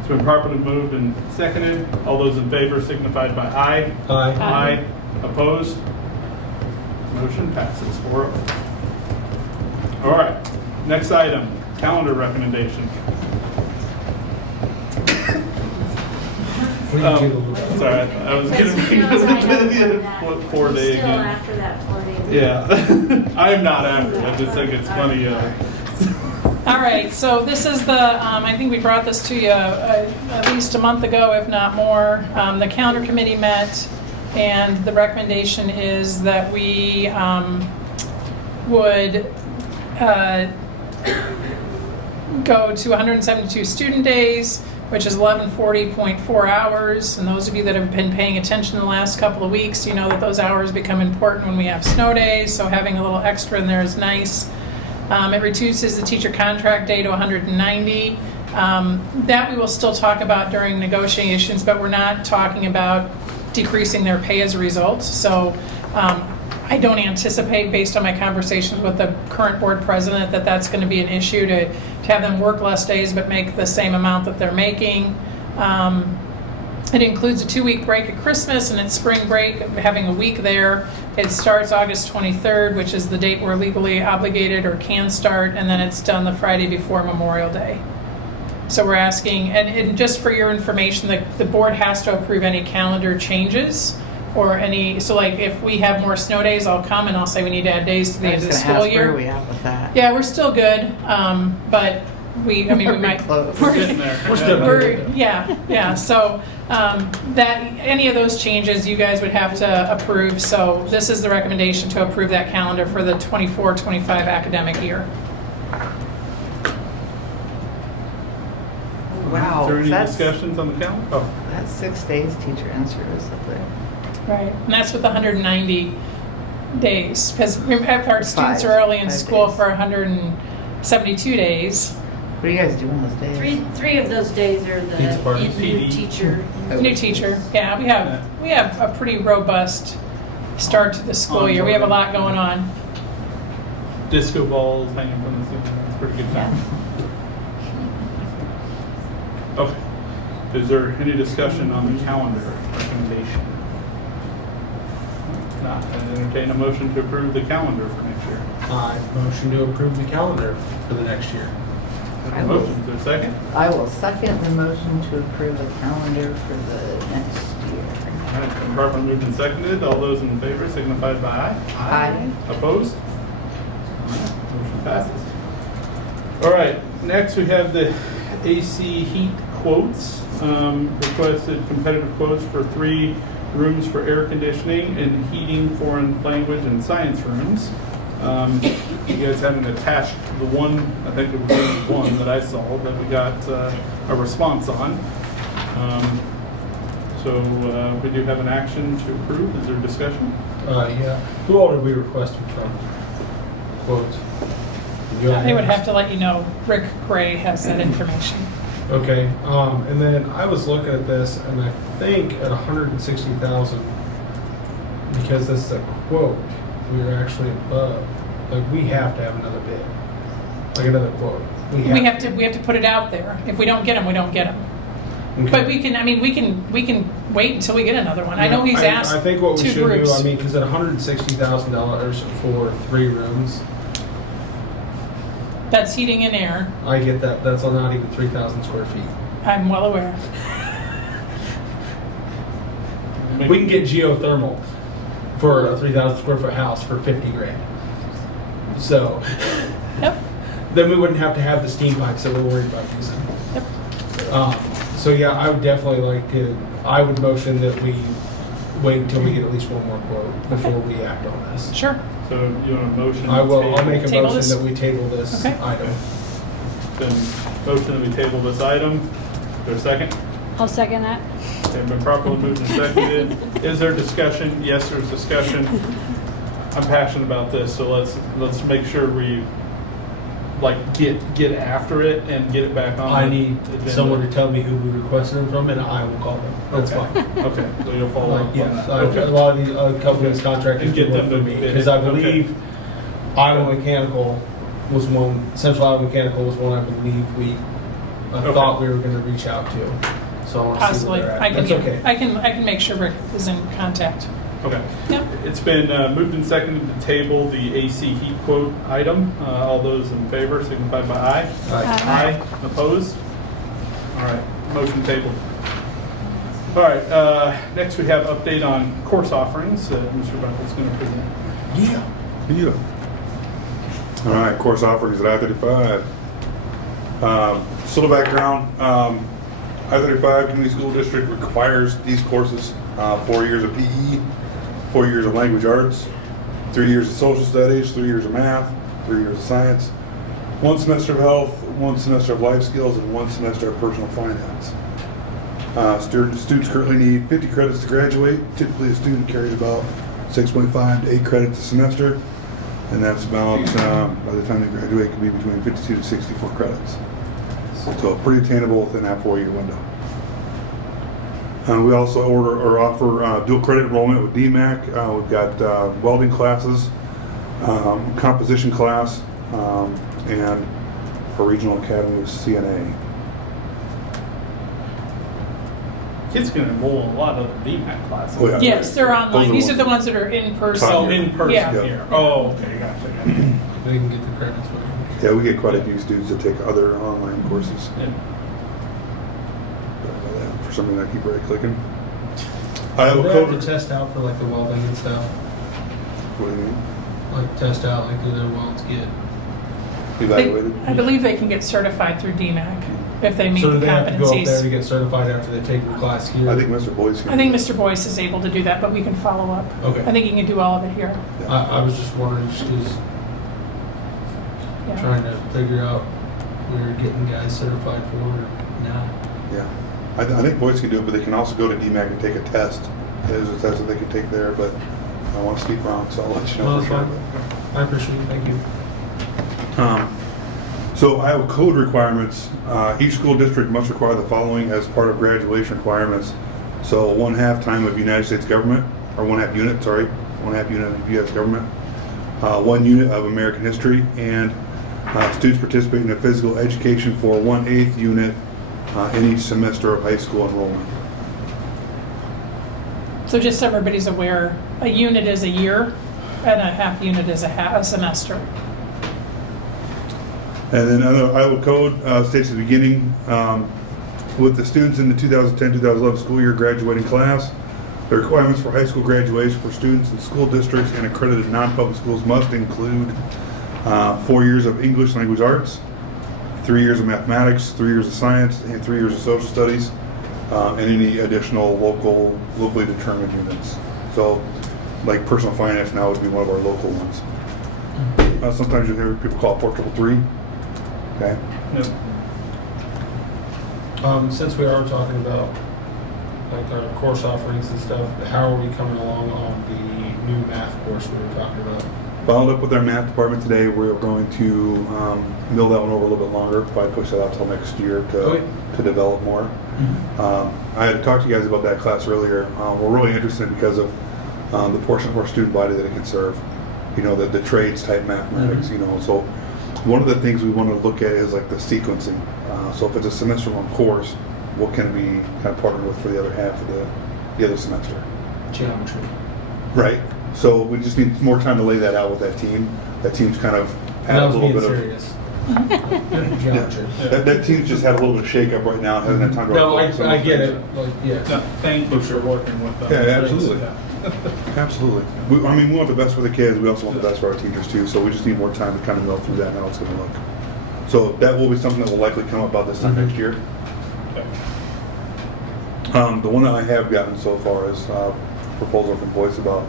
It's been properly moved and seconded. All those in favor signified by aye. Aye. Aye. Opposed? Motion passes 4-0. All right, next item, calendar recommendation. Sorry, I was getting what 4 day Still again. after that 4 days. Yeah, I'm not after. I just think it's funny. All right, so this is the, I think we brought this to you at least a month ago, if not more. The calendar committee met, and the recommendation is that we would go to 172 student days, which is 1140.4 hours. And those of you that have been paying attention the last couple of weeks, you know that those hours become important when we have snow days, so having a little extra in there is nice. It reduces the teacher contract day to 190. That we will still talk about during negotiations, but we're not talking about decreasing their pay as a result. So I don't anticipate, based on my conversations with the current board president, that that's going to be an issue to have them work less days but make the same amount that they're making. It includes a 2-week break at Christmas and it's spring break, having a week there. It starts August 23rd, which is the date we're legally obligated or can start, and then it's done the Friday before Memorial Day. So we're asking, and just for your information, the board has to approve any calendar changes or any, so like if we have more snow days, I'll come and I'll say we need to add days to the end of the school year. Where are we at with that? Yeah, we're still good, but we might. Close. We're getting there. We're still good. Yeah. So that any of those changes you guys would have to approve. So this is the recommendation to approve that calendar for the 24-25 academic year. Wow. Is there any that's- discussions on the calendar? Oh, That's 6 days teacher in service up there. Right, and that's with 190 days, because our students are only in 5 school days. for 172 days. What do you guys do on those days? Three of those days are Pizza the parties. new PD. teacher. New teacher, yeah, we have a pretty robust start to the school year. We have a lot going on. disco balls hanging from the ceiling. It's a pretty good time. Okay. Is there any discussion on the calendar recommendation? If not, I entertain a motion to approve the calendar for next year. I motion to approve the calendar for the next year. I will. Motion, is there a second? I will second the motion to approve the calendar for the next year. All right, been properly moved and seconded. All those in favor signify by aye. Aye. Opposed? All right, motion passes. All right, next we have the AC heat quotes. Requested competitive quotes for 3 rooms for air conditioning and heating foreign language and science rooms. You guys haven't attached the one, I think it was only one that I saw that we got a response on. So we do have an action to approve. Is there discussion? Yeah. Who all did we request them from? Quotes. They would have to let you know. Rick Gray has that information. Okay, and then I was looking at this, and I think at 160,000, because this is a quote, we are actually above. Like, we have to have another bid, like another quote. We have to put it out there. If we don't get them, we don't get them. Okay. But we can wait until we get another one. I know he's asked I think what we 2 should groups. do, I mean, because at $160,000 for 3 rooms, That's heating and air. I get that. That's not even 3,000 square feet. I'm well aware. We can get geothermal for a 3,000 square foot house for 50 grand. So Yep. then we wouldn't have to have the steam pipes that we're worried about using. Yep. So yeah, I would definitely like to, I would motion that we wait until we get at least one more quote before we act on this. Sure. So you want a motion? to I'll table? make a Table motion this? that we table this Okay. item. Then motion that we table this item. Is there a second? I'll second that. Okay, been properly moved and seconded. Is there discussion? Yes, there's discussion. I'm passionate about this, so let's make sure we get after it and get it back on. I the need agenda. someone to tell me who we requested them from, and I will call them. That's Okay. fine. Okay, so you'll follow Like, up on yeah, that. a Okay. lot of these companies contractors And get do work them for to me bid it. because I Okay. believe Iowa Mechanical was one. Central Iowa Mechanical was one I believe I Okay. thought we were going to reach out to. So I want to see Possibly. where they're at. I can That's okay. I can make sure Rick is in contact. Okay. Yep. It's been moved and seconded to table the AC heat quote item. All those in favor signify by aye. Aye. Opposed? All right, motion tabled. All right, next we have update on course offerings. Mr. Buckley's going to present. Yeah. All right, course offerings at I-35. Just a little background. I-35 Community School District requires these courses, 4 years of PE, 4 years of language arts. 3 years of social studies, 3 years of math, 3 years of science, 1 semester of health, 1 semester of life skills, and 1 semester of personal finance. Students currently need 50 credits to graduate. Typically, a student carries about 6.5 to 8 credits a semester, and that's about, by the time they graduate, can be between 52 to 64 credits. So pretty attainable within that 4-year window. We also offer dual credit enrollment with DMAC. We've got welding classes, composition class, and our regional academy of CNA. Kids can enroll in a lot of the DMAT classes. Oh, yeah. Yes, they're online. Those are These are the ones- ones that are in person. So in person Yeah. here. Oh, okay, gotcha. They can get the credits. Yeah, we get quite a few students that take other online courses. Yeah. For some reason, I keep right-clicking. I have a They have code. to test out for like the welding and stuff. What do you mean? Like test out like do their welds get. Evaluated? I believe they can get certified through DMAC if they meet So do the they have to go up there to competencies. get certified after they take the class here? I think Mr. Boyce can. I think Mr. Boyce is able to do that, but we can follow up. Okay. I think he can do all of it here. I was just wondering, just 'cause Yeah. trying to figure out we're getting guys certified for or not. Yeah. I think Boyce can do it, but they can also go to DMAC and take a test. There's a test that they can take there, but I want to speak wrong, so I'll let you know No, for sure. that's fine. I appreciate it, thank you. So Iowa code requirements. Each school district must require the following as part of graduation requirements. So 1/2 time of United States government, or 1/2 unit, sorry, 1/2 unit of U.S. government, 1 unit of American history, and students participating in physical education for 1/8 unit in each semester of high school enrollment. So just so everybody's aware, a unit is a year and a half unit is a semester. And then Iowa code states at the beginning, with the students in the 2010-2011 school year graduating class, the requirements for high school graduation for students in school districts and accredited non-public schools must include 4 years of English language arts, 3 years of mathematics, 3 years of science, and 3 years of social studies, and any additional locally determined units. So, like personal finance now would be one of our local ones. Sometimes you hear people call it 433. Okay. Yep. Since we are talking about like our course offerings and stuff, how are we coming along on the new math course we were talking about? Followed up with our math department today. We're going to mill that one over a little bit longer, probably push that out till next year to develop more. I had talked to you guys about that class earlier. We're really interested because of the portion of our student body that it can serve. You know, the trades type mathematics, you know, so one of the things we want to look at is like the sequencing. So if it's a semester-long course, what can we kind of partner with for the other half of the other semester? Geometry. Right. So we just need more time to lay that out with that team. That team's kind of had That a was little being bit serious. Geometry. that team's just had a little bit of shake up right now. Hasn't had time to. No, focus on I those get things. it. Like, yeah. No, thank you for working with them. Yeah, absolutely. Yeah. Absolutely. We want the best for the kids. We also want the best for our teachers too. So we just need more time to kind of mill through that and how it's going to look. So that will be something that will likely come up about this time next year. Okay. The one that I have gotten so far is a proposal from Boyce about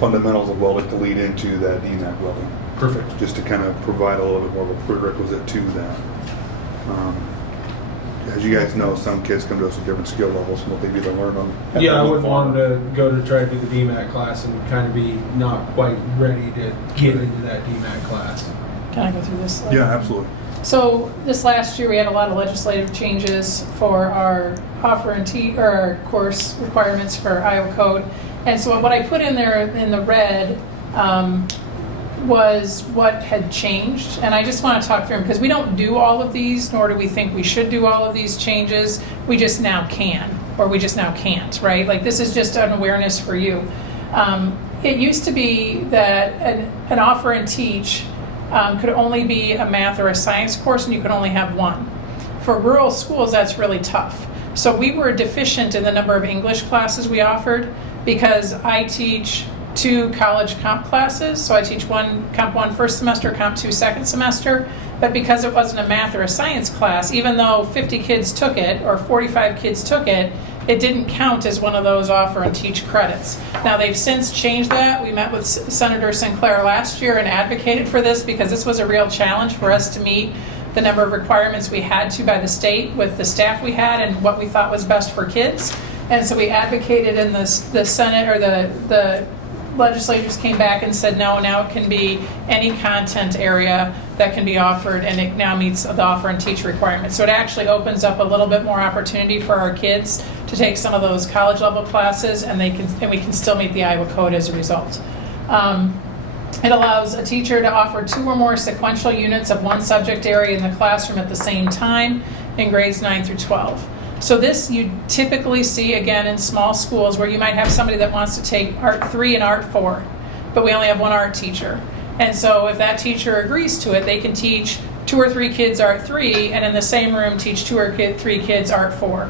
fundamentals of welding to lead into that DMAC welding. Perfect. Just to kind of provide a little bit more of a prerequisite to that. As you guys know, some kids come to us with different skill levels from what they've either learned on. Yeah, I wouldn't want them to go to try to do the DMAT class and kind of be not quite ready to get into that DMAT class. Can I go through this? Yeah, absolutely. So this last year, we had a lot of legislative changes for our our course requirements for Iowa Code. And so what I put in there in the red was what had changed. And I just want to talk through them because we don't do all of these, nor do we think we should do all of these changes. We just now can, or we just now can't, right? Like this is just an awareness for you. It used to be that an offer and teach could only be a math or a science course, and you could only have one. For rural schools, that's really tough. So we were deficient in the number of English classes we offered because I teach 2 college comp classes. So I teach Comp 1 first semester, Comp 2 second semester. But because it wasn't a math or a science class, even though 50 kids took it or 45 kids took it, it didn't count as one of those offer and teach credits. Now they've since changed that. We met with Senator Sinclair last year and advocated for this because this was a real challenge for us to meet the number of requirements we had to by the state with the staff we had and what we thought was best for kids. And so we advocated, and the Senate or the legislators came back and said, no, now it can be any content area that can be offered, and it now meets the offer and teach requirements. So it actually opens up a little bit more opportunity for our kids to take some of those college level classes, and we can still meet the Iowa Code as a result. It allows a teacher to offer 2 or more sequential units of one subject area in the classroom at the same time in grades 9 through 12. So this you typically see again in small schools where you might have somebody that wants to take Art 3 and Art 4, but we only have one art teacher. And so if that teacher agrees to it, they can teach 2 or 3 kids Art 3 and in the same room teach 2 or 3 kids Art 4.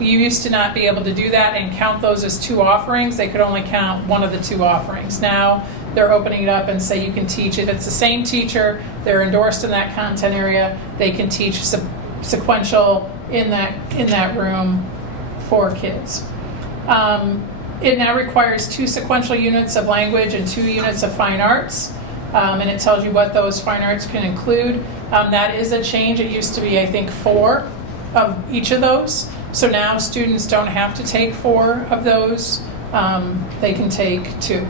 You used to not be able to do that and count those as 2 offerings. They could only count one of the 2 offerings. Now they're opening it up and say you can teach it. It's the same teacher. They're endorsed in that content area. They can teach sequential in that room for kids. It now requires 2 sequential units of language and 2 units of fine arts, and it tells you what those fine arts can include. That is a change. It used to be, I think, 4 of each of those. So now students don't have to take 4 of those. They can take 2.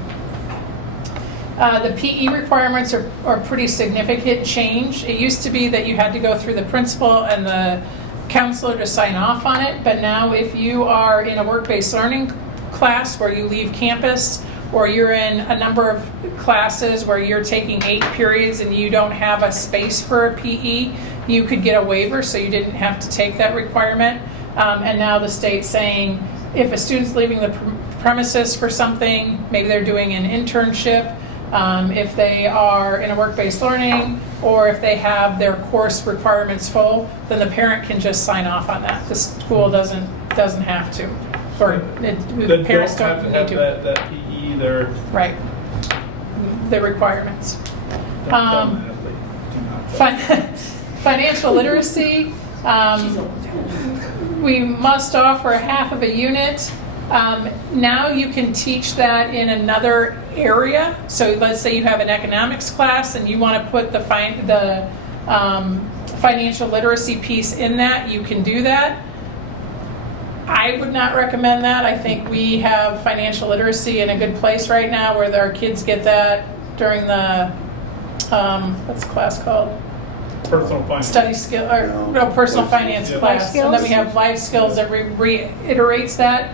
The PE requirements are pretty significant change. It used to be that you had to go through the principal and the counselor to sign off on it, but now if you are in a work-based learning class where you leave campus, or you're in a number of classes where you're taking 8 periods and you don't have a space for a PE, you could get a waiver so you didn't have to take that requirement. And now the state's saying if a student's leaving the premises for something, maybe they're doing an internship, if they are in a work-based learning, or if they have their course requirements full, then the parent can just sign off on that. The school doesn't have to, or the parents don't have to need have to. that PE there. Right. The requirements. Financial literacy. We must offer a half of a unit. Now you can teach that in another area. So let's say you have an economics class and you want to put the financial literacy piece in that, you can do that. I would not recommend that. I think we have financial literacy in a good place right now where our kids get that during the, what's the class called? Personal finance. Study skill, or no, personal finance Yeah. class. And then we have life skills that reiterates that.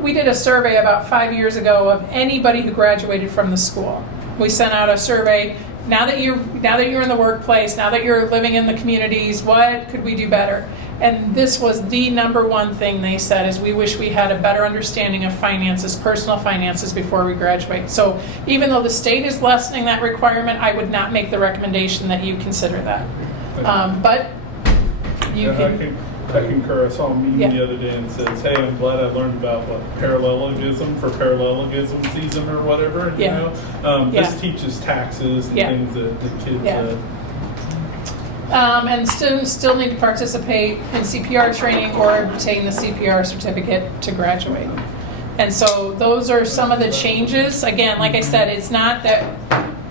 We did a survey about 5 years ago of anybody who graduated from the school. We sent out a survey. Now that you're in the workplace, now that you're living in the communities, what could we do better? And this was the #1 thing they said is we wish we had a better understanding of finances, personal finances before we graduate. So even though the state is lessening that requirement, I would not make the recommendation that you consider that. But you can. I concur. I saw a meme the other day and it says, hey, I'm glad I learned about parallelism for parallelism season or whatever. You know? This teaches taxes and things that the kids... and students still need to participate in CPR training or obtain the CPR certificate to graduate. And so those are some of the changes. Again, like I said, it's not that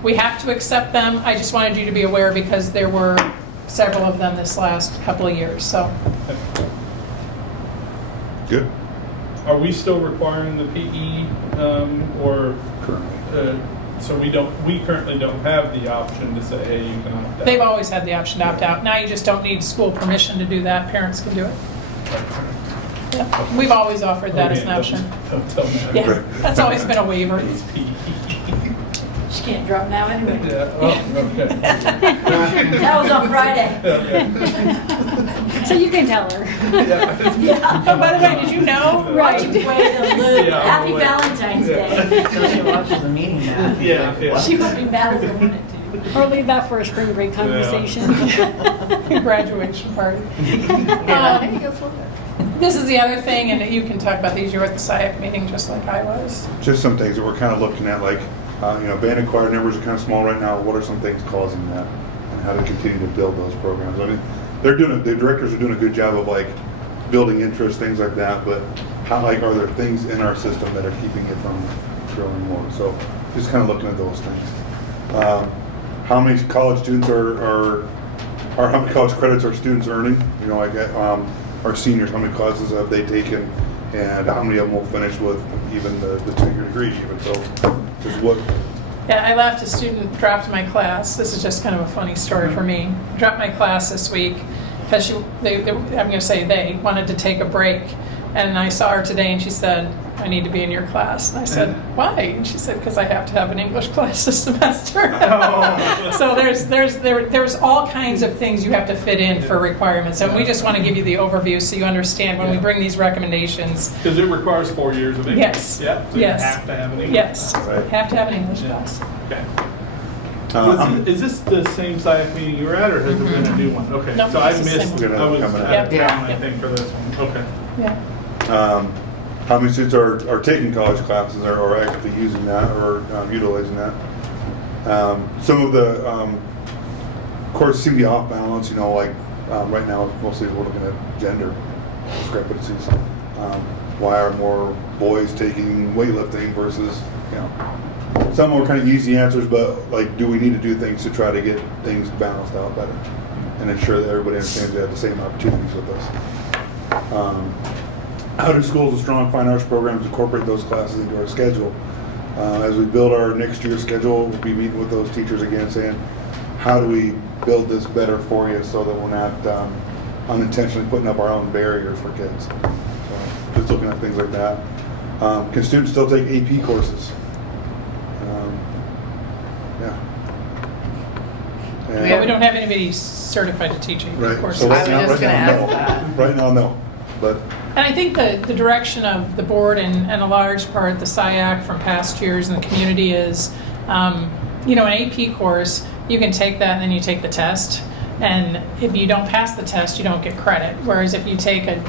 we have to accept them. I just wanted you to be aware because there were several of them this last couple of years. So. Good. Are we still requiring the PE or Currently. so we currently don't have the option to say, hey, you can opt out? They've always had the option to opt out. Now you just don't need school permission to do that. Parents can do it. Yeah. We've always offered that as an option. Don't tell me. Yeah, that's always been a waiver. It's PE. She can't drop now anyway. Yeah. Oh, okay. That was on Friday. Okay. So you can tell her. Yeah. Oh, by the way, did you know? Right. Way to loop. Yeah, Happy wait. Valentine's Yeah. Day. So she watches the meeting now. Yeah. She would be mad if I wanted to. Or leave that for a spring break conversation. Graduation party. This is the other thing, and you can talk about these. You were at the SIAC meeting just like I was. Just some things that we're kind of looking at, like, band and choir numbers are kind of small right now. What are some things causing that, and how to continue to build those programs? I mean, the directors are doing a good job of like building interest, things like that, but how, like, are there things in our system that are keeping it from growing more? So just kind of looking at those things. How many college students or how many college credits are students earning? You know, like our seniors, how many classes have they taken, and how many of them will finish with even the 2-year degree even? So just what. Yeah, I laughed. A student dropped my class. This is just kind of a funny story for me. Dropped my class this week because I'm going to say they wanted to take a break. And I saw her today and she said, I need to be in your class. And I said, why? And she said, because I have to have an English class this semester. So there's all kinds of things you have to fit in for requirements. And we just want to give you the overview so you understand when we bring these recommendations. Because it requires 4 years of English. Yes. Yep. So Yes. you have to have an English Yes. class. Right. Have to have an English class. Okay. Is this the same SIAC meeting you were at, or has there been a new one? Okay. Nope, So I it's the missed. same one. I was Coming out of up. town, I Yeah. think, for this one. Okay. Yeah. How many students are taking college classes or actively using that or utilizing that? Some of the courses seem to be off balance, you know, like right now mostly we're looking at gender discrepancies. Why are more boys taking weightlifting versus, you know, some more kind of easy answers, but like, do we need to do things to try to get things balanced out better and ensure that everybody understands they have the same opportunities with us? How do schools with strong fine arts programs incorporate those classes into our schedule? As we build our next year's schedule, we'll be meeting with those teachers again saying, how do we build this better for you so that we're not unintentionally putting up our own barriers for kids? So just looking at things like that. Can students still take AP courses? Yeah, we don't have anybody certified to teach AP Right. courses. So I was just gonna ask that. Right now, no. But And I think the direction of the board and a large part the SIAC from past years and the community is, you know, an AP course, you can take that and then you take the test. And if you don't pass the test, you don't get credit. Whereas if you take a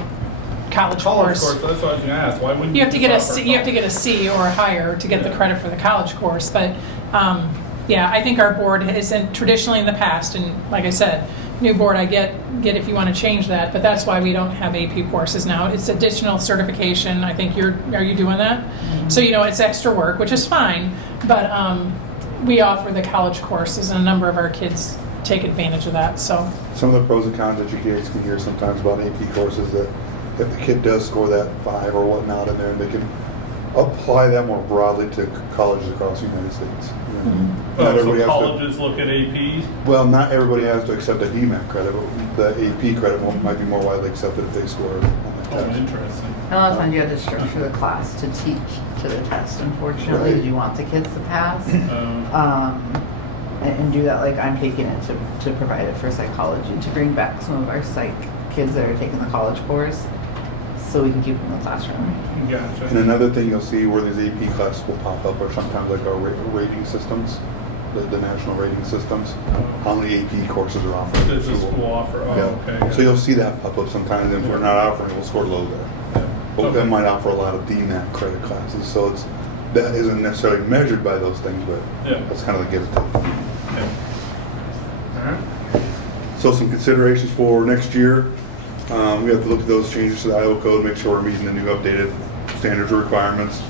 college course, That's what I was going to ask. Why wouldn't you have to get a just offer C, you have to get a C or higher to get the credit for the college course. But yeah, I think our board has traditionally in the past, and like I said, new board, I get if you want to change that, but that's why we don't have AP courses now. It's additional certification. I think are you doing that? Mm-hmm. So, you know, it's extra work, which is fine, but we offer the college courses, and a number of our kids take advantage of that. So some of the pros and cons that you kids can hear sometimes about AP courses, that if the kid does score that 5 or whatnot in there, they can apply that more broadly to colleges across the United States. You know? Mm-hmm. Not So everybody has colleges look at APs? well, not everybody has to accept a DMAT credit, but the AP credit might be more widely accepted if they score on that Oh, test. interesting. A lot of times you have to structure the class to teach to the test, unfortunately, Right. because you want the kids to pass. And do that, like I'm taking it to provide it for psychology, to bring back some of our psych kids that are taking the college course, so we can keep them in the classroom. And Gotcha. another thing you'll see where these AP classes will pop up are sometimes like our rating systems, the national rating systems. How many AP courses are offered? Does the school offer? Oh, Yeah. okay. So you'll see that pop up sometimes, and if we're not offering, we'll score low there. Yeah. But Okay. that might offer a lot of DMAT credit classes, so that isn't necessarily measured by those things, but Yeah. that's kind of the give and take. Yeah. All right. So some considerations for next year. We have to look at those changes to the Iowa code, make sure we're meeting the new updated standards or requirements.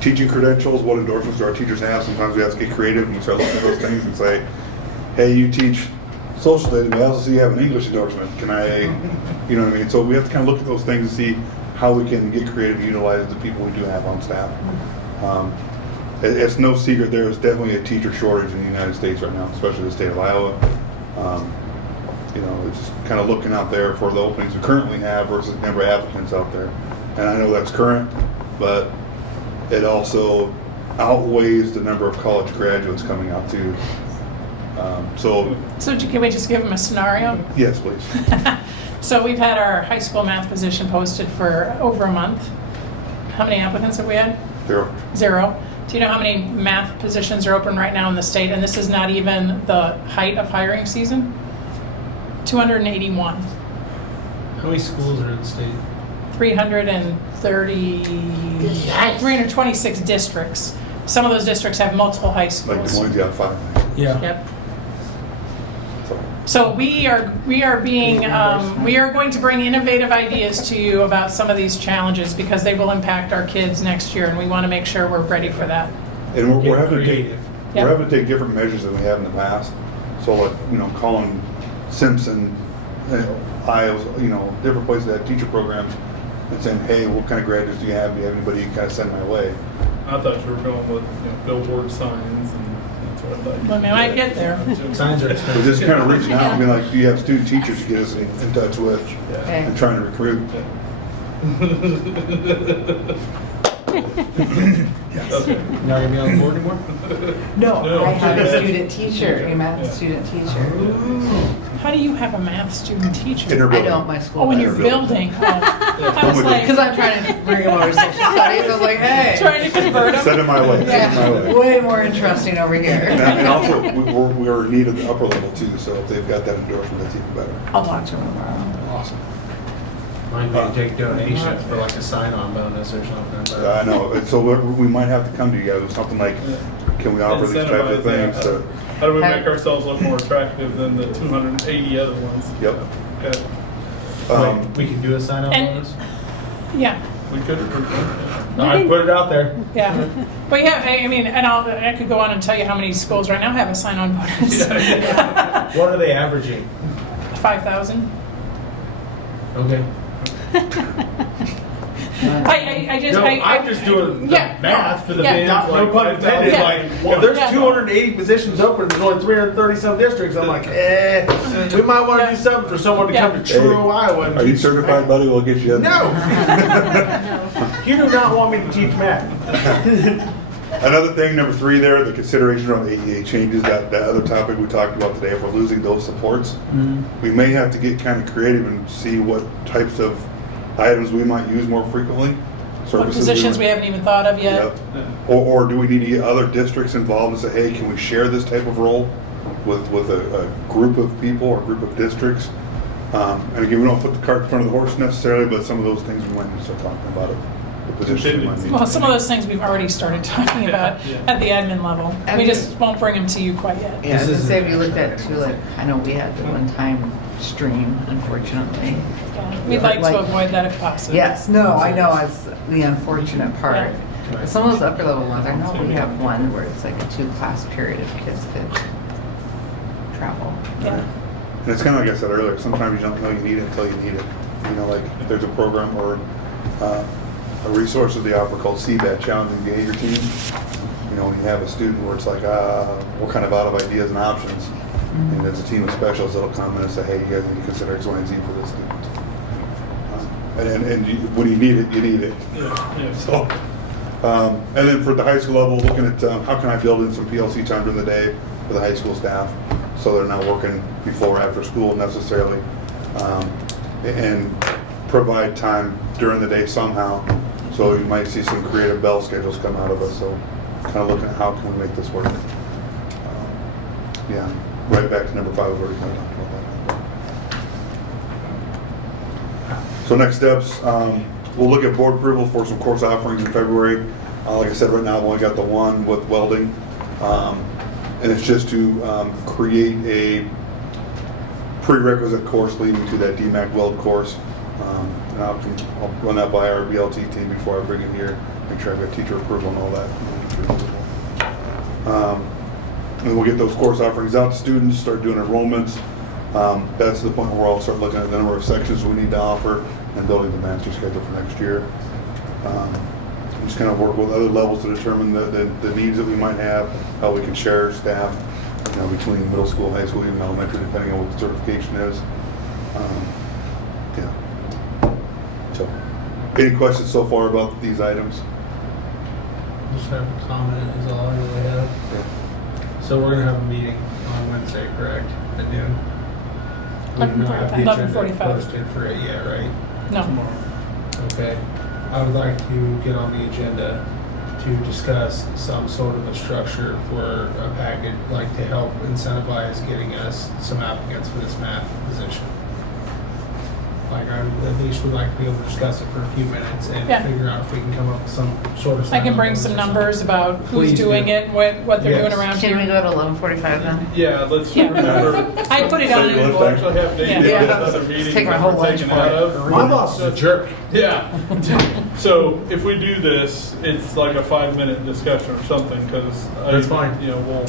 Teaching credentials, what endorsements do our teachers have? Sometimes we have to get creative and start looking at those things and say, hey, you teach social studies, but I also see you have an English endorsement. Can I, you know what I mean? So we have to kind of look at those things and see how we can get creative and utilize the people we do have on staff. It's no secret there is definitely a teacher shortage in the United States right now, especially the state of Iowa. You know, it's just kind of looking out there for the openings we currently have versus the number of applicants out there. And I know that's current, but it also outweighs the number of college graduates coming out too. So can we just give them a scenario? yes, please. So we've had our high school math position posted for over a month. How many applicants have we had? 0. Do you know how many math positions are open right now in the state? And this is not even the height of hiring season? 281. How many schools are in the state? 326 districts. Some of those districts have multiple high Like schools. Des Moines, you have 5. Yeah. Yep. So So we are going to bring innovative ideas to you about some of these challenges because they will impact our kids next year, and we want to make sure we're ready for that. And we're having to take, Creative. Yep. we're having to take different measures than we have in the past. So like, calling Simpson, Iowa, different places that have teacher programs and saying, hey, what kind of graduates do you have? Do you have anybody you can kind of send my way? I thought you were going with billboard signs and that's what I thought. Well, we might get there. Signs are We're expensive. just kind of reaching out and being like, do you have student teachers to get us in touch with Okay. and trying to recruit? Okay. Not gonna be on the board anymore? No, No. I have a student teacher, a math student teacher. How do you have a math student teacher? In her I building. don't, my school. Oh, in your does. building. Oh. I was like, Because I'm trying to bring them over to social studies. I was like, hey. trying to convert Send them. it my way. Send it my Yeah, way. way more interesting over here. And also, we're in need of the upper level too, so if they've got that endorsement, that's even better. I'll talk to them tomorrow. Awesome. Might be to take donations for like a sign-on bonus or something. I know, and so we might have to come to you guys with something like, can we offer these types of Incentivize, things? yeah. How do we make ourselves look more attractive than the 280 other ones? Yep. Okay. Wait, we can do a sign-on And- bonus? Yeah, We could. No, I put it out there. yeah. But yeah, I mean, and I could go on and tell you how many schools right now have a sign-on bonus. What are they averaging? 5,000. Okay. I just, No, I'm just doing the Yeah, math for the yeah. bins. No pun intended. Yeah. Like, if there's Yeah. 280 positions open, there's only 330 some districts. I'm like, we might want to Yeah. do something for someone to Yeah. come to Truro, Iowa. And Are you teach certified, math. buddy? We'll get you in. No. You do not want me to teach math. Another thing, number 3 there, the consideration around ADA changes, that other topic we talked about today, if we're losing those supports, we may have to get kind of creative and see what types of items we might use more frequently. What Services positions we might- haven't even thought of yet. Yep. Or do we need to get other districts involved and say, hey, can we share this type of role with a group of people or a group of districts? And again, we don't put the cart in front of the horse necessarily, but some of those things we might need to start talking about it. The positions we might need. Well, some of those things we've already started talking about at the admin level. We just won't bring them to you quite yet. Yeah, I was gonna say, if you looked at it too, like, I know we had the one-time stream, unfortunately. Yeah. We'd like to avoid that if possible. Yes, no, I know, it's the unfortunate part. Yeah. But some of those upper level ones, I know we have one where it's like a 2-class period if kids could travel. Yeah. And it's kind of like I said earlier, sometimes you don't know you need it until you need it. Like if there's a program or a resource of the opera called CBAT, Challenging Behavior Team. When you have a student where it's like, we're kind of out of ideas and options. And there's a team of specialists that'll come in and say, hey, you guys need to consider X, Y, and Z for this student. When you need it, you need it. Yeah. So, and then for the high school level, looking at how can I build in some PLC time during the day for the high school staff so they're not working before or after school necessarily, and provide time during the day somehow. So you might see some creative bell schedules come out of us. So kind of looking at how can we make this work. Yeah, right back to number 5, we've already kind of talked about that. So next steps, we'll look at board approval for some course offerings in February. Like I said, right now I've only got the one with welding. And it's just to create a prerequisite course leading to that DMAC weld course. And I'll run that by our BLT team before I bring it here, make sure I've got teacher approval and all that. And we'll get those course offerings out to students, start doing enrollments. That's the point where we'll start looking at the number of sections we need to offer and building the master schedule for next year. Just kind of work with other levels to determine the needs that we might have, how we can share staff, between middle school, high school, even elementary, depending on what the certification is. Yeah. So, any questions so far about these items? Just have a comment is all I really have. Yeah. So we're gonna have a meeting on Wednesday, correct? At noon? We do not have the 11:45. agenda posted for it yet, right? No. Okay. I would like to get on the agenda to discuss some sort of a structure for a package, like to help incentivize getting us some applicants for this math position. like I at least would like to be able to discuss it for a few minutes and Yeah. figure out if we can come up with some sort of. I can sign-on bring bonus some or something. numbers about who's Please doing do. it, what they're Yes. doing around Can we here. go to 11:45 then? Yeah, let's Yeah. remember. I put it on. Let's We'll actually have David Yeah. in another meeting Take my that whole we're lunch taking break. out of. My boss is a jerk. Yeah. So if we do this, it's like a 5-minute discussion or something, because. That's fine. You know, we'll.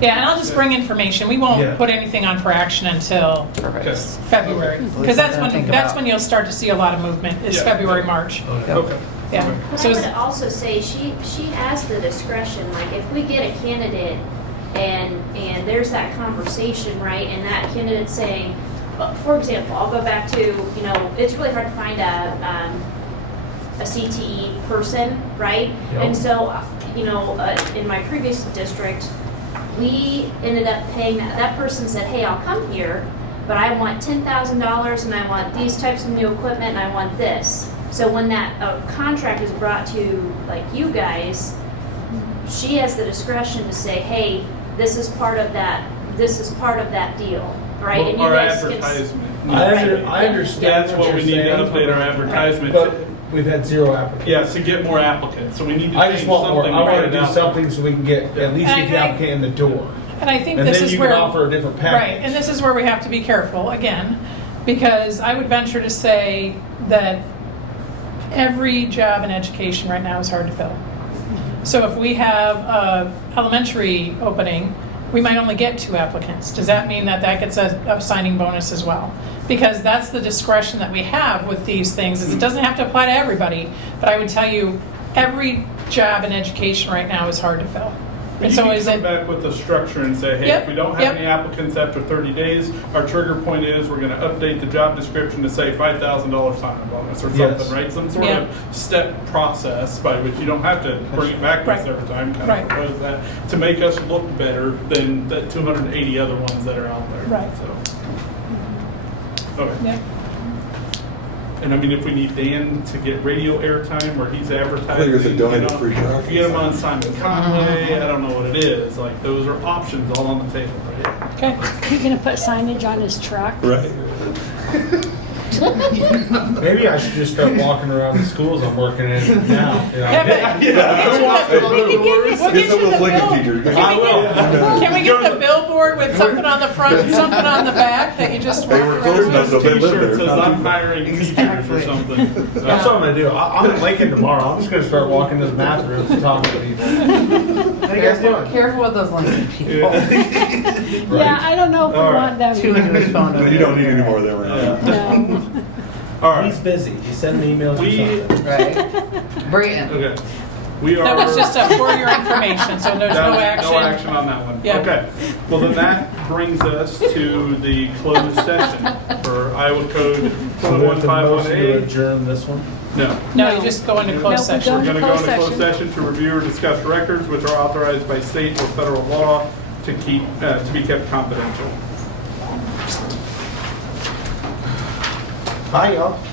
Yeah, and I'll just bring information. We won't Yeah. put anything on for action until Okay. February, because that's when you'll start to see a lot of movement, is Yeah. February, March. Okay. Yeah. But So I it's- would also say she has the discretion, like if we get a candidate and there's that conversation, right, and that candidate's saying, for example, I'll go back to, you know, it's really hard to find a CTE person, right? Yep. And so, you know, in my previous district, we ended up paying that person said, hey, I'll come here, but I want $10,000 and I want these types of new equipment and I want this. So when that contract is brought to like you guys, she has the discretion to say, hey, this is part of that deal, right? Well, And you our guys can advertisement. I understand. That's what we need to you're update our saying, advertisement. But we've had 0 applicants. Yeah, to get more applicants, so we need to I change just want more. something. I want right to do now. something so we can get at least get the applicant in the door, And I think and this then is you where. can offer a different package. Right, and this is where we have to be careful, again, because I would venture to say that every job in education right now is hard to fill. So if we have a elementary opening, we might only get 2 applicants. Does that mean that gets a signing bonus as well? Because that's the discretion that we have with these things, is it doesn't have to apply to everybody, but I would tell you, every job in education right now is hard to fill. But And you so can is come it, back with a structure and say, hey, Yep, if we don't have yep. any applicants after 30 days, our trigger point is we're going to update the job description to say $5,000 sign-on bonus or something, Yes. right? Some sort Yeah. of step process by which you don't have to bring it back to us Right. every time. Kind Right. of propose that to make us look better than the 280 other ones that are out there. Right. So. Okay. yeah. And I mean, if we need Dan to get radio airtime where he's advertising, I think it's a donate you a know, free truck. if you get him on Simon Conway, I don't know what it is. Like those are options all on the table, right? Okay. You're gonna put signage on his truck? Right. Maybe I should just start walking around the schools I'm working in now. You know? Yeah, but we can we'll Get get you some of the those Lincoln bill- teachers. I will. Can we get the billboard with something on the front and something on the back that you just They walk were around close with? enough so they live T-shirt there. says Not I'm too far. hiring teachers or something. That's what I'm gonna do. I'm in Lincoln tomorrow. I'm just gonna start walking to the bathrooms and talking to people. How you guys doing? Careful with those Lincoln people. Yeah, I don't know if we All right. want them. Too into his phone. You don't need any more of them around. No. All right. He's busy. He's sending emails. We Right. Brayton. okay. We are. That was just for your information, so there's no action. No action on that one. Yeah. Okay. Well, then that brings us to the closed session for Iowa Code So we have the motion to 11518. adjourn this one. No. No, you just go into closed Nope, we session. We're going to go Closed into closed session. session to review or discuss records which are authorized by state or federal law to be kept confidential. Hi, y'all.